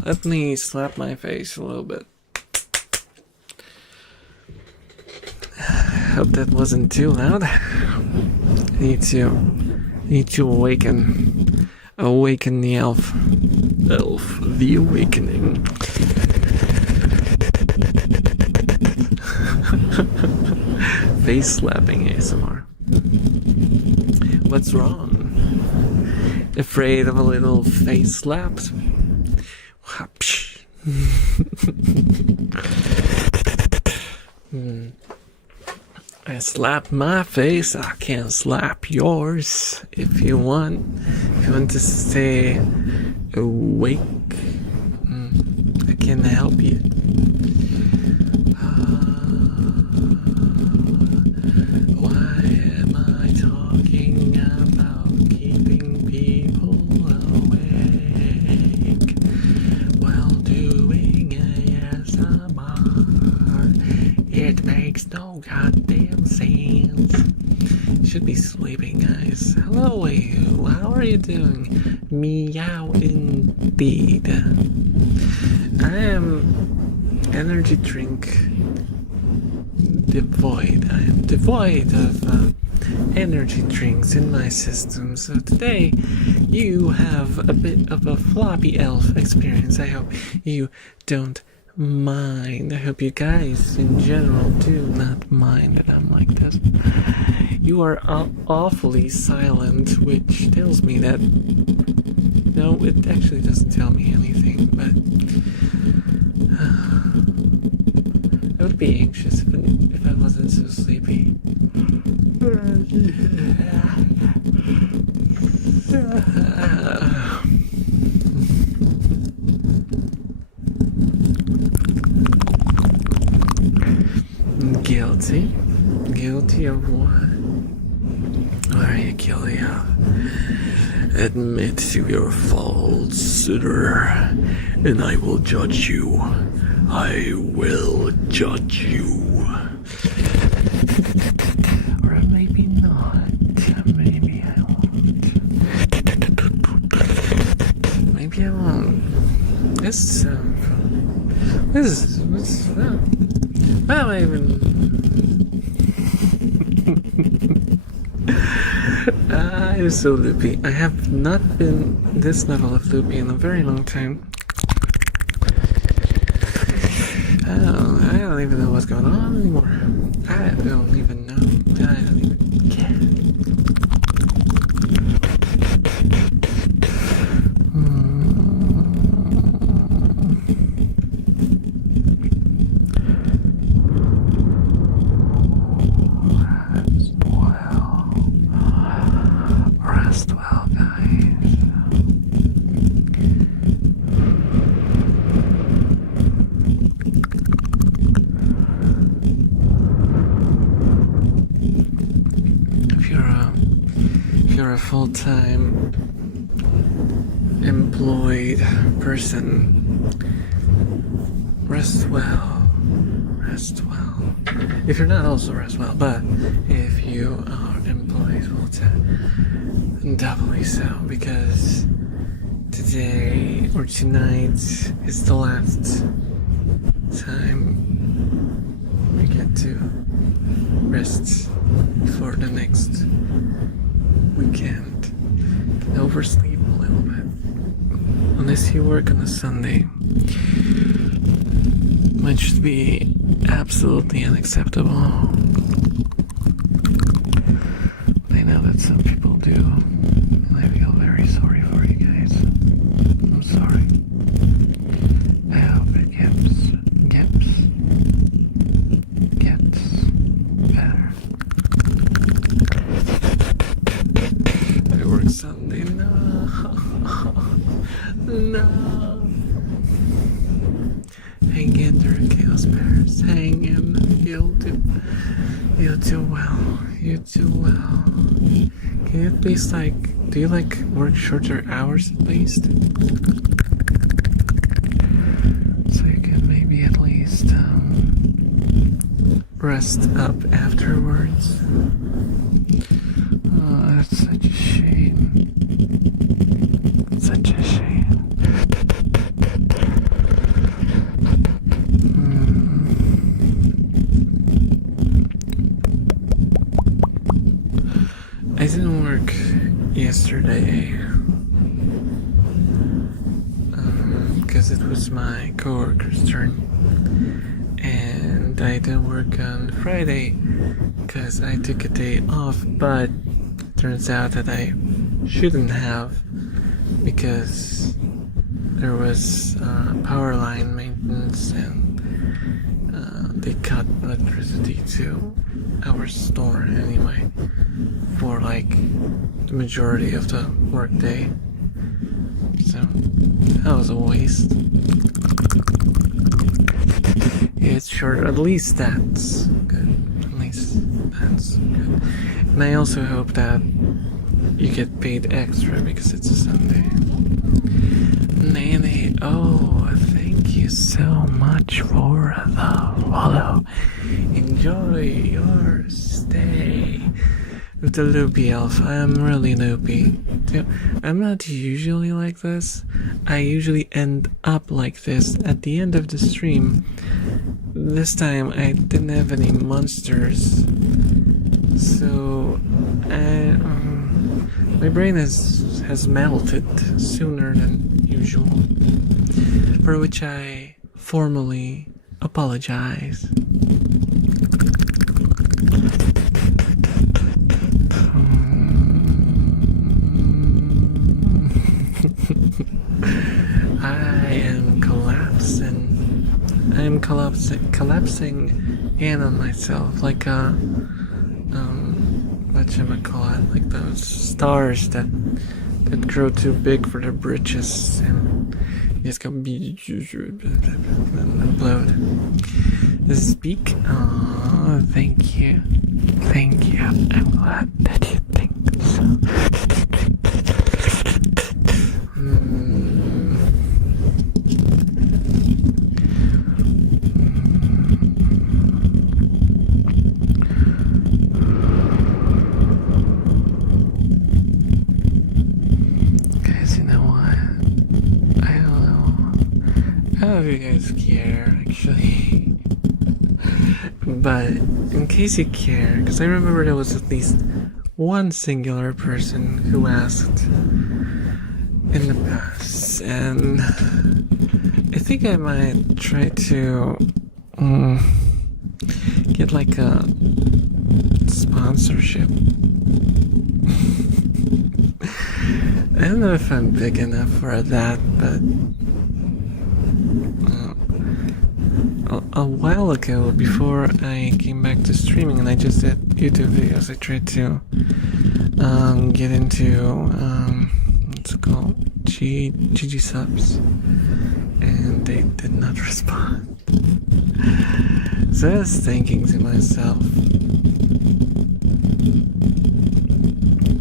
Let me slap my face a little bit. Hope that wasn't too loud. I need to awaken the elf. Elf, the awakening. Face slapping ASMR. What's wrong? Afraid of a little face slap? I slap my face, I can slap yours. If you want to stay awake, I can help you. Why am I talking about keeping people awake while doing ASMR? It makes no goddamn sense. You should be sleeping, guys. Hello, you. How are you doing? Meow indeed. I am energy drink devoid. I am devoid of energy drinks in my system. So today you have a bit of a floppy elf experience. I hope you don't mind. I hope you guys in general do not mind that I'm like this. You are awfully silent, which tells me that... No, it actually doesn't tell me anything, but... I would be anxious if I wasn't so sleepy. Guilty? Guilty of what? What are you guilty of? Admit to your faults, sinner, and I will judge you. I will judge you. Or maybe not. Maybe I won't. Maybe I won't. What's that? Why am I even... I'm so loopy. I have not been this level of loopy in a very long time. I don't even know what's going on anymore. I don't even know. I don't even care. Rest well, guys. If you're a full-time employed person, rest well. Rest well. If you're not, also rest well. But if you are employed full-time, doubly so, because today or tonight is the last time we get to rest for the next weekend. Can oversleep a little bit. Unless you work on a Sunday, which would be absolutely unacceptable. I know that some people do, and I feel very sorry for you guys. I'm sorry. I hope it gets better. I work Sunday. No. Hang in there, Chaos Bears. Hang in. You'll do well. You do well. Can you at least do you work shorter hours at least? So you can maybe at least rest up afterwards. Oh, that's such a shame. Such a shame. I didn't work yesterday because it was my coworker's turn, and I didn't work on Friday because I took a day off, but turns out that I shouldn't have, because there was power line maintenance and they cut electricity to our store anyway for the majority of the workday. So that was a waste. It's short. At least that's good. At least that's good. And I also hope that you get paid extra because it's a Sunday. Nene, oh, thank you so much for the follow. Enjoy your stay with the loopy elf. I am really loopy. I'm not usually like this. I usually end up like this at the end of the stream. This time I didn't have any monsters, so my brain has melted sooner than usual, for which I formally apologize. Collapsing in on myself like whatchamacallit, like those stars that grow too big for their britches and just go and implode. Speak. Oh, thank you. I'm glad that you think so. You guys care, actually. But in case you care, because I remember there was at least one singular person who asked in the past, and I think I might try to get like a sponsorship. I don't know if I'm big enough for that, but a while ago, before I came back to streaming and I just did YouTube videos, I tried to get into what's it called, GG subs, and they did not respond. So I was thinking to myself,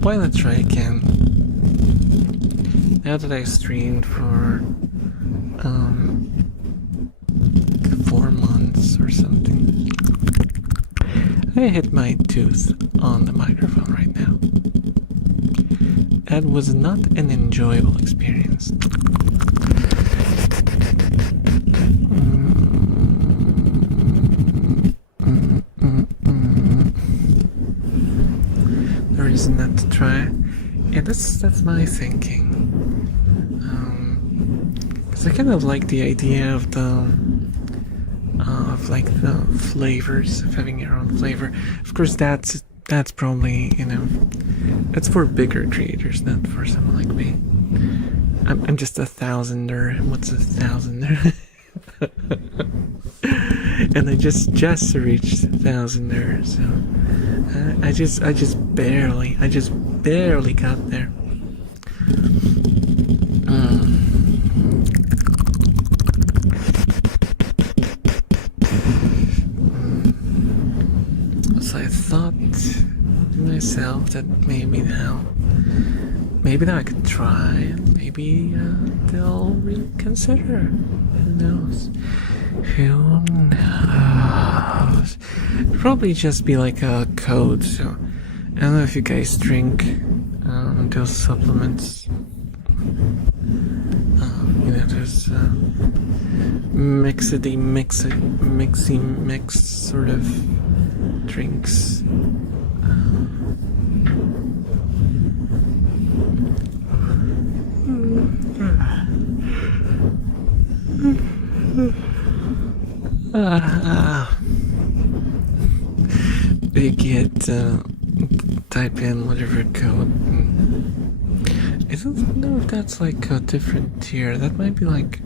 why not try again? Now that I streamed for 4 months or something, I hit my tooth on the microphone right now. That was not an enjoyable experience. The reason not to try, yeah, that's my thinking. Because I kind of like the idea of the flavors, of having your own flavor. Of course, that's probably, that's for bigger creators, not for someone like me. I'm just a thousander. What's a thousander? And I just reached thousander, so I just barely got there. So I thought to myself that maybe now I could try, and maybe they'll reconsider. Who knows? Who knows? It'd probably just be like a code. So I don't know if you guys drink those supplements. Those mix sort of drinks. You get type in whatever code. I don't know if that's like a different tier. That might be like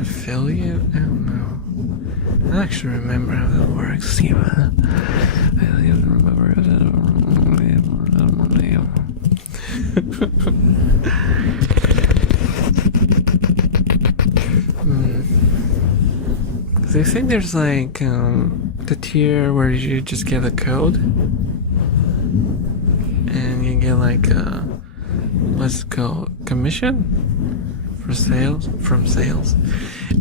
affiliate. I don't know. I don't actually remember how that works. See, I don't even remember. I think there's like the tier where you just get a code and you get like what's it called, commission for from sales,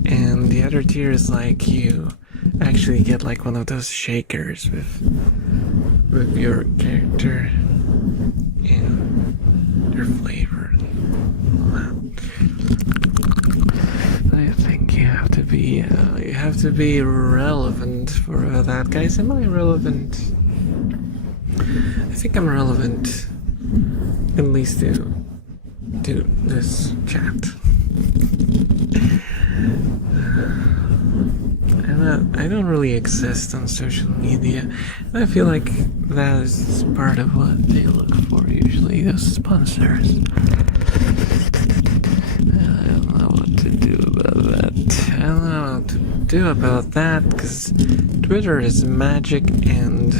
and the other tier is like you actually get like one of those shakers with your character and their flavor. I think you have to be relevant for that, guys. Am I relevant? I think I'm relevant, at least to this chat. And I don't really exist on social media. I feel like that is part of what they look for usually, those sponsors. I don't know what to do about that. I don't know what to do about that, because Twitter is magic and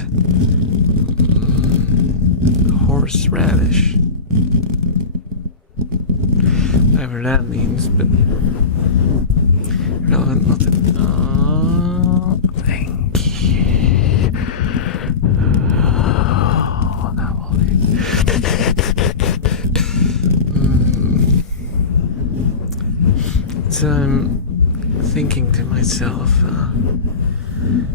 horseradish. Whatever that means, but relevant nothing. Oh, thank you. Oh, that will be. So I'm thinking to myself,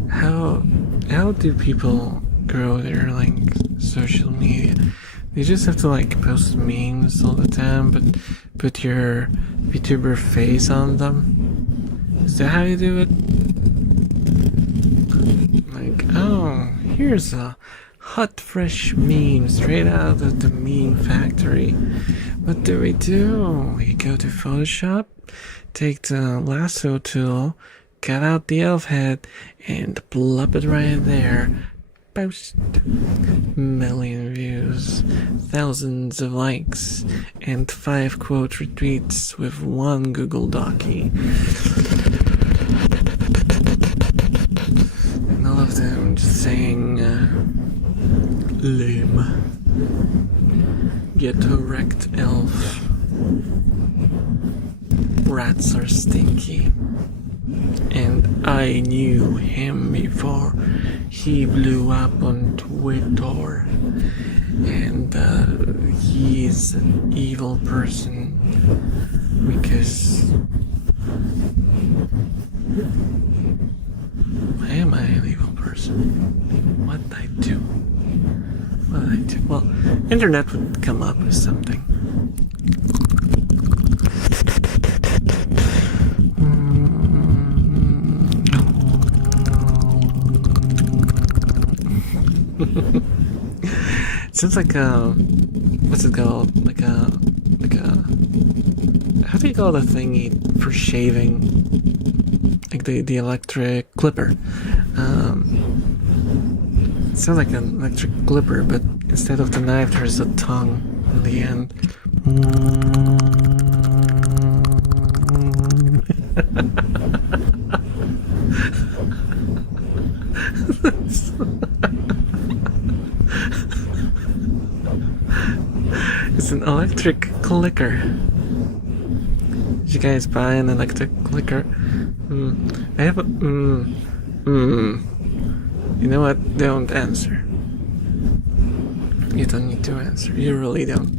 how do people grow their like social media? They just have to like post memes all the time, but put your VTuber face on them? Is that how you do it? Like, oh, here's a hot, fresh meme straight out of the meme factory. What do? We go to Photoshop, take the lasso tool, cut out the elf head, and plop it right there. Post. Million views, thousands of likes, and 5 quote retweets with 1 Google Docie. And all of them just saying, lame. Get wrecked, elf. Rats are stinky. And I knew him before he blew up on Twitter. And he's an evil person because... Why am I an evil person? What did I do? Well, internet would come up with something. It sounds like what's it called? Like a how do you call the thingy for shaving? Like the electric clipper. It sounds like an electric clipper, but instead of the knife, there's a tongue in the end. It's an electric clicker. Did you guys buy an electric clicker? I have a... You know what? Don't answer. You don't need to answer. You really don't.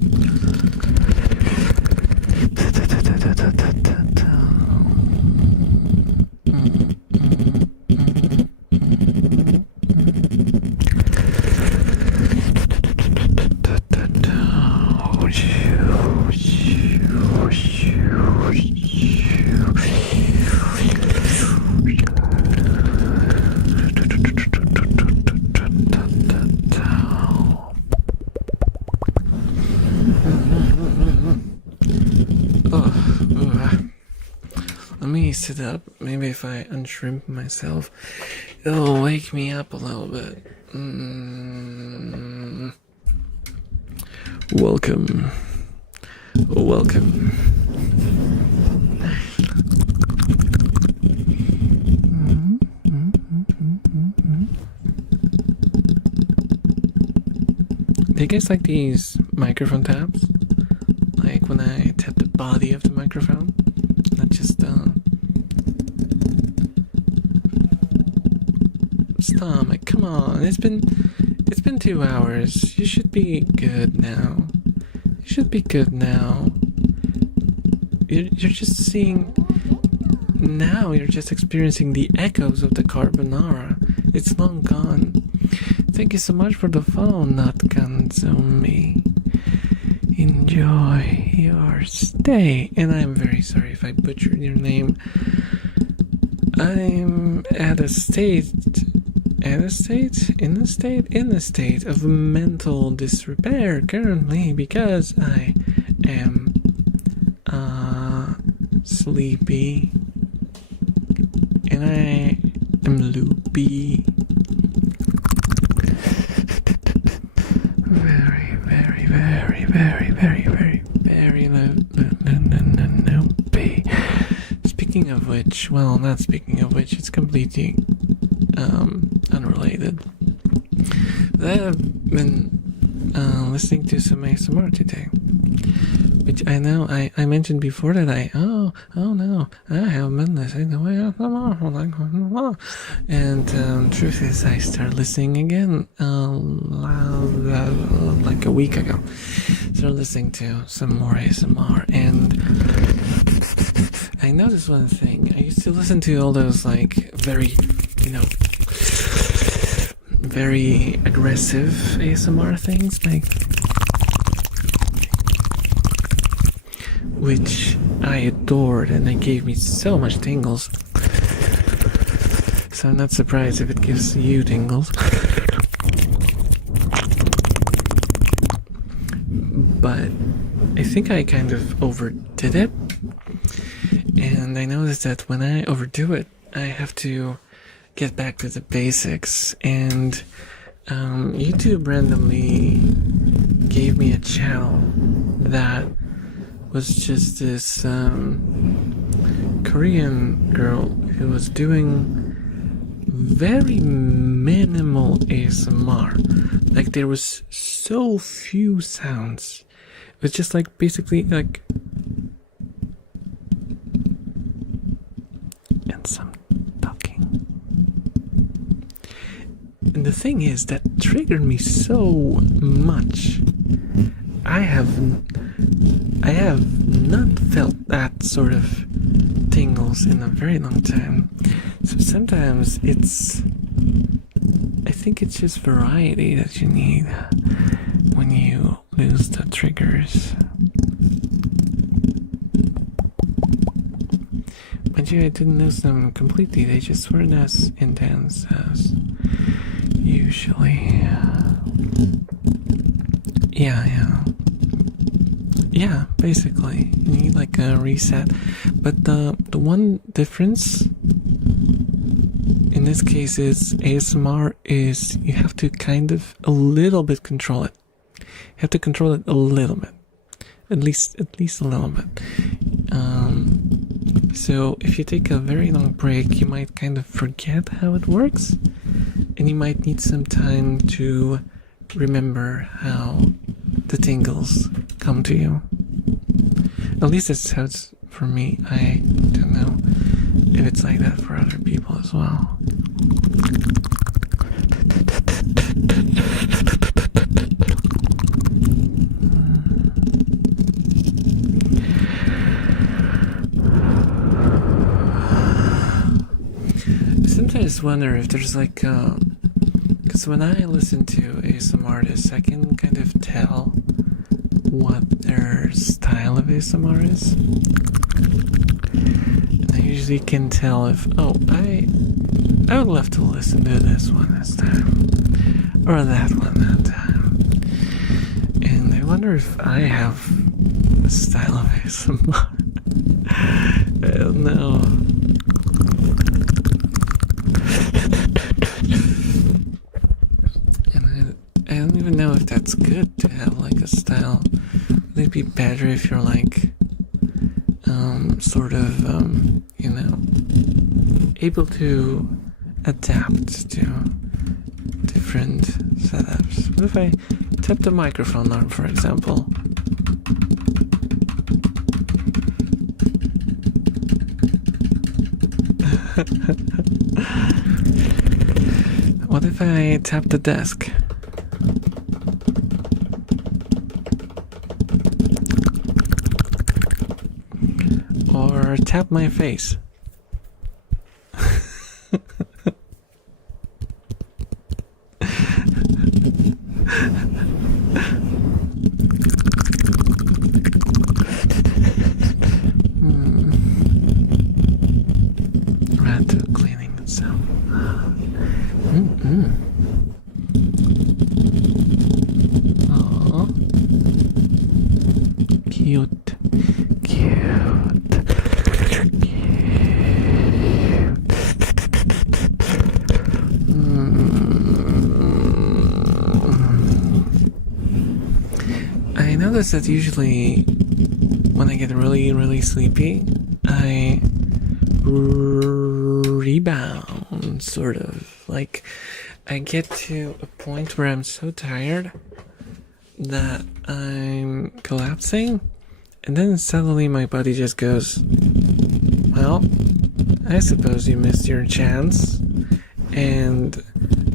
Let me sit up. Maybe if I unshrimp myself, it'll wake me up a little bit. Welcome. Do you guys like these microphone taps? Like when I tap the body of the microphone? Not just stomach. Come on, it's been 2 hours. You should be good now. You're just seeing now. You're just experiencing the echoes of the carbonara. It's long gone. Thank you so much for the follow, not Kanzumi. Enjoy your stay. And I'm very sorry if I butchered your name. I'm in a state of mental disrepair currently because I am sleepy and I am loopy. Very loopy. Not speaking of which, it's completely unrelated. I've been listening to some ASMR today, which I know I mentioned before that I have been listening to ASMR, and truth is I started listening again like a week ago. Started listening to some more ASMR, and I noticed one thing. I used to listen to all those like very aggressive ASMR things, which I adored, and it gave me so much tingles. So I'm not surprised if it gives you tingles. but I think I kind of overdid it. And I noticed that when I overdo it, I have to get back to the basics. And YouTube randomly gave me a channel that was just this Korean girl who was doing very minimal ASMR. Like, there was so few sounds. It was just like basically like and some talking. And the thing is that triggered me so much. I have not felt that sort of tingles in a very long time. So sometimes I think it's just variety that you need when you lose the triggers. But yeah, I didn't lose them completely. They just weren't as intense as usually. Yeah, basically. You need like a reset. But the one difference in this case is ASMR is you have to kind of a little bit control it. You have to control it a little bit. At least a little bit. So if you take a very long break, you might kind of forget how it works. And you might need some time to remember how the tingles come to you. At least that's how it's for me. I don't know if it's like that for other people as well. Sometimes wonder if there's like because when I listen to ASMR artists, I can kind of tell what their style of ASMR is. And I usually can tell if, I would love to listen to this one this time, or that one that time. And I wonder if I have a style of ASMR. I don't know. I don't even know if that's good to have like a style. Would it be better if you're like sort of able to adapt to different setups? What if I tap the microphone arm, for example? What if I tap the desk? Or tap my face? Rat cleaning itself. Aww. Cute. I notice that usually when I get really, really sleepy, I rebound, sort of. Like, I get to a point where I'm so tired that I'm collapsing, and then suddenly my body just goes, well, I suppose you missed your chance, and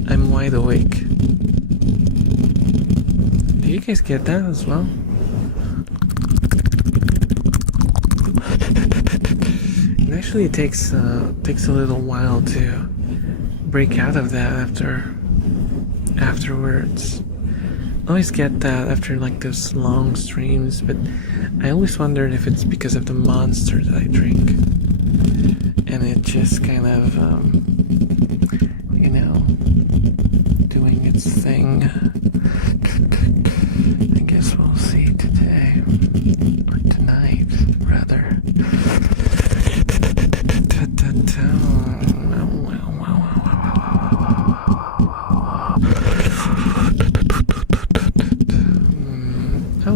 I'm wide awake. Do you guys get that as well? It actually takes a little while to break out of that afterwards. I always get that after like those long streams, but I always wondered if it's because of the monster that I drink, and it just kind of doing its thing. I guess we'll see today.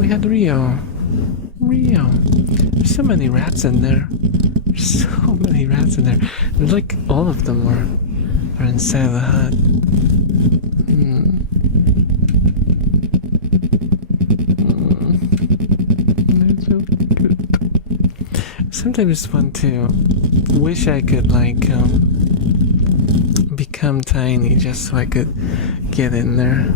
we had Rio. Rio. There's so many rats in there. There's so many rats in there. And like all of them are inside the hut. They're so good. Sometimes want to wish I could like become tiny just so I could get in there.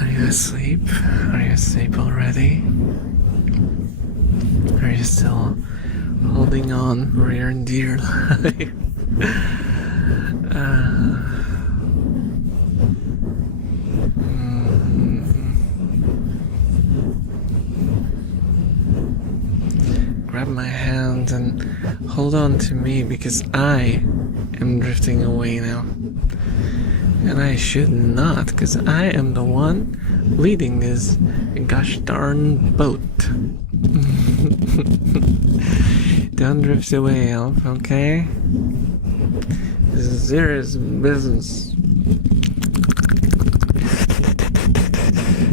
Are you asleep already? Are you still holding on for your dear life? Grab my hand and hold on to me because I am drifting away now. And I should not, because I am the one leading this gosh darn boat. Don't drift away, Elf, okay? This is serious business.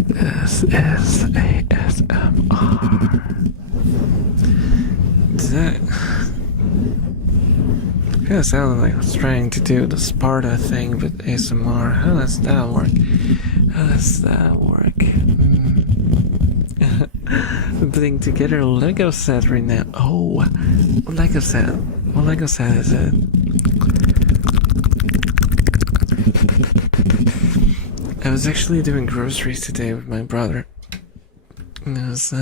This is ASMR. Does that kind of sounded like I was trying to do the Sparta thing with ASMR. How does that work? How does that work? I'm putting together a Lego set right now. Oh, what Lego set? What Lego set is it? I was actually doing groceries today with my brother. And it was,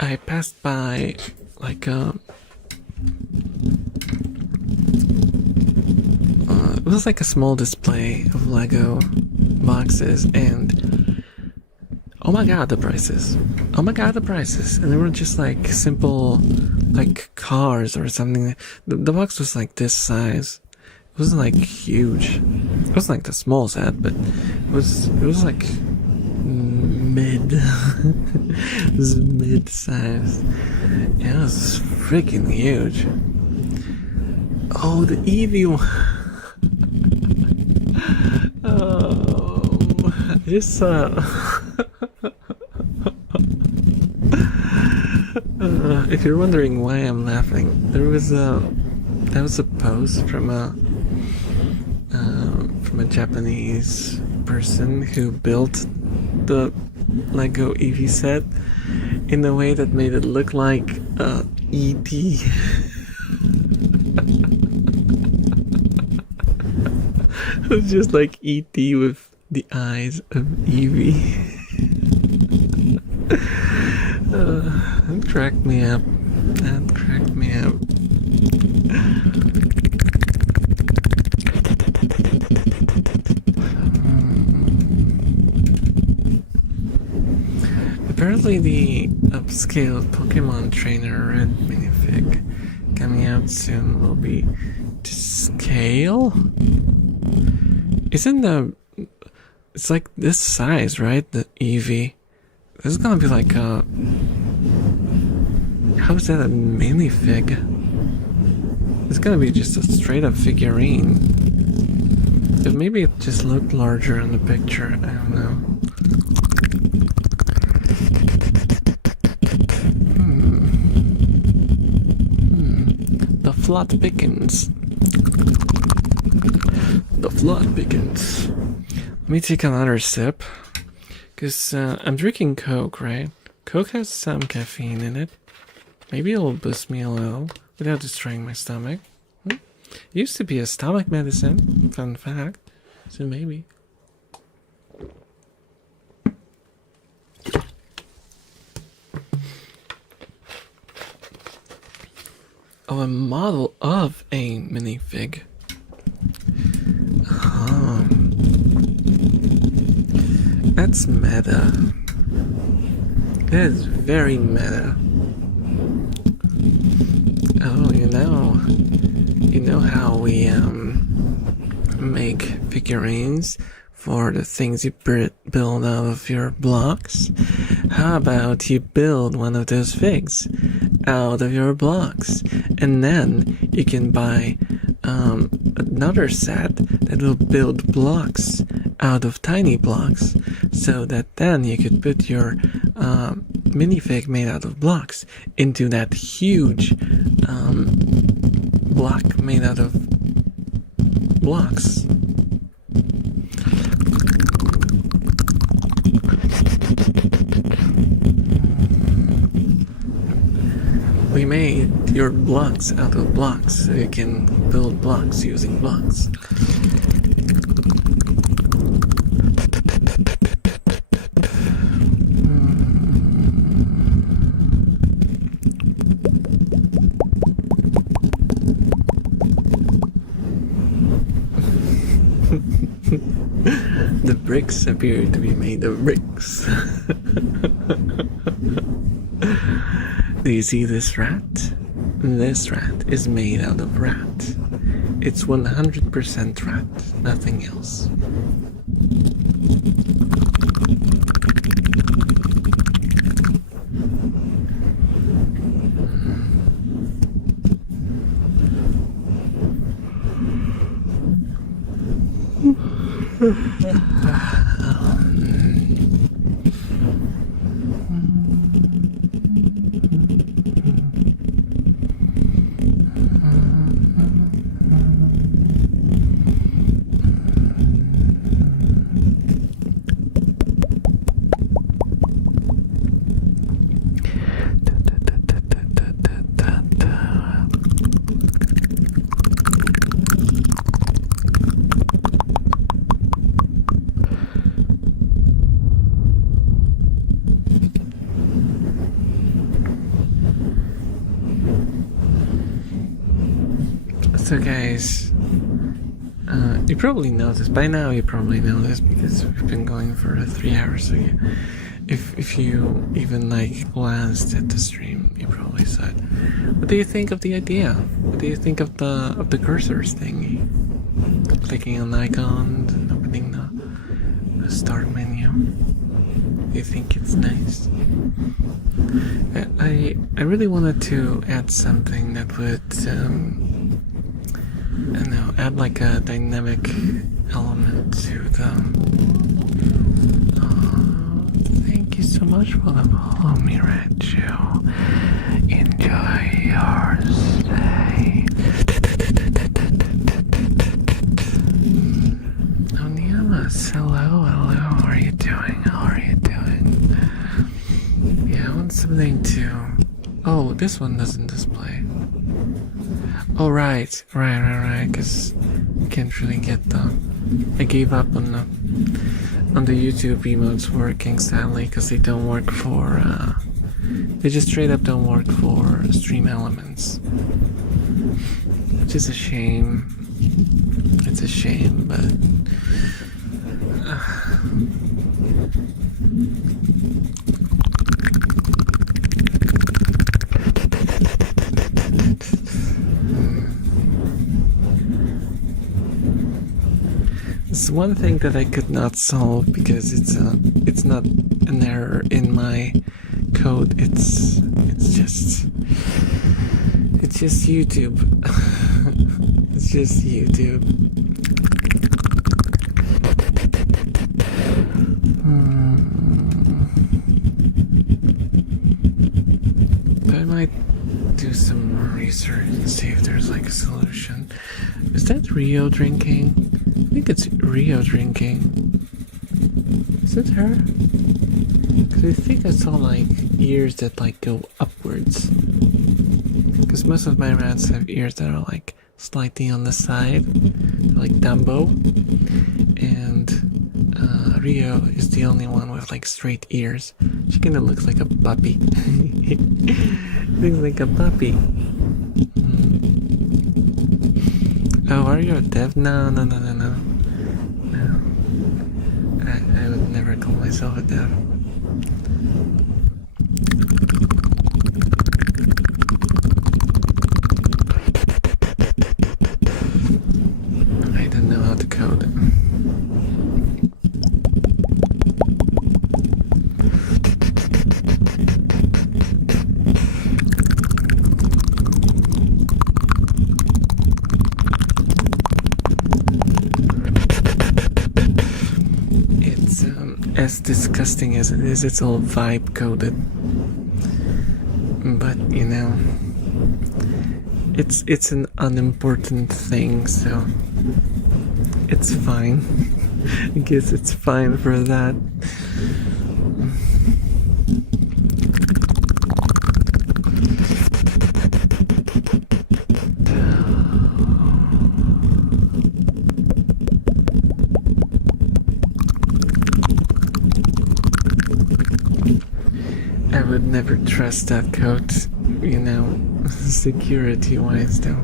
I passed by like it was like a small display of Lego boxes, and oh my god, the prices! Oh my god, the prices! And they were just like simple, like cars or something. The box was like this size. It wasn't like huge. It wasn't like the small set, but it was like mid. It was mid-size. Yeah, it was freaking huge. Oh, the Eevee one. Oh, I just saw. If you're wondering why I'm laughing, there was a post from a Japanese person who built the Lego Eevee set in a way that made it look like E.T. It was just like E.T. with the eyes of Eevee. That cracked me up. That cracked me up. Apparently the upscaled Pokemon Trainer Red minifig coming out soon will be to scale? It's like this size, right? The Eevee. This is gonna be like a... How is that a minifig? It's gonna be just a straight up figurine. But maybe it just looked larger in the picture, I don't know. plot thickens. The plot begins. Let me take another sip. Because I'm drinking Coke, right? Coke has some caffeine in it. Maybe it'll boost me a little without destroying my stomach. It used to be a stomach medicine, fun fact. So maybe. Oh, a model of a minifig. That's meta. That is very meta. Oh, you know how we make figurines for the things you build out of your blocks? How about you build one of those figs out of your blocks, and then you can buy another set that will build blocks out of tiny blocks, so that then you could put your minifig made out of blocks into that huge block made out of blocks. We made your blocks out of blocks so you can build blocks using blocks. The bricks appear to be made of bricks. Do you see this rat? This rat is made out of rat. It's 100% rat, nothing else. So guys, you probably know this by now. You probably know this because we've been going for 3 hours. So if you even glanced at the stream, you probably saw it. What do you think of the idea? What do you think of the cursors thingy? Clicking on icons and opening the start menu. Do you think it's nice? I really wanted to add something that would I don't know, add a dynamic element to them. Thank you so much for the follow me, Red Joe. Enjoy your stay. Oniamas, hello, how are you doing? Yeah, I want something to... Oh, this one doesn't display. Oh, right, because you can't really get the... I gave up on the YouTube emotes working, sadly, because they don't work for... they just straight up don't work for stream elements. Which is a shame. It's a shame, but... It's one thing that I could not solve because it's not an error in my code. It's just YouTube. It's just YouTube. do some more research and see if there's like a solution. Is that Rio drinking? I think it's Rio drinking. Is it her? Because I think I saw like ears that like go upwards. Because most of my rats have ears that are like slightly on the side, like Dumbo. And Rio is the only one with like straight ears. She kind of looks like a puppy. Looks like a puppy. Oh, are you a dev? No. I would never call myself a dev. I don't know how to code. As disgusting as it is, it's all vibe coded. But you know, it's an unimportant thing, so it's fine. I guess it's fine for that. I would never trust that code, you know, security-wise though.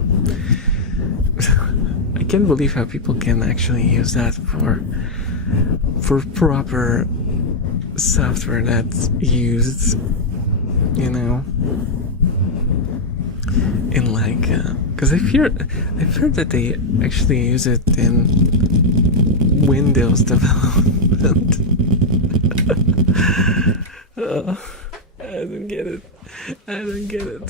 I can't believe how people can actually use that for proper software that's used, you know, in like, because I've heard that they actually use it in Windows development. I don't get it.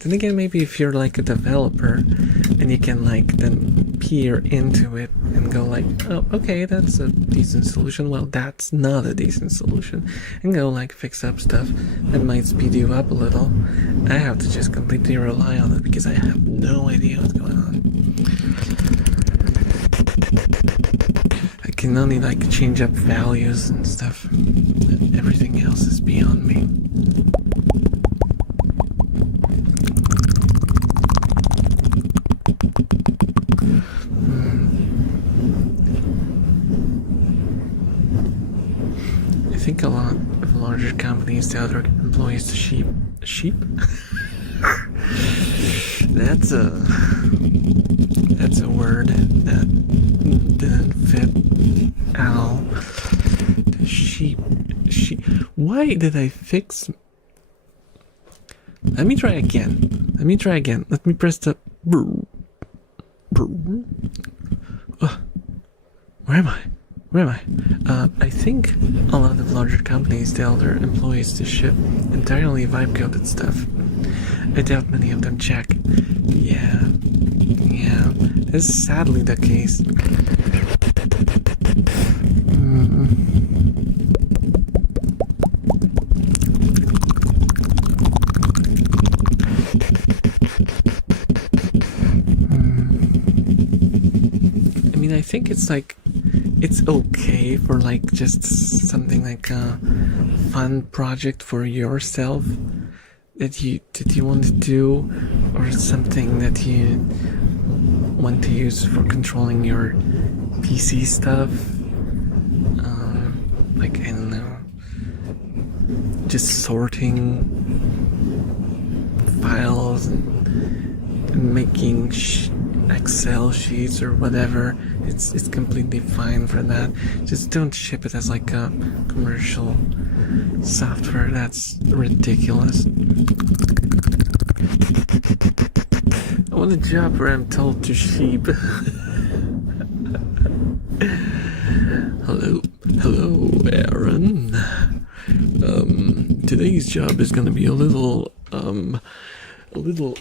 Then again, maybe if you're like a developer and you can like then peer into it and go like, oh, okay, that's a decent solution. Well, that's not a decent solution. And go like fix up stuff that might speed you up a little. I have to just completely rely on it because I have no idea what's going on. I can only like change up values and stuff. Everything else is beyond me. I think a lot of larger companies tell their employees to sheep. That's a word that didn't fit at all. Sheep. Why did I fix? Let me try again. Let me press the. Where am I? I think a lot of larger companies tell their employees to ship entirely vibe-coded stuff. I doubt many of them check. Yeah, this is sadly the case. I mean, I think it's like, it's okay for like just something like a fun project for yourself that you want to do, or something that you want to use for controlling your PC stuff. Like, I don't know, just sorting files and making Excel sheets or whatever. It's completely fine for that. Just don't ship it as like a commercial software. That's ridiculous. I want a job where I'm told to sheep. Hello, Aaron. Today's job is gonna be a little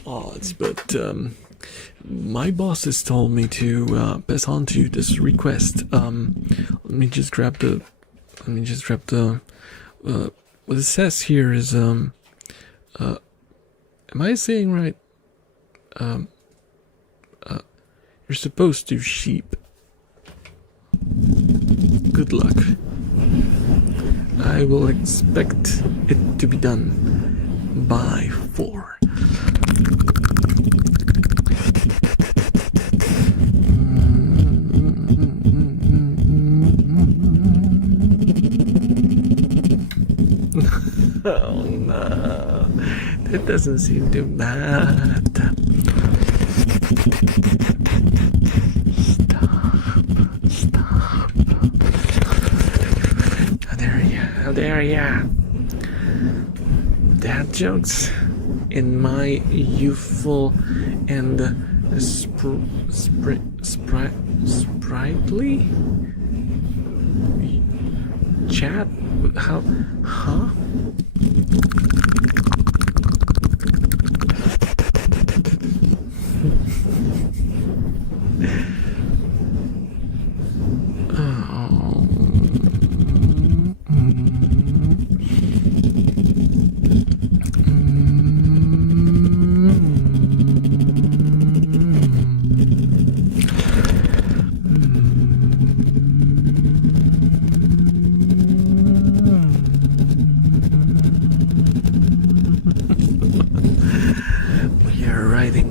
odd, but my boss has told me to pass on to you this request. Let me just grab the what it says here is Am I saying right? You're supposed to sheep. Good luck. I will expect it to be done by 4. Oh no, that doesn't seem to matter. Stop. How dare ya? Dad jokes in my youthful and sprightly chat? How? Huh?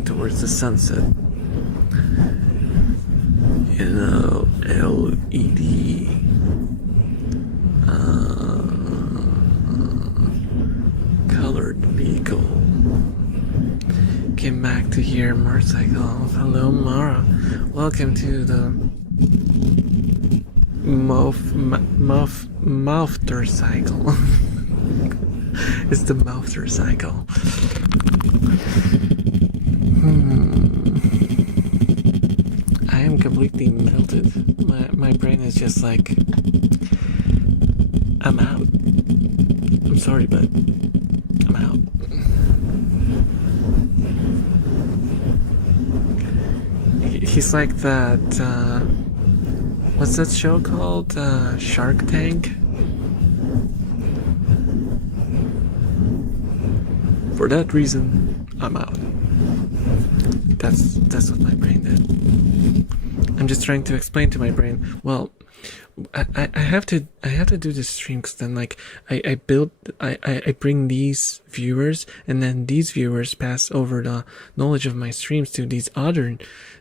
Towards the sunset. In a LED colored vehicle. Came back to hear motorcycle. Hello, Mara. Welcome to the mouther cycle. It's the mouther cycle. I am completely melted. My brain is just like, I'm out. I'm sorry, but I'm out. He's like that, what's that show called? Shark Tank? For that reason, I'm out. That's what my brain did. I'm just trying to explain to my brain. Well, I have to do this stream because then like I bring these viewers and then these viewers pass over the knowledge of my streams to these other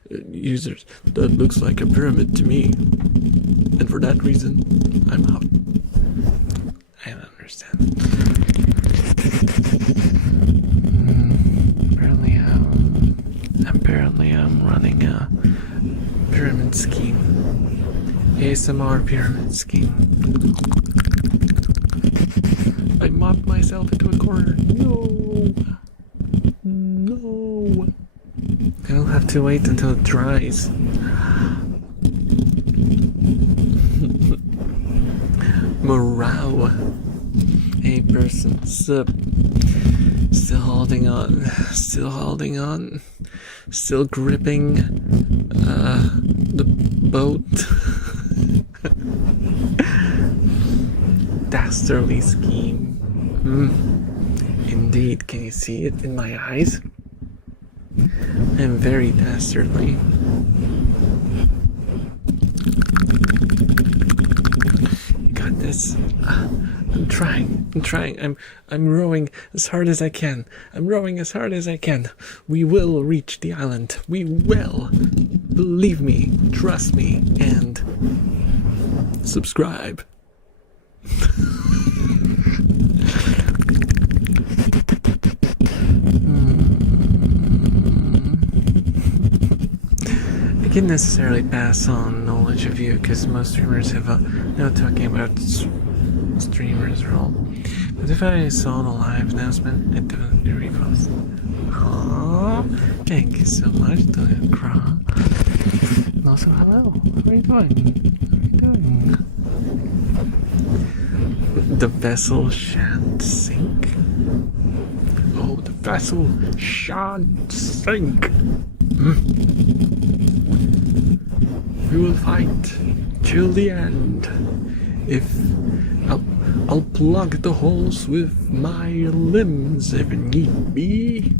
users. That looks like a pyramid to me, and for that reason, I'm out. I don't understand. Apparently I'm running a pyramid scheme. ASMR pyramid scheme. I mopped myself into a corner. No. I'll have to wait until it dries. Morale. Hey person, sup? Still holding on, still gripping the boat. Dastardly scheme. Indeed, can you see it in my eyes? I'm very dastardly. You got this. I'm trying. I'm rowing as hard as I can. We will reach the island. We will. Believe me, trust me, and subscribe. I can't necessarily pass on knowledge of you because most streamers have no talking about streamers role. But if I saw the live announcement, I'd definitely repost. Aww, thank you so much, Dr. Craw. And also, hello. How are you doing? The vessel shan't sink. Oh, the vessel shan't sink. We will fight till the end. If I'll plug the holes with my limbs if need be.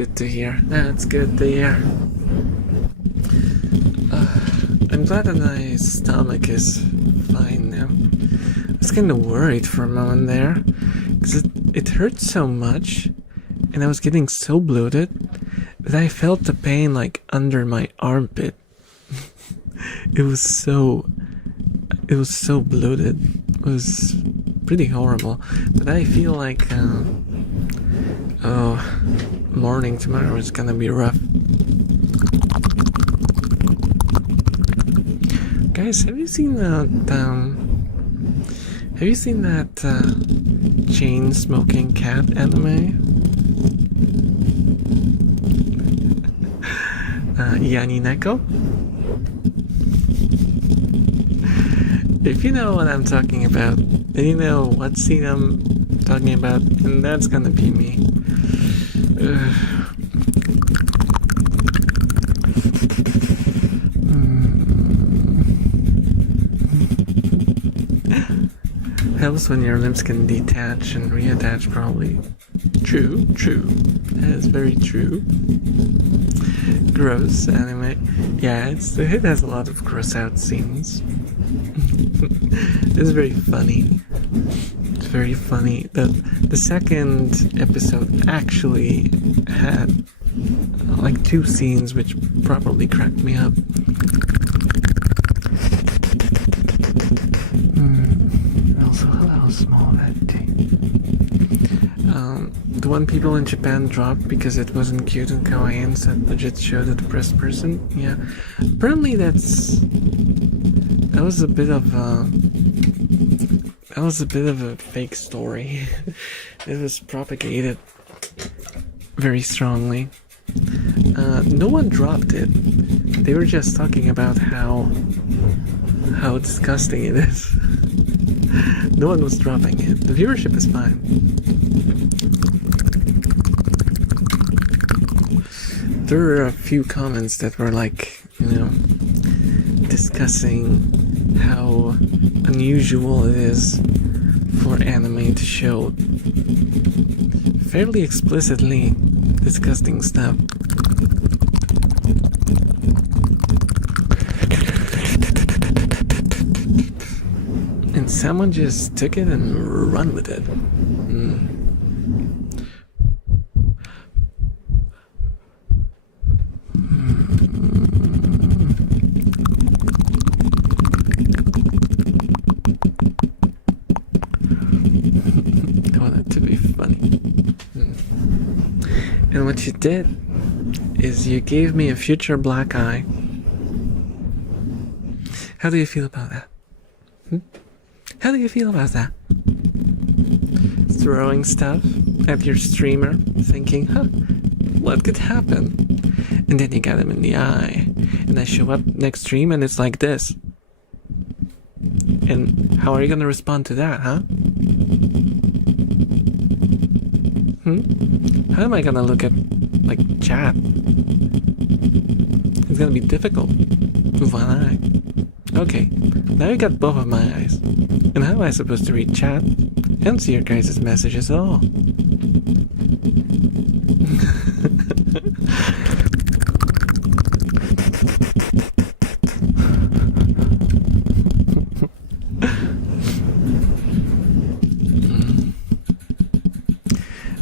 good to hear. That's good to hear. I'm glad that my stomach is fine now. I was kind of worried for a moment there, because it hurt so much, and I was getting so bloated that I felt the pain like under my armpit. It was so bloated. It was pretty horrible. But I feel like, morning tomorrow is gonna be rough. Guys, have you seen that chain smoking cat anime? Yani Neko? If you know what I'm talking about, then you know what scene I'm talking about, and that's gonna be me. Helps when your limbs can detach and reattach, probably. True. That is very true. Gross anime. Yeah, it has a lot of gross out scenes. It's very funny. It's very funny. The second episode actually had like 2 scenes which probably cracked me up. Also, hello, small red tea. The one people in Japan dropped because it wasn't cute and kawaii and said legit showed a depressed person. Yeah, apparently that was a bit of a fake story. It was propagated very strongly. No one dropped it. They were just talking about how disgusting it is. No one was dropping it. The viewership is fine. There were a few comments that were like, discussing how unusual it is for anime to show fairly explicitly disgusting stuff. And someone just took it and run with it. And what you did is you gave me a future black eye. How do you feel about that? How do you feel about that? Throwing stuff at your streamer, thinking, what could happen? And then you got him in the eye. And I show up next stream and it's like this. And how are you gonna respond to that, huh? How am I gonna look at, chat? It's gonna be difficult with one eye. Okay, now you got both of my eyes. And how am I supposed to read chat and see your guys' messages at all?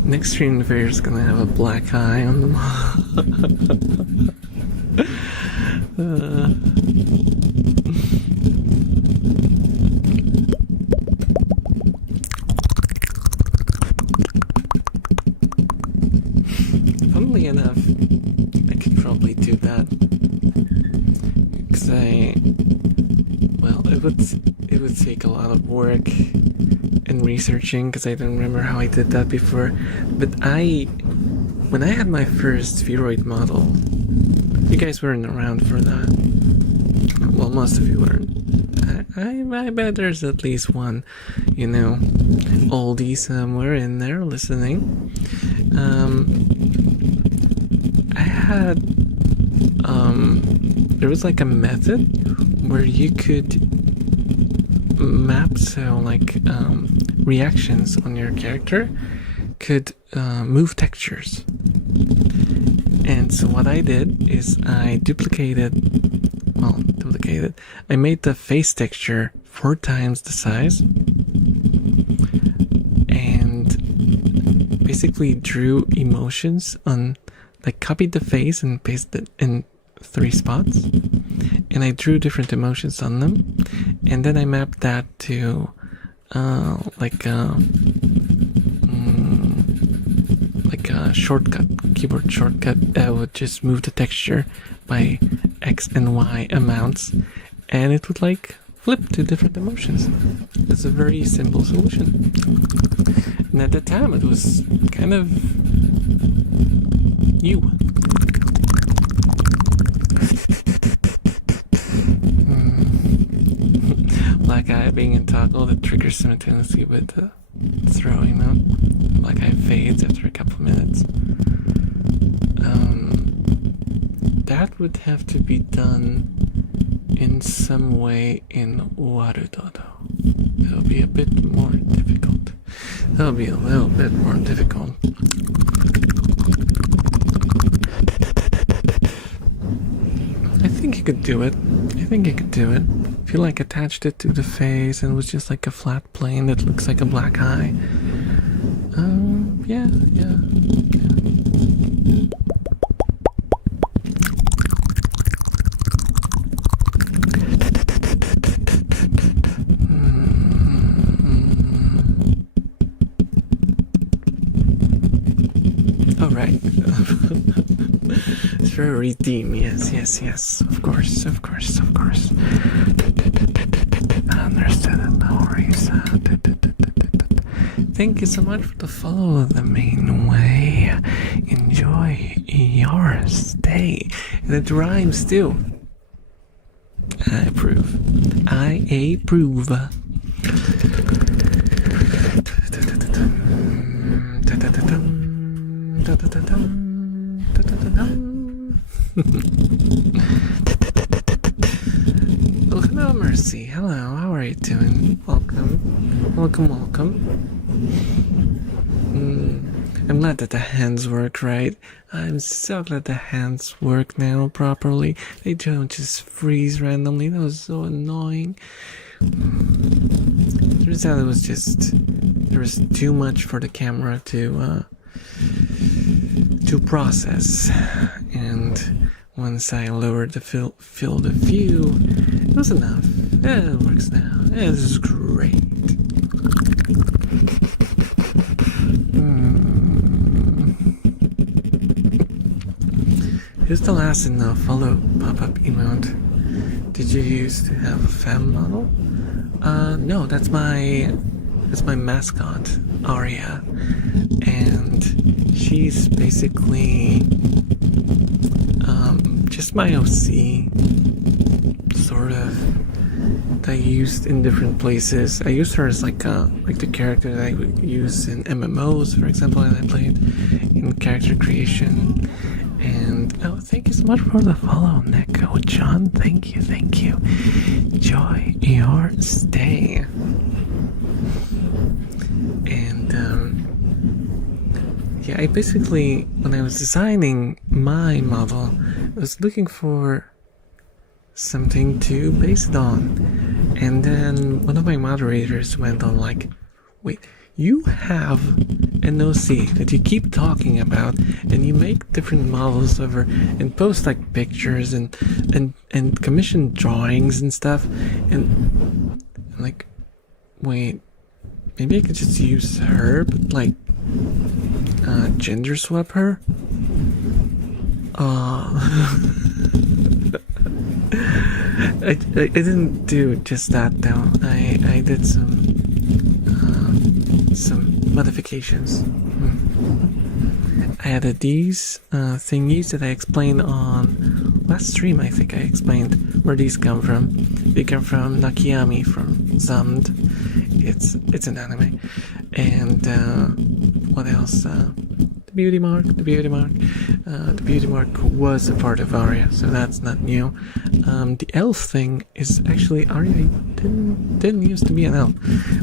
Next stream, the bear's gonna have a black eye on them. Funnily enough, I could probably do that. Because it would take a lot of work and researching, because I don't remember how I did that before. But when I had my first spheroid model, you guys weren't around for that. Well, most of you weren't. I bet there's at least one, oldie somewhere in there listening. I had, there was like a method where you could map, reactions on your character could move textures. And so what I did is I I made the face texture 4 times the size and basically drew emotions on, like copied the face and pasted it in 3 spots, and I drew different emotions on them, and then I mapped that to like a shortcut, keyboard shortcut that would just move the texture by X and Y amounts, and it would like flip to different emotions. It's a very simple solution. And at the time it was kind of new. Black Eye being in toggle that triggers simultaneously with the throwing out. Black Eye fades after a couple minutes. That would have to be done in some way in Warudodo. It'll be a bit more difficult. That'll be a little bit more difficult. I think you could do it. If you like attached it to the face and it was just like a flat plane that looks like a black eye. Yeah. All right. It's very redeem. Yes. Of course. Understood. No worries. Thank you so much for the follow the main way. Enjoy your stay. And it rhymes too. I approve. Oh, hello, Mercy. Hello, how are you doing? Welcome. I'm glad that the hands work right. I'm so glad the hands work now properly. They don't just freeze randomly. That was so annoying. Turns out it was just there was too much for the camera to process, and once I lowered the field of view, it was enough. Yeah, it works now. Yeah, this is great. Here's the last in the follow pop-up emote. Did you used to have a femme model? No, that's my mascot, Aria, and she's basically just my OC, sort of, that I used in different places. I used her as like the character that I would use in MMOs, for example, and I played in character creation. And oh, thank you so much for the follow, Neko John. Thank you. Enjoy your stay. And yeah, I basically, when I was designing my model, I was looking for something to base it on. And then one of my moderators went on like, wait, you have an OC that you keep talking about, and you make different models over and post like pictures and commission drawings and stuff, and I'm like, wait, maybe I could just use her, but like gender swap her. I didn't do just that though. I did some modifications. I added these thingies that I explained on last stream. I think I explained where these come from. They come from Nakayami from Zamd. It's an anime. And what else? The beauty mark. The beauty mark was a part of Aria, so that's not new. The elf thing is actually Aria didn't used to be an elf,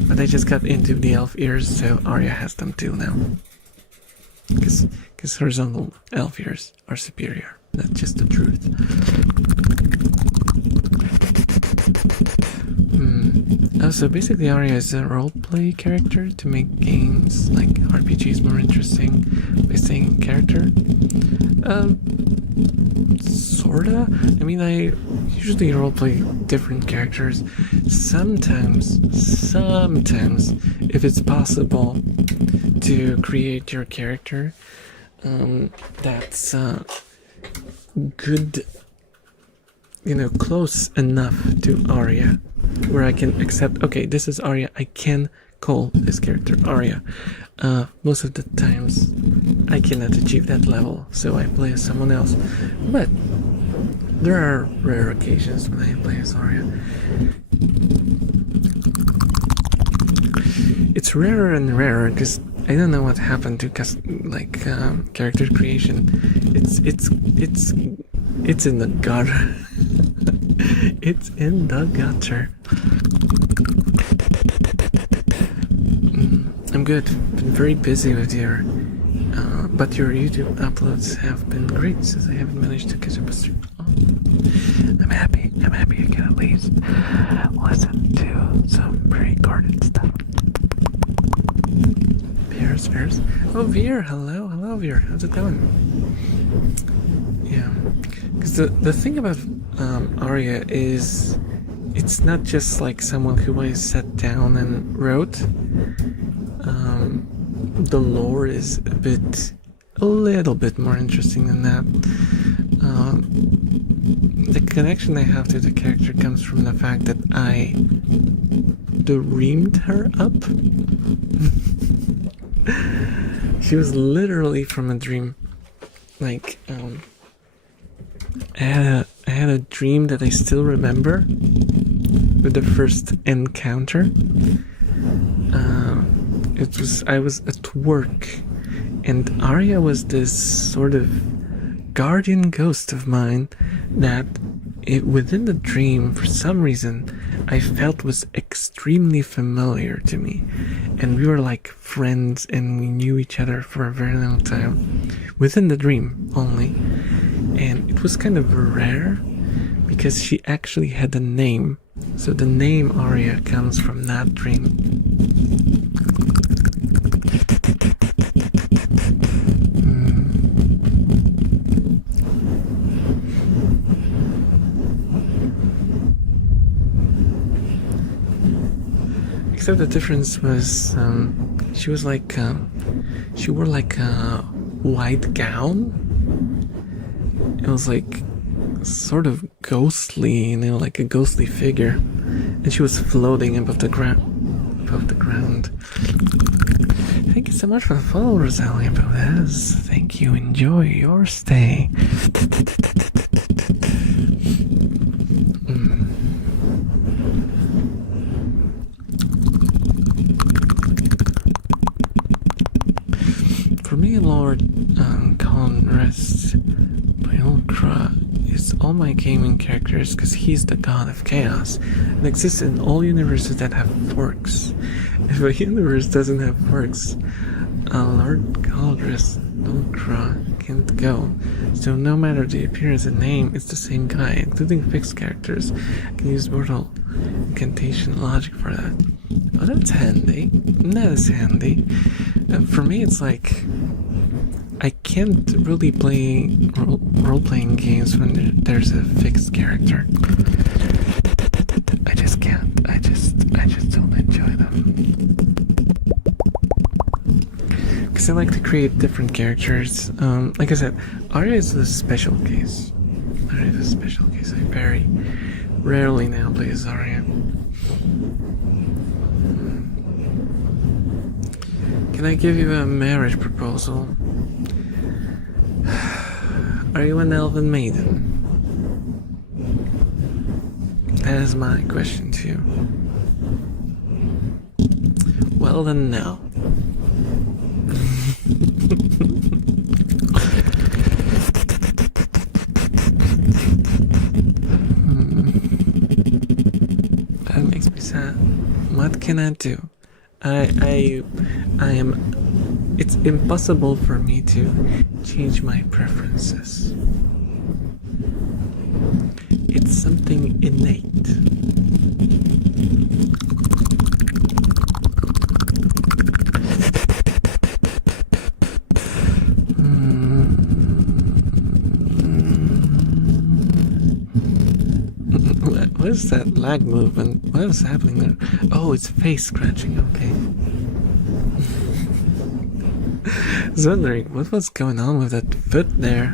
but I just got into the elf ears, so Aria has them too now. Because horizontal elf ears are superior. That's just the truth. Oh, so basically Arya is a roleplay character to make games like RPGs more interesting by staying in character. Sorta. I mean, I usually roleplay different characters. Sometimes, if it's possible to create your character that's good, close enough to Arya, where I can accept, okay, this is Arya, I can call this character Arya. Most of the times I cannot achieve that level, so I play as someone else. But there are rare occasions when I play as Arya. It's rarer and rarer because I don't know what happened to character creation. It's in the gutter. It's in the gutter. I'm good. Been very busy with but your YouTube uploads have been great since I haven't managed to catch up a stream. Oh. I'm happy I can at least listen to some pre-recorded stuff. Veers. Oh, Veer, hello, Veer. How's it going? Yeah, because the thing about Arya is it's not just like someone who I sat down and wrote. The lore is a little bit more interesting than that. The connection I have to the character comes from the fact that I dreamed her up. She was literally from a dream. Like, I had a dream that I still remember with the first encounter. I was at work, and Arya was this sort of guardian ghost of mine that within the dream, for some reason, I felt was extremely familiar to me. And we were like friends, and we knew each other for a very long time. Within the dream only. And it was kind of rare, because she actually had a name. So the name Arya comes from that dream. Except the difference was she was like she wore like a white gown. It was like sort of ghostly, like a ghostly figure, and she was floating above the ground. Thank you so much for the follow, Rosalia Perez. Thank you. Enjoy your stay. For me, Lord Colin rests by Ultra is all my gaming characters, because he's the god of chaos and exists in all universes that have forks. If a universe doesn't have forks, Lord Caldress Ultra can't go. So no matter the appearance and name, it's the same guy, including fixed characters. I can use mortal incantation logic for that. Oh, that's handy. That is handy. For me, it's like I can't really play role-playing games when there's a fixed character. I just can't. I just don't enjoy them. Because I like to create different characters. Like I said, Arya is a special case. I very rarely now play as Arya. Can I give you a marriage proposal? Are you an elven maiden? That is my question to you. Well then, no. That makes me sad. What can I do? I am it's impossible for me to change my preferences. It's something innate. What is that lag movement? What is happening there? Oh, it's face scratching, okay. I was wondering what was going on with that foot there.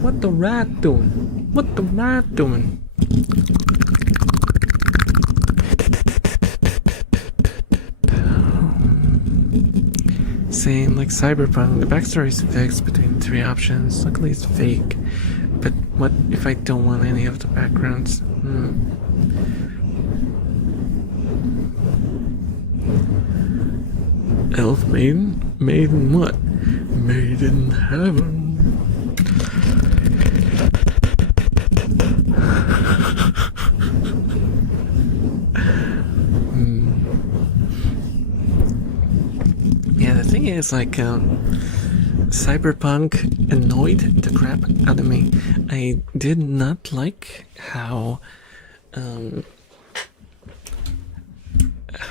What the rat doing? What the rat doing? Same like Cyberpunk, the backstory is fixed between 3 options. Luckily it's fake. But what if I don't want any of the backgrounds? Elf maiden? Maiden what? Made in heaven. Yeah, the thing is, like, Cyberpunk annoyed the crap out of me. I did not like how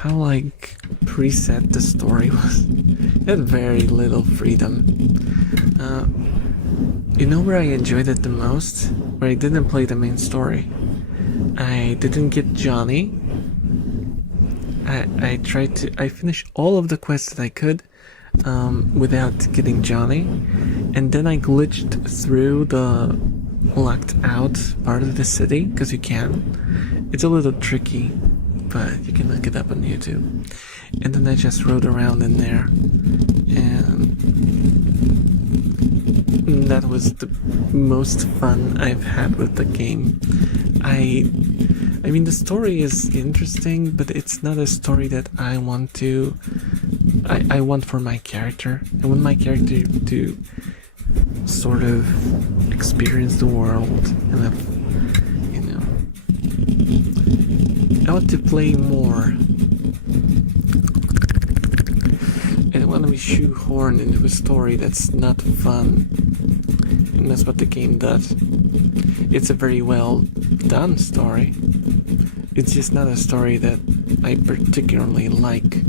like preset the story was. It had very little freedom. You know where I enjoyed it the most? Where I didn't play the main story. I didn't get Johnny. I finished all of the quests that I could without getting Johnny, and then I glitched through the locked out part of the city, because you can. It's a little tricky, but you can look it up on YouTube. And then I just rode around in there, and that was the most fun I've had with the game. I mean, the story is interesting, but it's not a story that I want to. I want for my character. I want my character to sort of experience the world, and I want to play more. I don't want to be shoehorned into a story that's not fun, and that's what the game does. It's a very well done story. It's just not a story that I particularly like.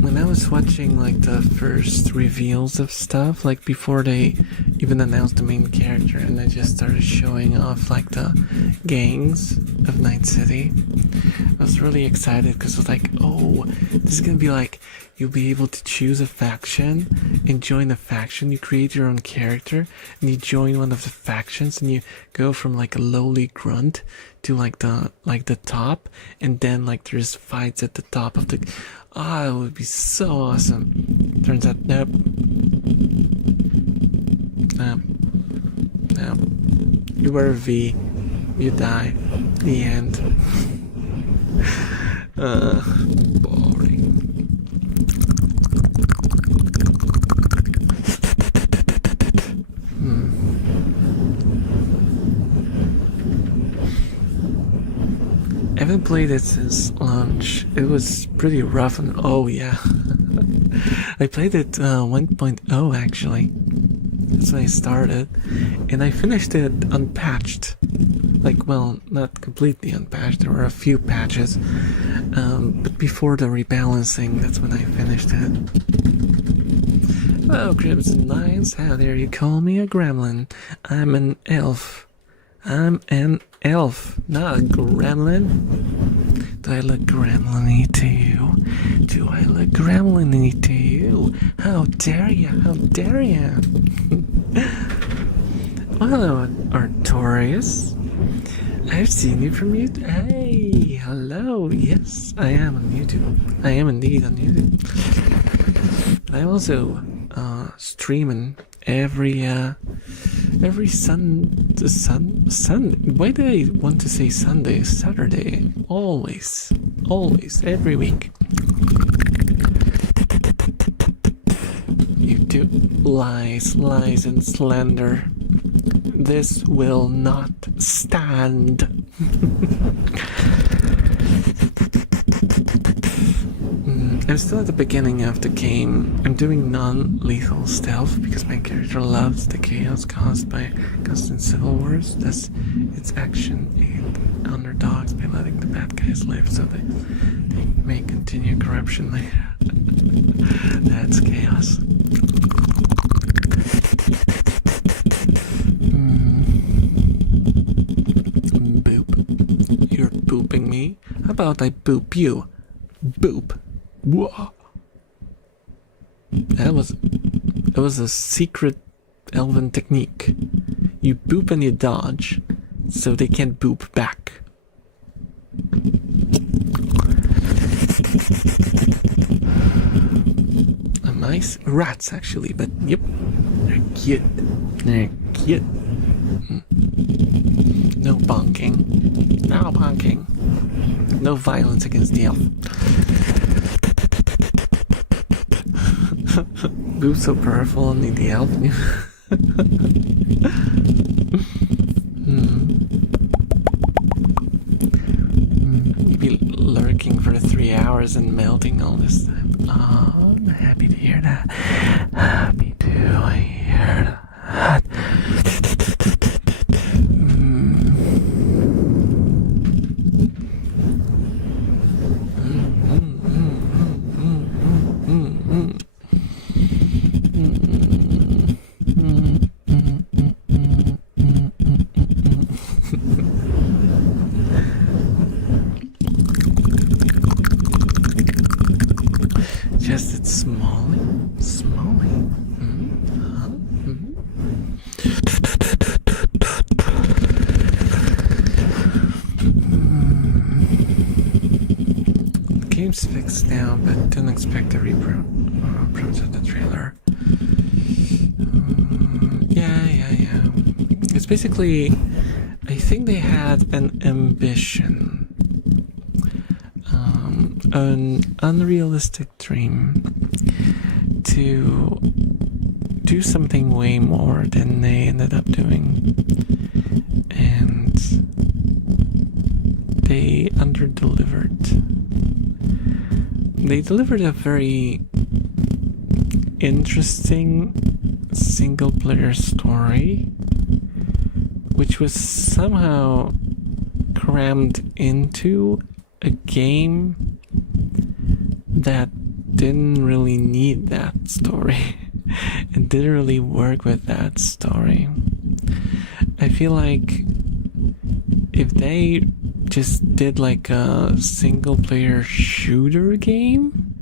When I was watching like the first reveals of stuff, like before they even announced the main character, and they just started showing off like the gangs of Night City, I was really excited because I was like, oh, this is gonna be like, you'll be able to choose a faction and join a faction. You create your own character and you join one of the factions, and you go from like a lowly grunt to like the top, and then like there's fights at the top of the. Ah, it would be so awesome. Turns out, nope. No. You were a V. You die. The end. Boring. I haven't played it since launch. It was pretty rough, and oh yeah. I played it 1.0 actually. That's when I started, and I finished it unpatched. Like, well, not completely unpatched. There were a few patches, but before the rebalancing, that's when I finished it. Hello, Crimson Lions. How dare you call me a gremlin? I'm an elf. I'm an elf, not a gremlin. Do I look gremlin-y to you? Do I look gremlin-y to you? How dare you? How dare you? Well, hello, Artorius. I've seen you from YouTube. Hey, hello. Yes, I am on YouTube. I am indeed on YouTube. I'm also streaming every Sunday. Why do I want to say Sunday? Saturday. Always, every week. YouTube. to lies, lies, and slander. This will not stand. I'm still at the beginning of the game. I'm doing non-lethal stealth because my character loves the chaos caused by constant civil wars. Thus, its action aid underdogs by letting the bad guys live so they may continue corruption later. That's chaos. Boop. You're booping me? How about I boop you? Boop. Whoa. That was a secret elven technique. You boop and you dodge, so they can't boop back. Mice? Rats, actually, but yep. They're cute. They're cute. No bonking. No bonking. No violence against the elf. Boop's so powerful, only the elf knew. You'd be lurking for 3 hours and melting all this time. Oh, I'm happy to hear that. Happy to hear that. Just it's Smalley. The game's fixed now, but don't expect a approach of the trailer. Yeah. It's basically, I think they had an ambition. An unrealistic dream to do something way more than they ended up doing, and they under-delivered. They delivered a very interesting single-player story, which was somehow crammed into a game that didn't really need that story and didn't really work with that story. I feel like if they just did like a single player shooter game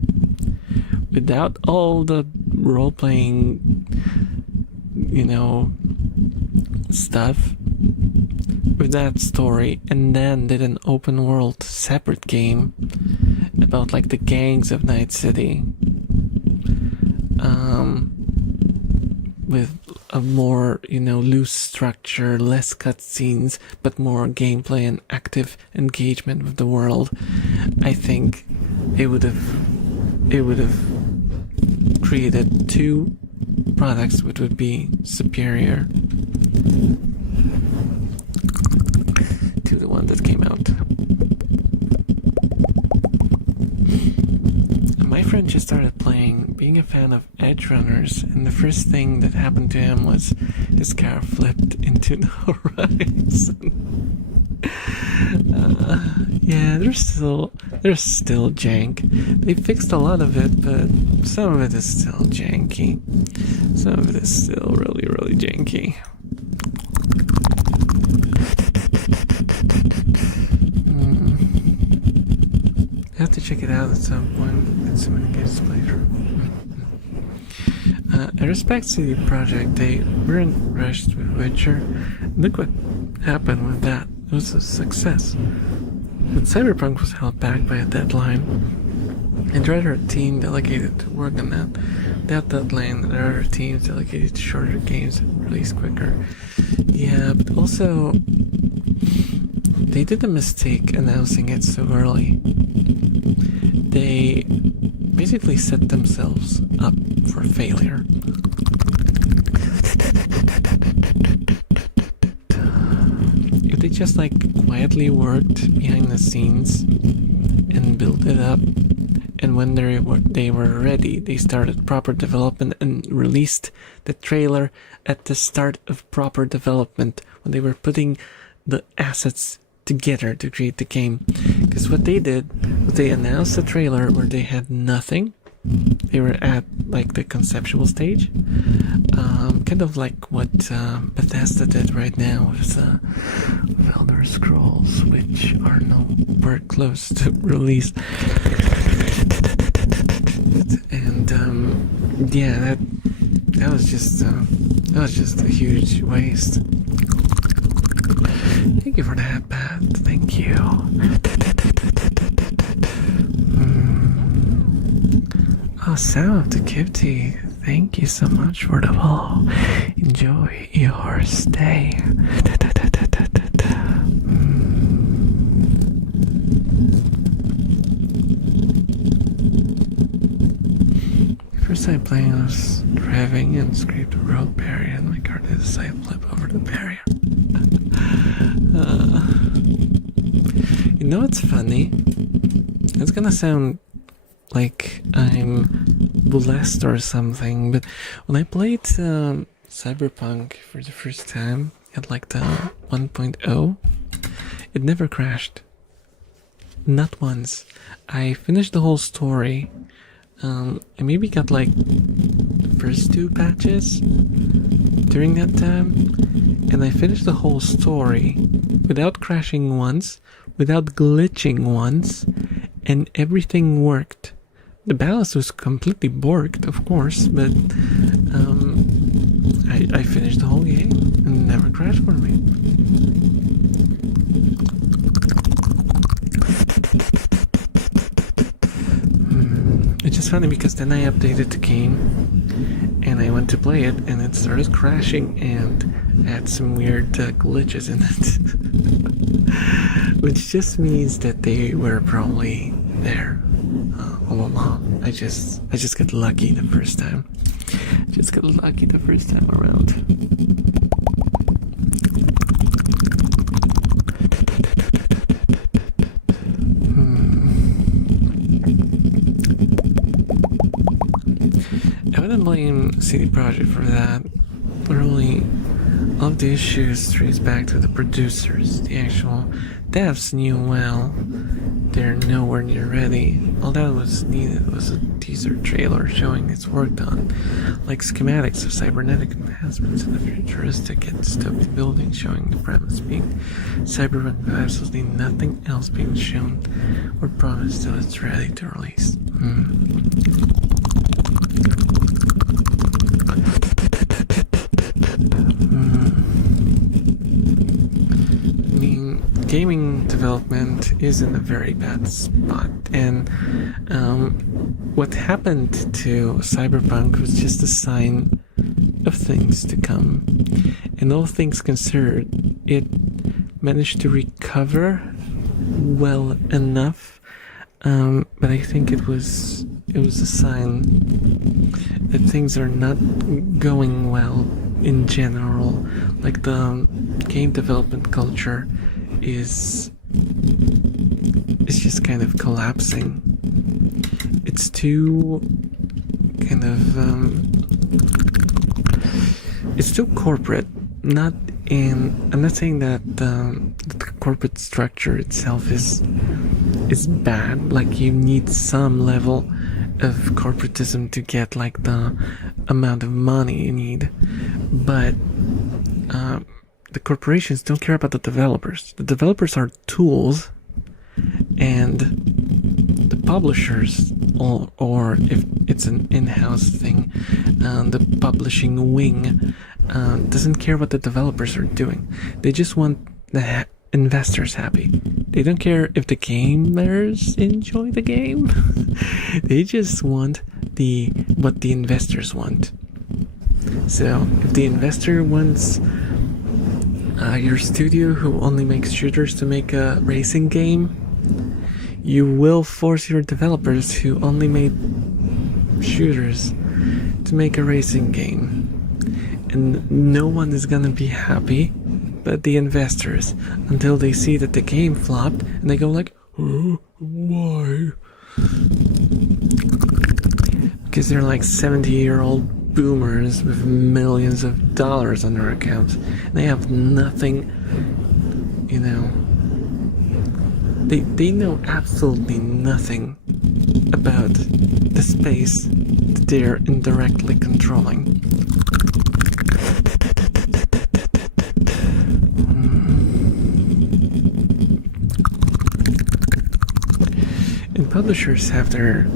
without all the role-playing, stuff with that story, and then did an open world separate game about like the gangs of Night City, with a more loose structure, less cutscenes, but more gameplay and active engagement with the world, I think it would have created two products which would be superior to the one that came out. My friend just started playing, being a fan of Edge Runners, and the first thing that happened to him was his car flipped into the horizon. Yeah, there's still jank. They fixed a lot of it, but some of it is still janky. Some of it is still really, really janky. I have to check it out at some point. It's so many games to play through. In respect to the project, they weren't rushed with Witcher. Look what happened with that. It was a success. But Cyberpunk was held back by a deadline. And rather team delegated to work on that. That deadline, there are other teams delegated to shorter games and release quicker. Yeah, but also they did a mistake announcing it so early. They basically basically set themselves up for failure. If they just like quietly worked behind the scenes and built it up, and when they were ready, they started proper development and released the trailer at the start of proper development, when they were putting the assets together to create the game. Because what they did was they announced a trailer where they had nothing. They were at like the conceptual stage, kind of like what Bethesda did right now with Elder Scrolls, which are nowhere close to release. And yeah, that was just a huge waste. Thank you for that, Pat. Thank you. Oh, Sam of the Kipti, thank you so much for the ball. Enjoy your stay. First I played was driving and scraped a road barrier, and my car did a side flip over the barrier. You know what's funny? It's gonna sound like I'm blessed or something, but when I played Cyberpunk for the first time at like the 1.0, it never crashed. Not once. I finished the whole story. I maybe got like the first 2 patches during that time, and I finished the whole story without crashing once, without glitching once, and everything worked. The ballast was completely borked, of course, but I finished the whole game and it never crashed for me. It's just funny because then I updated the game and I went to play it and it started crashing and had some weird glitches in it. Which just means that they were probably there all along. I just got lucky the first time. Just got lucky the first time around. I wouldn't blame CD Projekt for that. Really, all of the issues trace back to the producers. The actual devs knew well they're nowhere near ready. All that was needed was a teaser trailer showing it's worked on, like schematics of cybernetic advancements in the futuristic and dystopian building, showing the premise being cyberpunk with absolutely nothing else being shown or promised till it's ready to release. Gaming development is in a very bad spot, and what happened to Cyberpunk was just a sign of things to come. And all things considered, it managed to recover well enough, but I think it was a sign that things are not going well in general. Like the game development culture is just kind of collapsing. It's too kind of it's too corporate. I'm not saying that the corporate structure itself is bad. Like, you need some level of corporatism to get like the amount of money you need, but the corporations don't care about the developers. The developers are tools, and the publishers, or if it's an in-house thing, the publishing wing doesn't care what the developers are doing. They just want the investors happy. They don't care if the gamers enjoy the game. They just want what the investors want. So if the investor wants your studio who only makes shooters to make a racing game, you will force your developers who only made shooters to make a racing game. And no one is gonna be happy but the investors until they see that the game flopped and they go like, oh, why? Because they're like 70-year-old boomers with millions of dollars on their accounts. And they have nothing, you know. They know absolutely nothing about the space that they're indirectly controlling. And publishers have their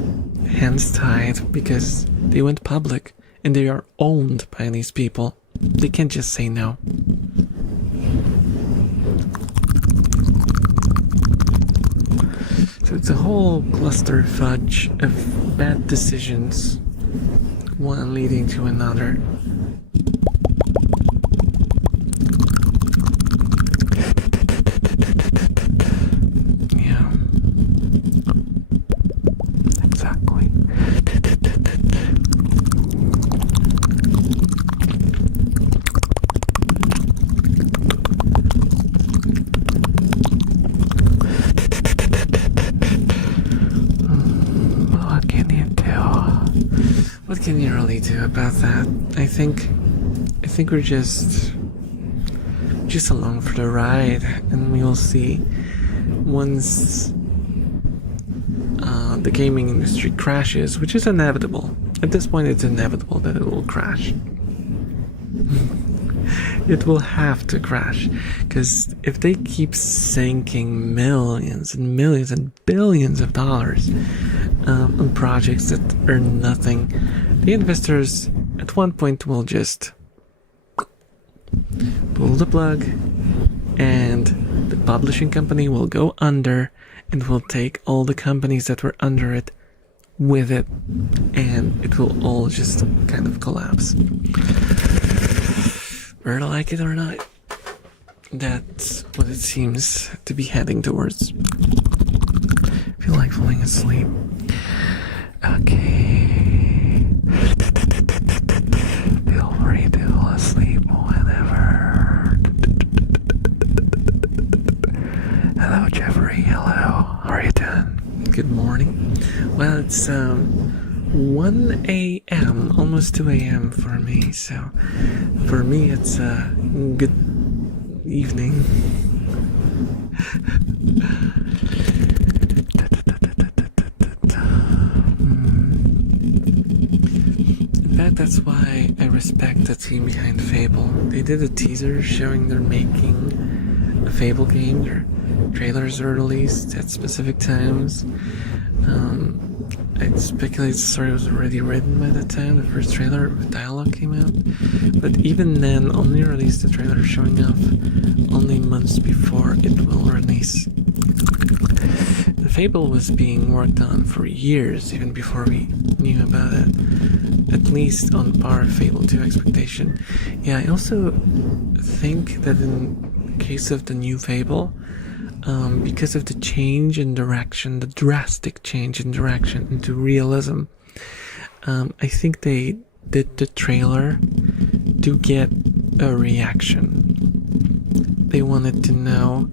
hands tied because they went public and they are owned by these people. They can't just say no. So it's a whole cluster fudge of bad decisions, one leading to another. Yeah. Exactly. What can you really do about that? I think we're just along for the ride, and we will see once the gaming industry crashes, which is inevitable. At this point, it's inevitable that it will crash. It will have to crash, because if they keep sinking millions and millions and billions of dollars on projects that earn nothing, the investors at one point will just pull the plug, and the publishing company will go under and will take all the companies that were under it with it, and it will all just kind of collapse. Whether I like it or not, that's what it seems to be heading towards. I feel like falling asleep. Okay. Feel free to fall asleep whenever. Hello, Jeffrey. Hello. How are you doing? Good morning. Well, it's 1 a.m., almost 2 a.m. for me, so for me it's a good evening. In fact, that's why I respect the team behind Fable. They did a teaser showing they're making a Fable game. Their trailers are released at specific times. I speculate the story was already written by the time the first trailer with dialogue came out, but even then only released the trailer showing off only months before it will release. The Fable was being worked on for years, even before we knew about it, at least on par with Fable 2 expectation. Yeah, I also think that in the case of the new Fable, because of the change in direction, the drastic change in direction into realism, I think they did the trailer to get a reaction. They wanted to know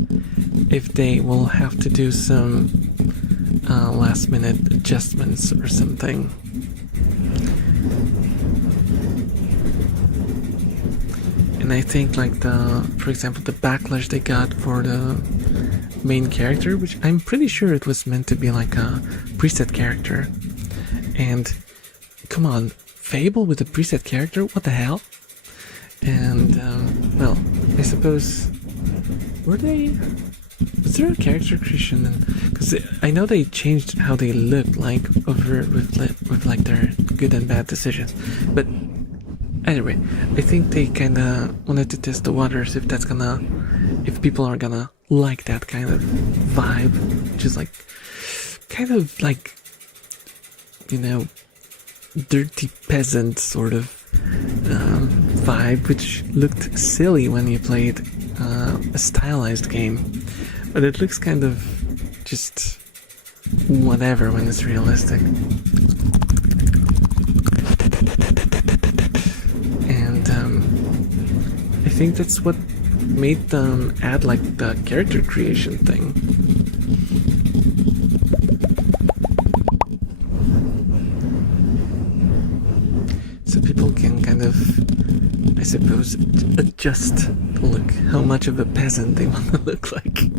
if they will have to do some last minute adjustments or something. And I think like for example, the backlash they got for the main character, which I'm pretty sure it was meant to be like a preset character. And come on, Fable with a preset character? What the hell? And well, I suppose was there a character creation? Because I know they changed how they looked like over with like their good and bad decisions, but anyway, I think they kind of wanted to test the waters if people are gonna like that kind of vibe, which is like kind of like, you know, dirty peasant sort of vibe, which looked silly when you played a stylized game, but it looks kind of just whatever when it's realistic. think that's what made them add like the character creation thing. So people can kind of, I suppose, adjust the look, how much of a peasant they want to look like.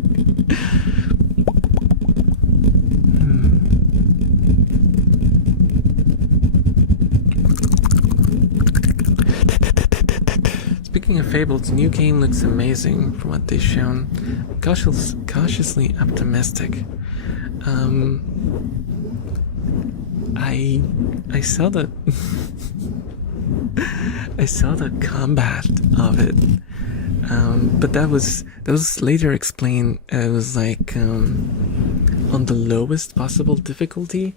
Speaking of Fable, the new game looks amazing from what they've shown. Cautiously optimistic. I saw the I saw the combat of it, but that was later explained. It was like on the lowest possible difficulty,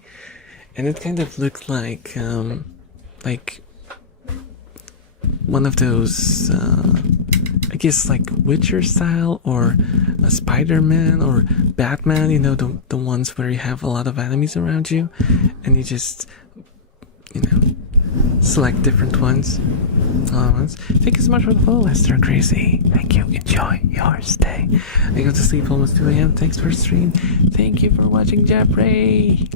and it kind of looked like one of those, I guess, like Witcher style, or a Spider-Man or Batman, you know, the ones where you have a lot of enemies around you and you just, you know, select different ones. Thank you so much for the follow, Lester Crazy. Thank you. Enjoy your stay. I go to sleep almost 2 a.m. Thanks for stream. Thank you for watching, Japray.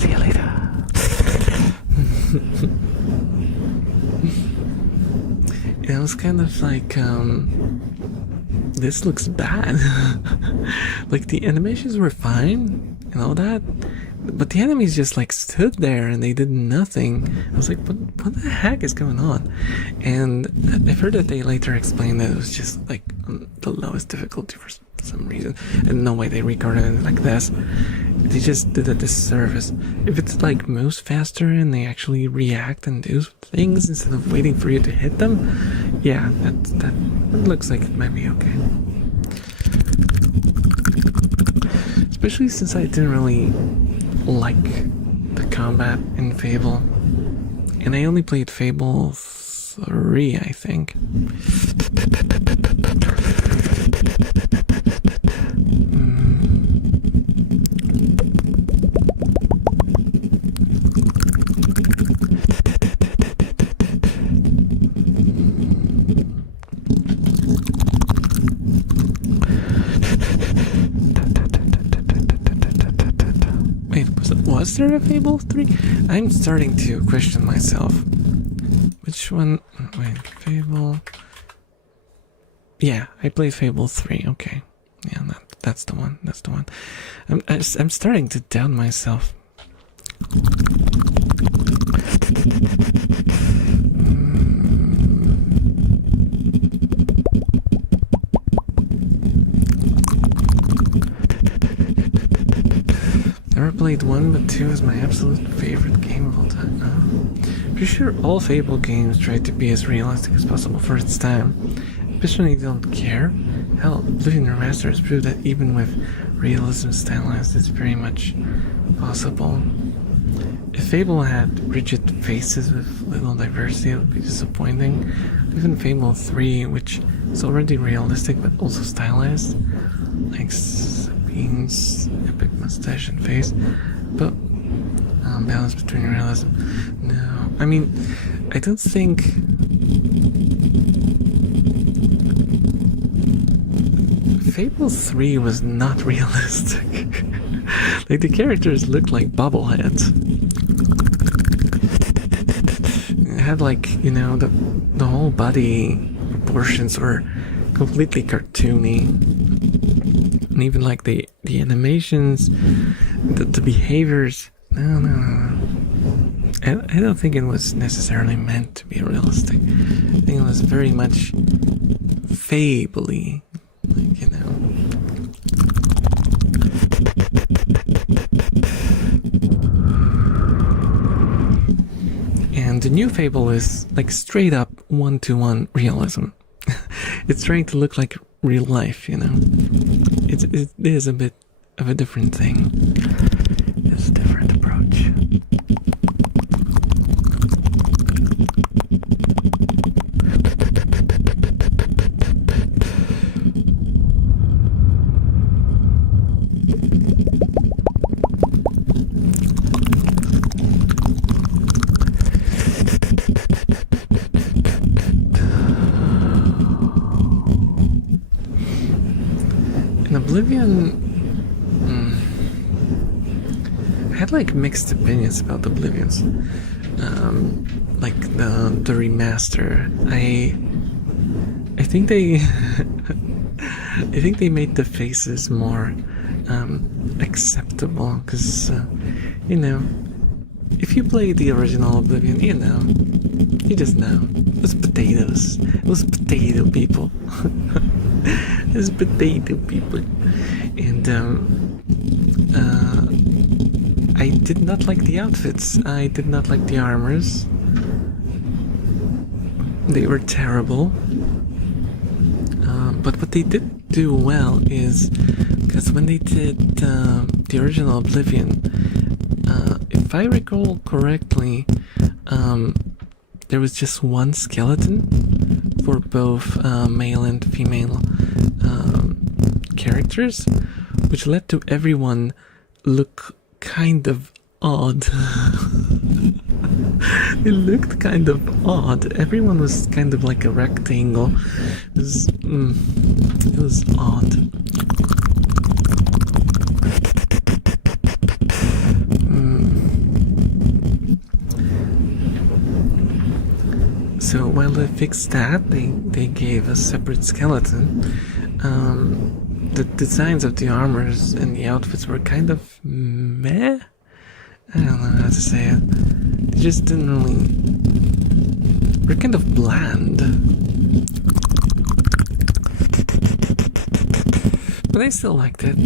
See you later. It was kind of like, this looks bad. Like, the animations were fine and all that, but the enemies just like stood there and they did nothing. I was like, what the heck is going on? And I've heard that they later explained that it was just like the lowest difficulty for some reason, and no way they recorded it like this. They just did a disservice. If it's like moves faster and they actually react and do things instead of waiting for you to hit them, yeah, that looks like it might be okay. Especially since I didn't really like the combat in Fable, and I only played Fable 3, I think. Was there a Fable 3? I'm starting to question myself. Which one? Wait, Fable. Yeah, I played Fable 3. Okay, yeah, that's the one. That's the one. I'm starting to doubt myself. Never played 1, but 2 is my absolute favorite game of all time. Pretty sure all Fable games try to be as realistic as possible for its time. Especially when you don't care. Hell, Oblivion Remastered proved that even with realism stylized, it's very much possible. If Fable had rigid faces with little diversity, it would be disappointing. Even Fable 3, which is already realistic but also stylized, like Sabine's epic mustache and face, but balance between realism. No, I mean, I don't think Fable 3 was not realistic. Like, the characters looked like bobbleheads. It had, like, you know, the whole body proportions were completely cartoony. And even like the animations, the behaviors. No. I don't think it was necessarily meant to be realistic. I think it was very much fable-y, like, you know. And the new Fable is like straight up one-to-one realism. It's trying to look like real life, you know. It is a bit of a different thing. It's a different approach. Oblivion. I had like mixed opinions about Oblivions. Like the remaster. I think they I think they made the faces more acceptable because you know, if you play the original Oblivion, you just know it was potatoes. It was potato people. It was potato people, and I did not like the outfits. I did not like the armors. They were terrible. But what they did do well is, because when they did the original Oblivion, if I recall correctly, there was just one skeleton for both male and female characters, which led to everyone look kind of odd. It looked kind of odd. Everyone was kind of like a rectangle. It was odd. So while they fixed that, they gave a separate skeleton. The designs of the armors and the outfits were kind of meh. I don't know how to say it. They just didn't really. They're kind of bland. But I still liked it.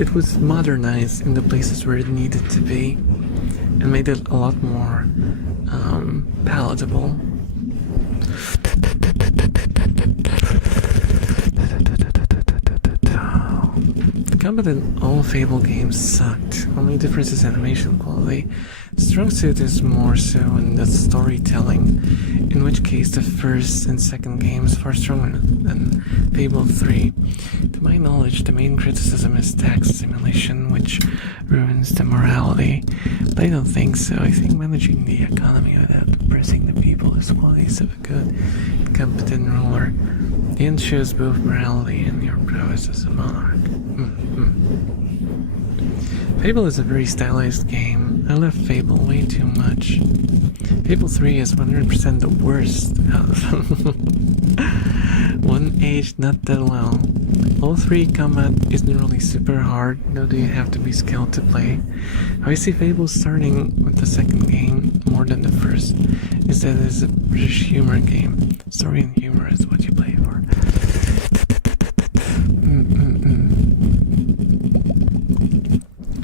It was modernized in the places where it needed to be, and made it a lot more palatable. The combat in all Fable games sucked. Only difference is animation quality. Strong suit is more so in the storytelling, in which case the first and second games far stronger than Fable 3. To my knowledge, the main criticism is tax simulation, which ruins the morality. But I don't think so. I think managing the economy without oppressing the people is qualities of a good, competent ruler. The end shows both morality and your prowess as a monarch. Fable is a very stylized game. I love Fable way too much. Fable 3 is 100% the worst out of them. One aged not that well. All 3 combat isn't really super hard, nor do you have to be skilled to play. How I see Fable starting with the second game more than the first is that it's a British humor game. Story and humor is what you play for.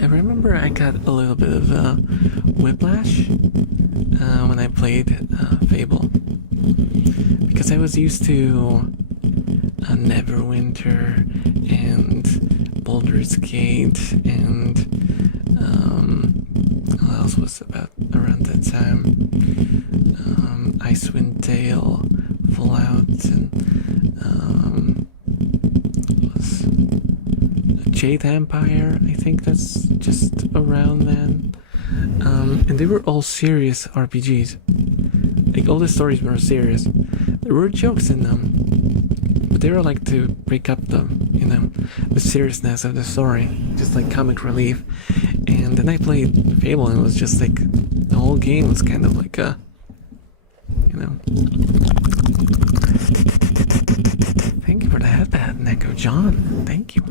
I remember I got a little bit of whiplash when I played Fable, because I was used to Neverwinter and Baldur's Gate and what else was about around that time? Icewind Dale, Fallout, and was Jade Empire. I think that's just around then. And they were all serious RPGs. Like, all the stories were serious. There were jokes in them, but they were like to break up the seriousness of the story, just like comic relief. And then I played Fable, and it was just like the whole game was kind of like a, Thank you for the headband, Neko John. Thank you.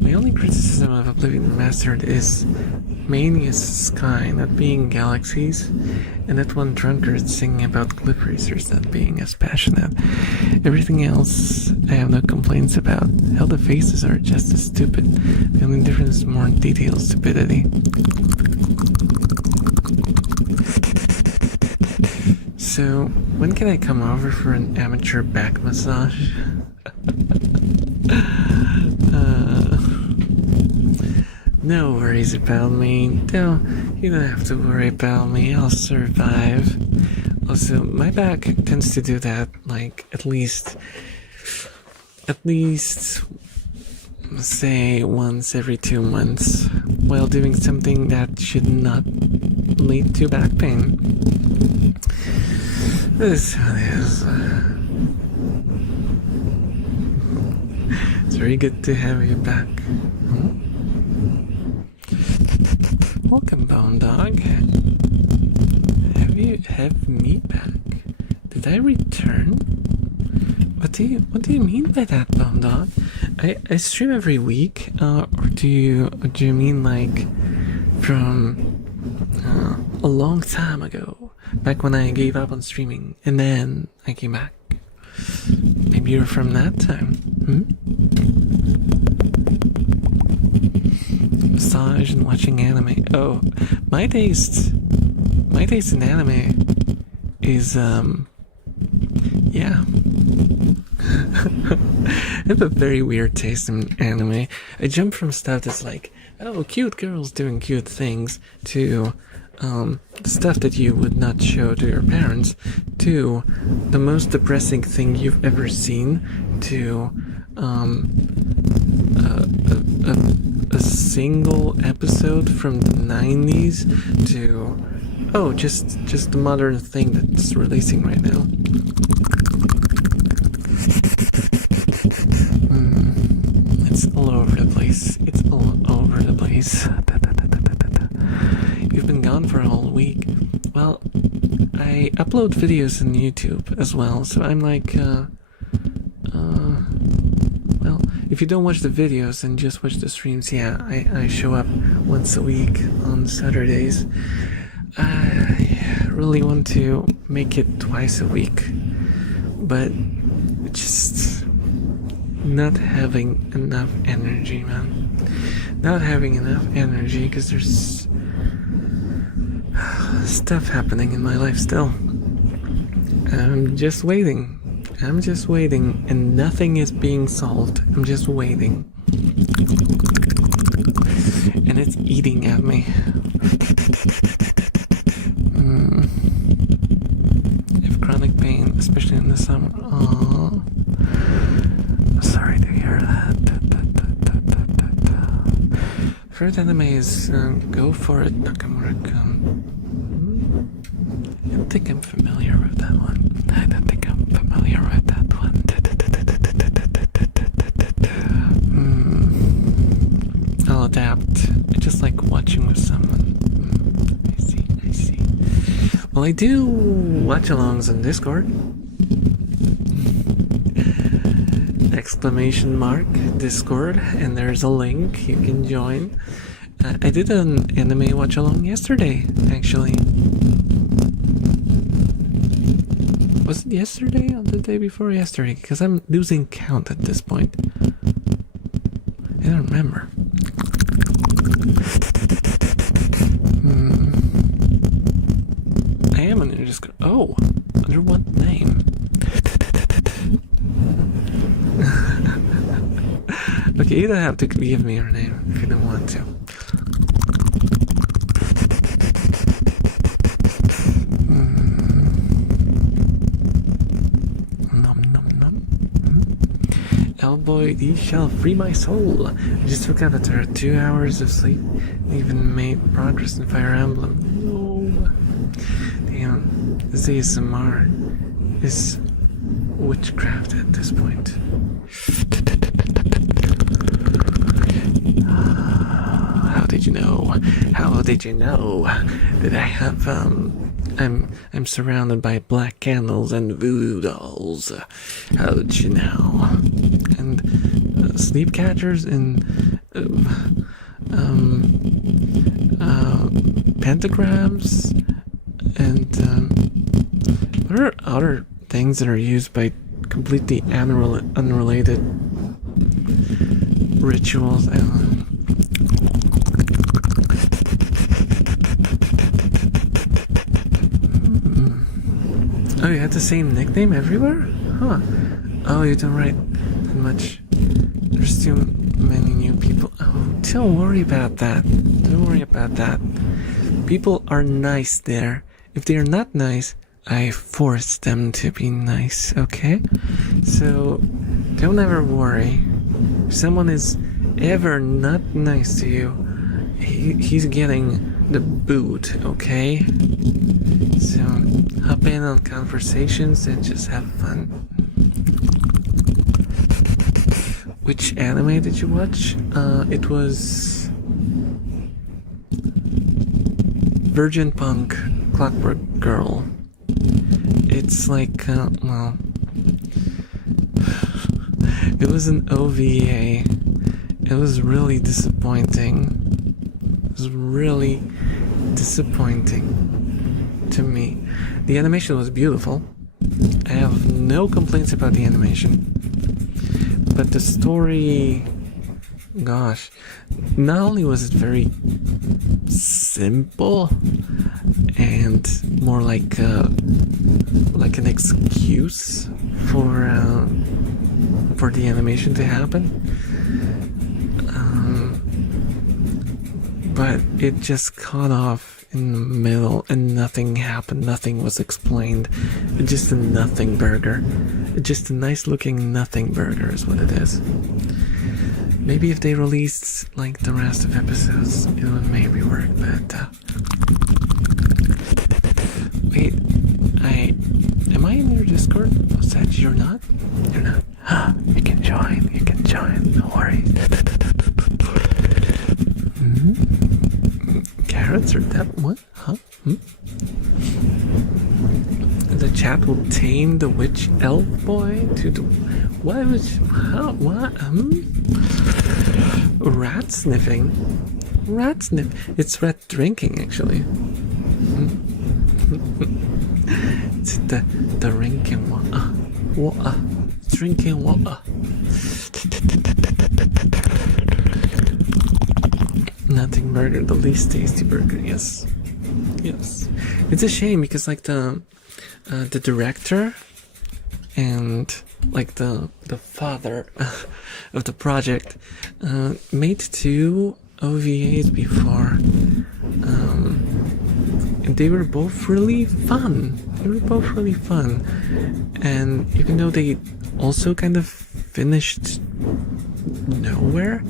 My only criticism of Oblivion Remastered is Mania's sky not being galaxies, and that one drunkard singing about cliff racers not being as passionate. Everything else I have no complaints about. Hell, the faces are just as stupid. The only difference is more detailed stupidity. So, when can I come over for an amateur back massage? No worries about me. You don't have to worry about me. I'll survive. Also, my back tends to do that, like, at least, say, once every 2 months, while doing something that should not lead to back pain. This is how it is. It's very good to have you back. Welcome, Bone Dog. Have me back? Did I return? What do you mean by that, Bone Dog? I stream every week, or do you mean like from a long time ago, back when I gave up on streaming and then I came back? Maybe you're from that time. Massage and watching anime. Oh, my taste in anime is yeah. I have a very weird taste in anime. I jump from stuff that's like, oh, cute girls doing cute things, to stuff that you would not show to your parents, to the most depressing thing you've ever seen, to a single episode from the 90s, to just the modern thing that's releasing right now. It's all over the place. It's all over the place. You've been gone for a whole week. Well, I upload videos on YouTube as well, so I'm like, well, if you don't watch the videos and just watch the streams, yeah, I show up once a week on Saturdays. I really want to make it twice a week, but just not having enough energy, man. Not having enough energy because there's stuff happening in my life still. I'm just waiting, and nothing is being solved. I'm just waiting. And it's eating at me. I have chronic pain, especially in the summer. Aww. Sorry to hear that. Favorite anime is Go For It, Nakamura-kun. I don't think I'm familiar with that one. I'll adapt. I just like watching with someone. I see. Well, I do watch-alongs on Discord. Exclamation mark Discord, and there's a link you can join. I did an anime watch-along yesterday, actually. Was it yesterday or the day before yesterday? Because I'm losing count at this point. I don't remember. I am on Discord. Oh, under what name? Okay, you don't have to give me your name if you don't want to. Boy, thee shall free my soul. I just took out after 2 hours of sleep and even made progress in Fire Emblem. No. Damn, this ASMR is witchcraft at this point. How did you know? How did you know that I have I'm surrounded by black candles and voodoo dolls. How did you know? And sleep catchers and pentagrams and what are other things that are used by completely unrelated rituals? I don't know. Oh, you had the same nickname everywhere? Huh. Oh, you don't write that much. There's too many new people. Oh, don't worry about that. Don't worry about that. People are nice there. If they are not nice, I force them to be nice, okay? So, don't ever worry. If someone is ever not nice to you, he's getting the boot, okay? So, hop in on conversations and just have fun. which anime did you watch? It was Virgin Punk Clockwork Girl. It's like, well, it was an OVA. It was really disappointing. It was really disappointing to me. The animation was beautiful. I have no complaints about the animation. But the story, gosh, not only was it very simple and more like an excuse for the animation to happen, but it just caught off in the middle and nothing happened. Nothing was explained. Just a nothing burger. Just a nice looking nothing burger is what it is. Maybe if they released like the rest of episodes, it would maybe work, but wait, am I in your Discord? Oh, Sag, you're not? You're not? You can join, don't worry. Carrots or that? What? Huh? The chat will tame the witch elf boy to the... What was... How? What? Rat sniffing? Rat sniff... It's rat drinking, actually. It's the drinking water. Water. Drinking water. Nothing burger, the least tasty burger, yes. Yes. It's a shame because like the director and like the father of the project made 2 OVAs before, and they were both really fun. And even though they also kind of finished nowhere,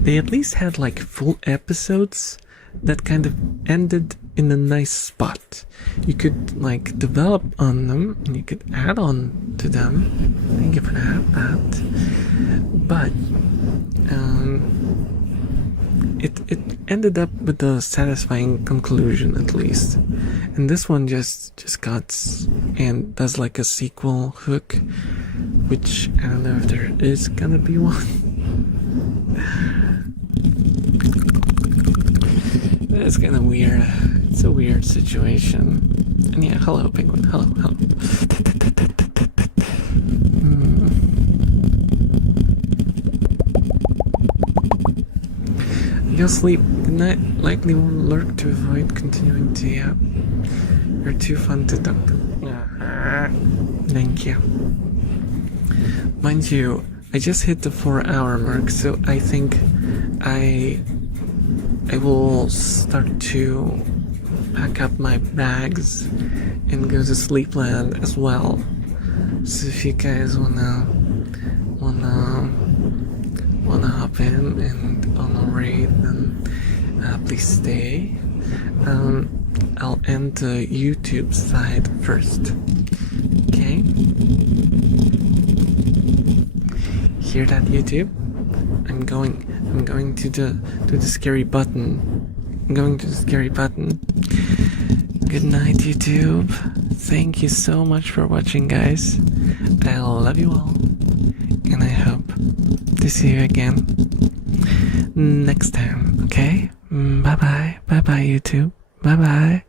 they at least had like full episodes that kind of ended in a nice spot. You could like develop on them and you could add on to them. Thank you for that. But it ended up with a satisfying conclusion, at least. And this one just cuts and does like a sequel hook, which I don't know if there is gonna be one. It's kind of weird. It's a weird situation. And yeah, hello, penguin. Hello. You'll sleep. Good night. Likely will lurk to avoid continuing to yap. You're too fun to talk to. Thank you. Mind you, I just hit the 4-hour mark, so I think I will start to pack up my bags and go to Sleepland as well. So if you guys wanna hop in and on a raid, then please stay. I'll end the YouTube side first. Okay? Hear that, YouTube? I'm going to the scary button. I'm going to the scary button. Good night, YouTube. Thank you so much for watching, guys. I love you all, and I hope to see you again next time. Okay? Bye bye, YouTube. Bye bye.